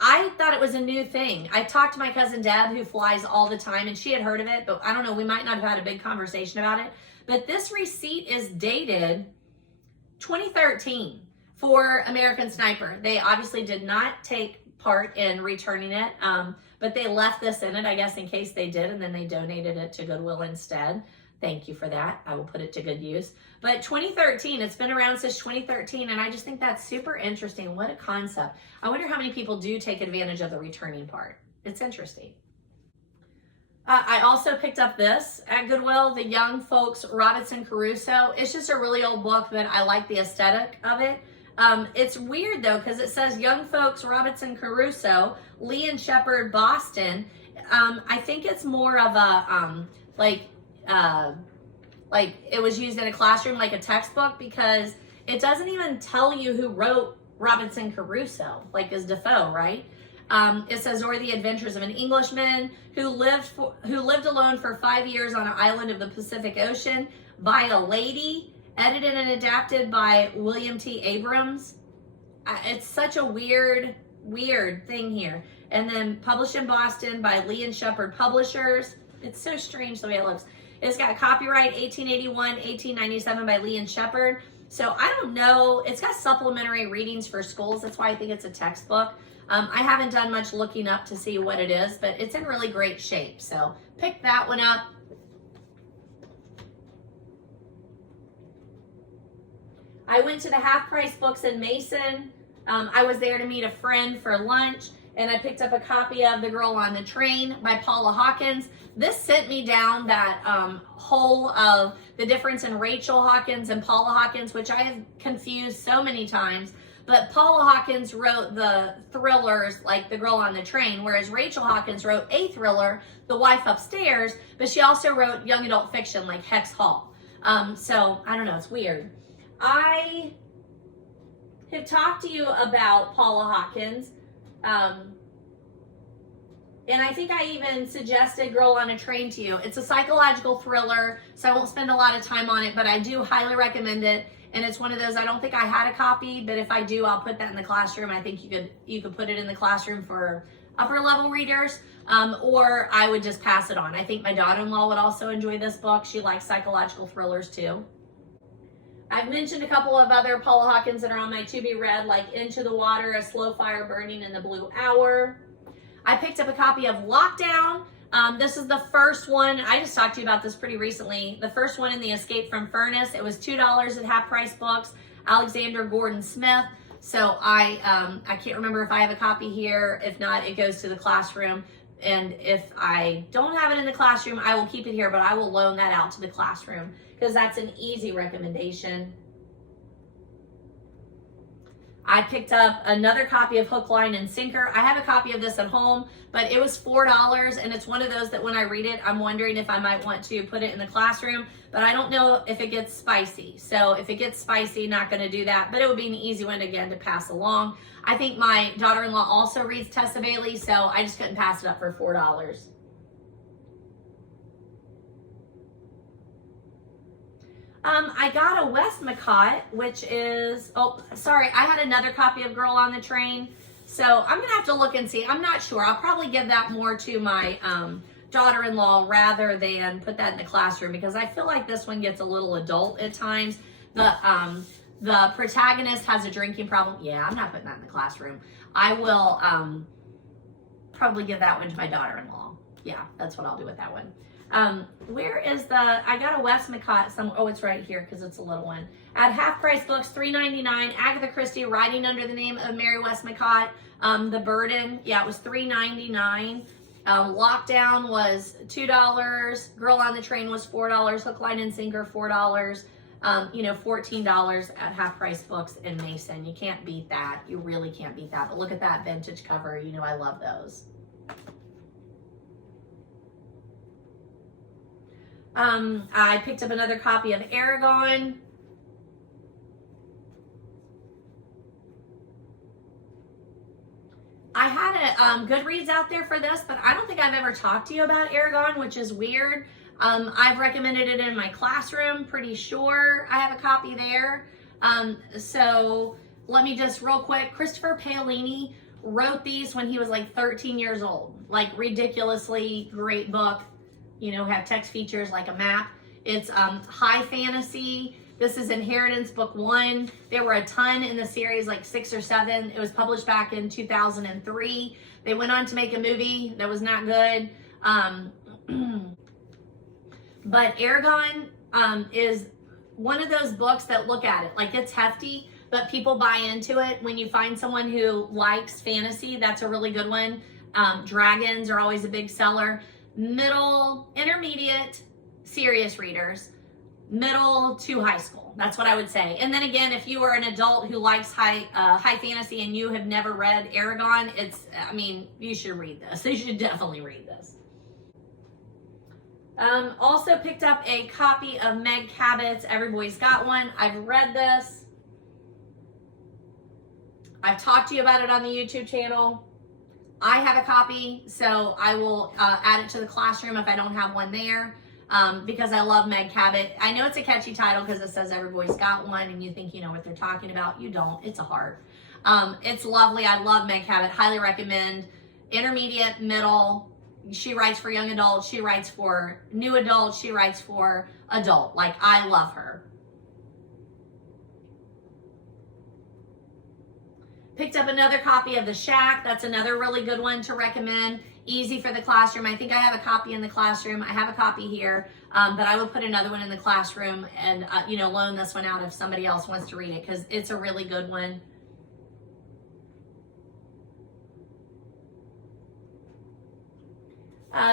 I thought it was a new thing. I talked to my cousin Deb, who flies all the time, and she had heard of it, but I don't know, we might not have had a big conversation about it. But this receipt is dated 2013 for American Sniper. They obviously did not take part in returning it, but they left this in it, I guess, in case they did, and then they donated it to Goodwill instead. Thank you for that. I will put it to good use. But 2013, it's been around since 2013, and I just think that's super interesting. What a concept. I wonder how many people do take advantage of the returning part. It's interesting. I also picked up this at Goodwill, the Young Folks Robinson Crusoe. It's just a really old book, but I like the aesthetic of it. It's weird though, because it says Young Folks Robinson Crusoe, Lee and Shepherd, Boston. I think it's more of a, like it was used in a classroom, like a textbook, because it doesn't even tell you who wrote Robinson Crusoe, like as Defoe, right? It says, or the adventures of an Englishman who lived alone for 5 years on an island of the Pacific Ocean by a lady, edited and adapted by William T. Abrams. It's such a weird thing here. And then published in Boston by Lee and Shepherd Publishers. It's so strange the way it looks. It's got copyright 1881, 1897 by Lee and Shepherd. So I don't know. It's got supplementary readings for schools. That's why I think it's a textbook. I haven't done much looking up to see what it is, but it's in really great shape. So pick that one up. I went to the Half Price Books in Mason. I was there to meet a friend for lunch, and I picked up a copy of The Girl on the Train by Paula Hawkins. This sent me down that hole of the difference in Rachel Hawkins and Paula Hawkins, which I have confused so many times. But Paula Hawkins wrote the thrillers like The Girl on the Train, whereas Rachel Hawkins wrote a thriller, The Wife Upstairs, but she also wrote young adult fiction like Hex Hall. So I don't know, it's weird. I have talked to you about Paula Hawkins, and I think I even suggested Girl on a Train to you. It's a psychological thriller, so I won't spend a lot of time on it, but I do highly recommend it. And it's one of those, I don't think I had a copy, but if I do, I'll put that in the classroom. I think you could put it in the classroom for upper level readers, or I would just pass it on. I think my daughter-in-law would also enjoy this book. She likes psychological thrillers too. I've mentioned a couple of other Paula Hawkins that are on my to be read, like Into the Water, A Slow Fire Burning in the Blue Hour. I picked up a copy of Lockdown. This is the first one. I just talked to you about this pretty recently. The first one in the Escape from Furnace. It was $2 at Half Price Books. Alexander Gordon Smith. So I can't remember if I have a copy here. If not, it goes to the classroom. And if I don't have it in the classroom, I will keep it here, but I will loan that out to the classroom because that's an easy recommendation. I picked up another copy of Hook, Line, and Sinker. I have a copy of this at home, but it was $4, and it's one of those that when I read it, I'm wondering if I might want to put it in the classroom, but I don't know if it gets spicy. So if it gets spicy, not going to do that, but it would be an easy one, again, to pass along. I think my daughter-in-law also reads Tessa Bailey, so I just couldn't pass it up for $4. I got a Westmacott, which is, oh, sorry, I had another copy of Girl on the Train. So I'm going to have to look and see. I'm not sure. I'll probably give that more to my daughter-in-law rather than put that in the classroom because I feel like this one gets a little adult at times. The protagonist has a drinking problem. Yeah, I'm not putting that in the classroom. I will probably give that one to my daughter-in-law. Yeah, that's what I'll do with that one. Where is I got a Westmacott somewhere. Oh, it's right here because it's a little one. At Half Price Books, $3.99. Agatha Christie, writing under the name of Mary Westmacott. The Burden, yeah, it was $3.99. Lockdown was $2. Girl on the Train was $4. Hook, Line, and Sinker, $4. $14 at Half Price Books in Mason. You can't beat that. You really can't beat that. But look at that vintage cover. You know I love those. I picked up another copy of Aragon. I had a Goodreads out there for this, but I don't think I've ever talked to you about Aragon, which is weird. I've recommended it in my classroom, pretty sure I have a copy there. So let me just real quick, Christopher Paolini wrote these when he was like 13 years old, like ridiculously great book. Have text features like a map. It's high fantasy. This is Inheritance Book 1. There were a ton in the series, like 6 or 7. It was published back in 2003. They went on to make a movie that was not good. But Aragon is one of those books that look at it, like it's hefty, but people buy into it. When you find someone who likes fantasy, that's a really good one. Dragons are always a big seller. Middle, intermediate, serious readers, middle to high school. That's what I would say. And then again, if you are an adult who likes high fantasy and you have never read Aragon, you should read this. You should definitely read this. Also picked up a copy of Meg Cabot's Every Boy's Got One. I've read this. I've talked to you about it on the YouTube channel. I have a copy, so I will add it to the classroom if I don't have one there because I love Meg Cabot. I know it's a catchy title because it says Every Boy's Got One and you think you know what they're talking about. You don't. It's a heart. It's lovely. I love Meg Cabot. Highly recommend. Intermediate, middle. She writes for young adults. She writes for new adults. She writes for adult. Like, I love her. Picked up another copy of The Shack. That's another really good one to recommend. Easy for the classroom. I think I have a copy in the classroom. I have a copy here, but I would put another one in the classroom and, loan this one out if somebody else wants to read it, because it's a really good one.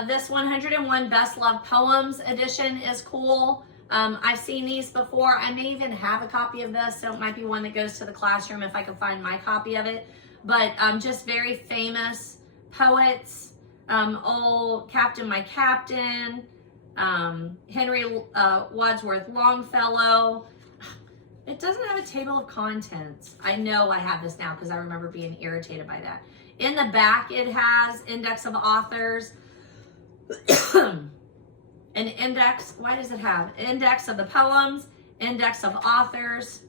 This 101 Best Loved Poems edition is cool. I've seen these before. I may even have a copy of this, so it might be one that goes to the classroom if I can find my copy of it. But just very famous poets. Old Captain My Captain, Henry Wadsworth Longfellow. It doesn't have a table of contents. I know I have this now because I remember being irritated by that. In the back, it has index of authors. An index, why does it have? Index of the poems, index of authors.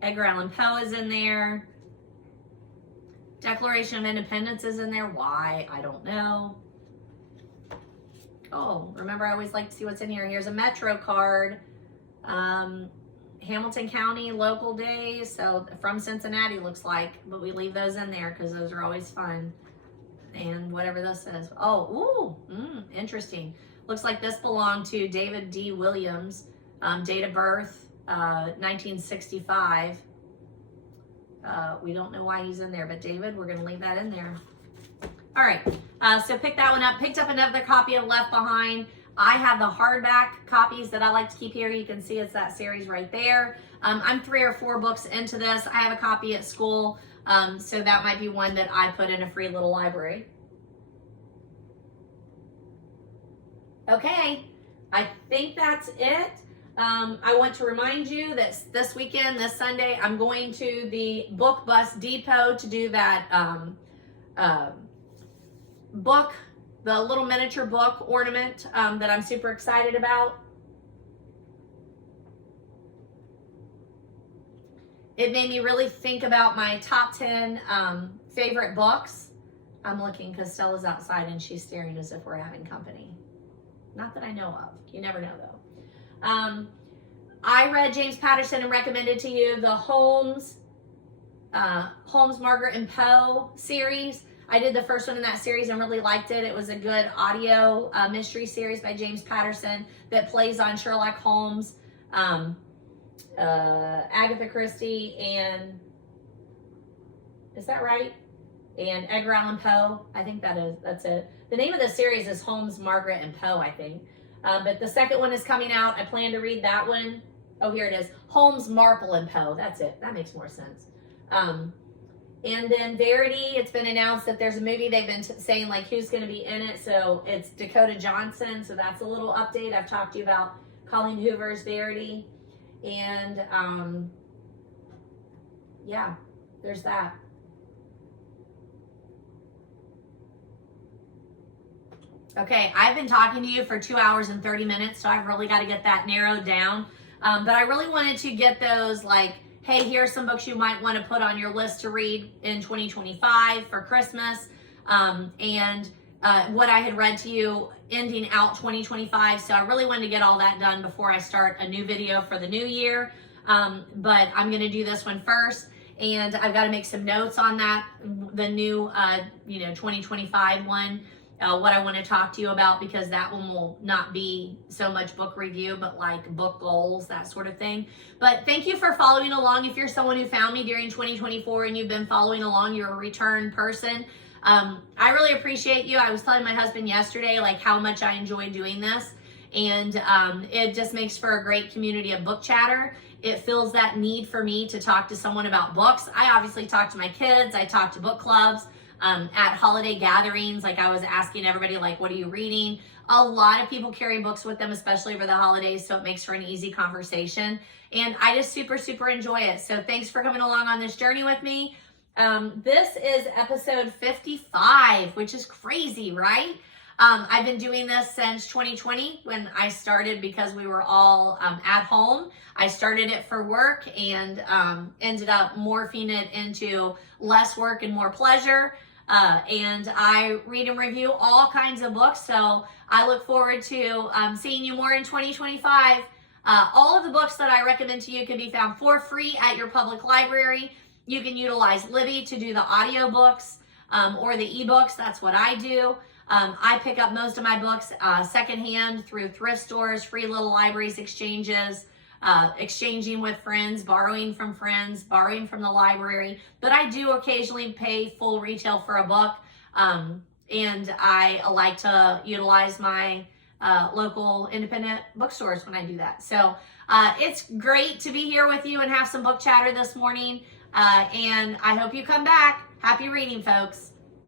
Edgar Allan Poe is in there. Declaration of Independence is in there. Why? I don't know. Oh, remember, I always like to see what's in here. Here's a Metro card. Hamilton County local days. So from Cincinnati looks like, but we leave those in there because those are always fun. And whatever this is. Oh, interesting. Looks like this belonged to David D. Williams. Date of birth. 1965. We don't know why he's in there, but David, we're going to leave that in there. All right, so pick that one up. Picked up another copy of Left Behind. I have the hardback copies that I like to keep here. You can see it's that series right there. I'm 3 or 4 books into this. I have a copy at school, so that might be one that I put in a free little library. Okay, I think that's it. I want to remind you that this weekend, this Sunday, I'm going to the Book Bus Depot to do that book, the little miniature book ornament that I'm super excited about. It made me really think about my top 10 favorite books. I'm looking because Stella's outside and she's staring as if we're having company. Not that I know of. You never know, though. I read James Patterson and recommended to you the Holmes, Margaret, and Poe series. I did the first one in that series and really liked it. It was a good audio mystery series by James Patterson that plays on Sherlock Holmes, Agatha Christie, and is that right? And Edgar Allan Poe. I think that's it. The name of the series is Holmes, Margaret, and Poe, I think. But the second one is coming out. I plan to read that one. Oh, here it is. Holmes, Marple, and Poe. That's it. That makes more sense. And then Verity, it's been announced that there's a movie. They've been saying like who's going to be in it. So it's Dakota Johnson. So that's a little update. I've talked to you about Colleen Hoover's Verity. And yeah, there's that. Okay, I've been talking to you for 2 hours and 30 minutes, so I've really got to get that narrowed down. But I really wanted to get those like, hey, here's some books you might want to put on your list to read in 2025 for Christmas. And what I had read to you ending out 2025. So I really wanted to get all that done before I start a new video for the new year. But I'm going to do this one first. And I've got to make some notes on that, the new, 2025 one. What I want to talk to you about, because that one will not be so much book review, but like book goals, that sort of thing. But thank you for following along. If you're someone who found me during 2024 and you've been following along, you're a return person. I really appreciate you. I was telling my husband yesterday, like how much I enjoy doing this. And it just makes for a great community of book chatter. It fills that need for me to talk to someone about books. I obviously talk to my kids. I talk to book clubs. At holiday gatherings, like I was asking everybody, like, what are you reading? A lot of people carry books with them, especially over the holidays, so it makes for an easy conversation. And I just super, super enjoy it. So thanks for coming along on this journey with me. This is episode 55, which is crazy, right? I've been doing this since 2020 when I started because we were all at home. I started it for work and ended up morphing it into less work and more pleasure. And I read and review all kinds of books. So I look forward to seeing you more in 2025. All of the books that I recommend to you can be found for free at your public library. You can utilize Libby to do the audiobooks or the ebooks. That's what I do. I pick up most of my books secondhand through thrift stores, free little libraries exchanges, exchanging with friends, borrowing from friends, borrowing from the library. But I do occasionally pay full retail for a book. And I like to utilize my local independent bookstores when I do that. So it's great to be here with you and have some book chatter this morning. And I hope you come back. Happy reading, folks.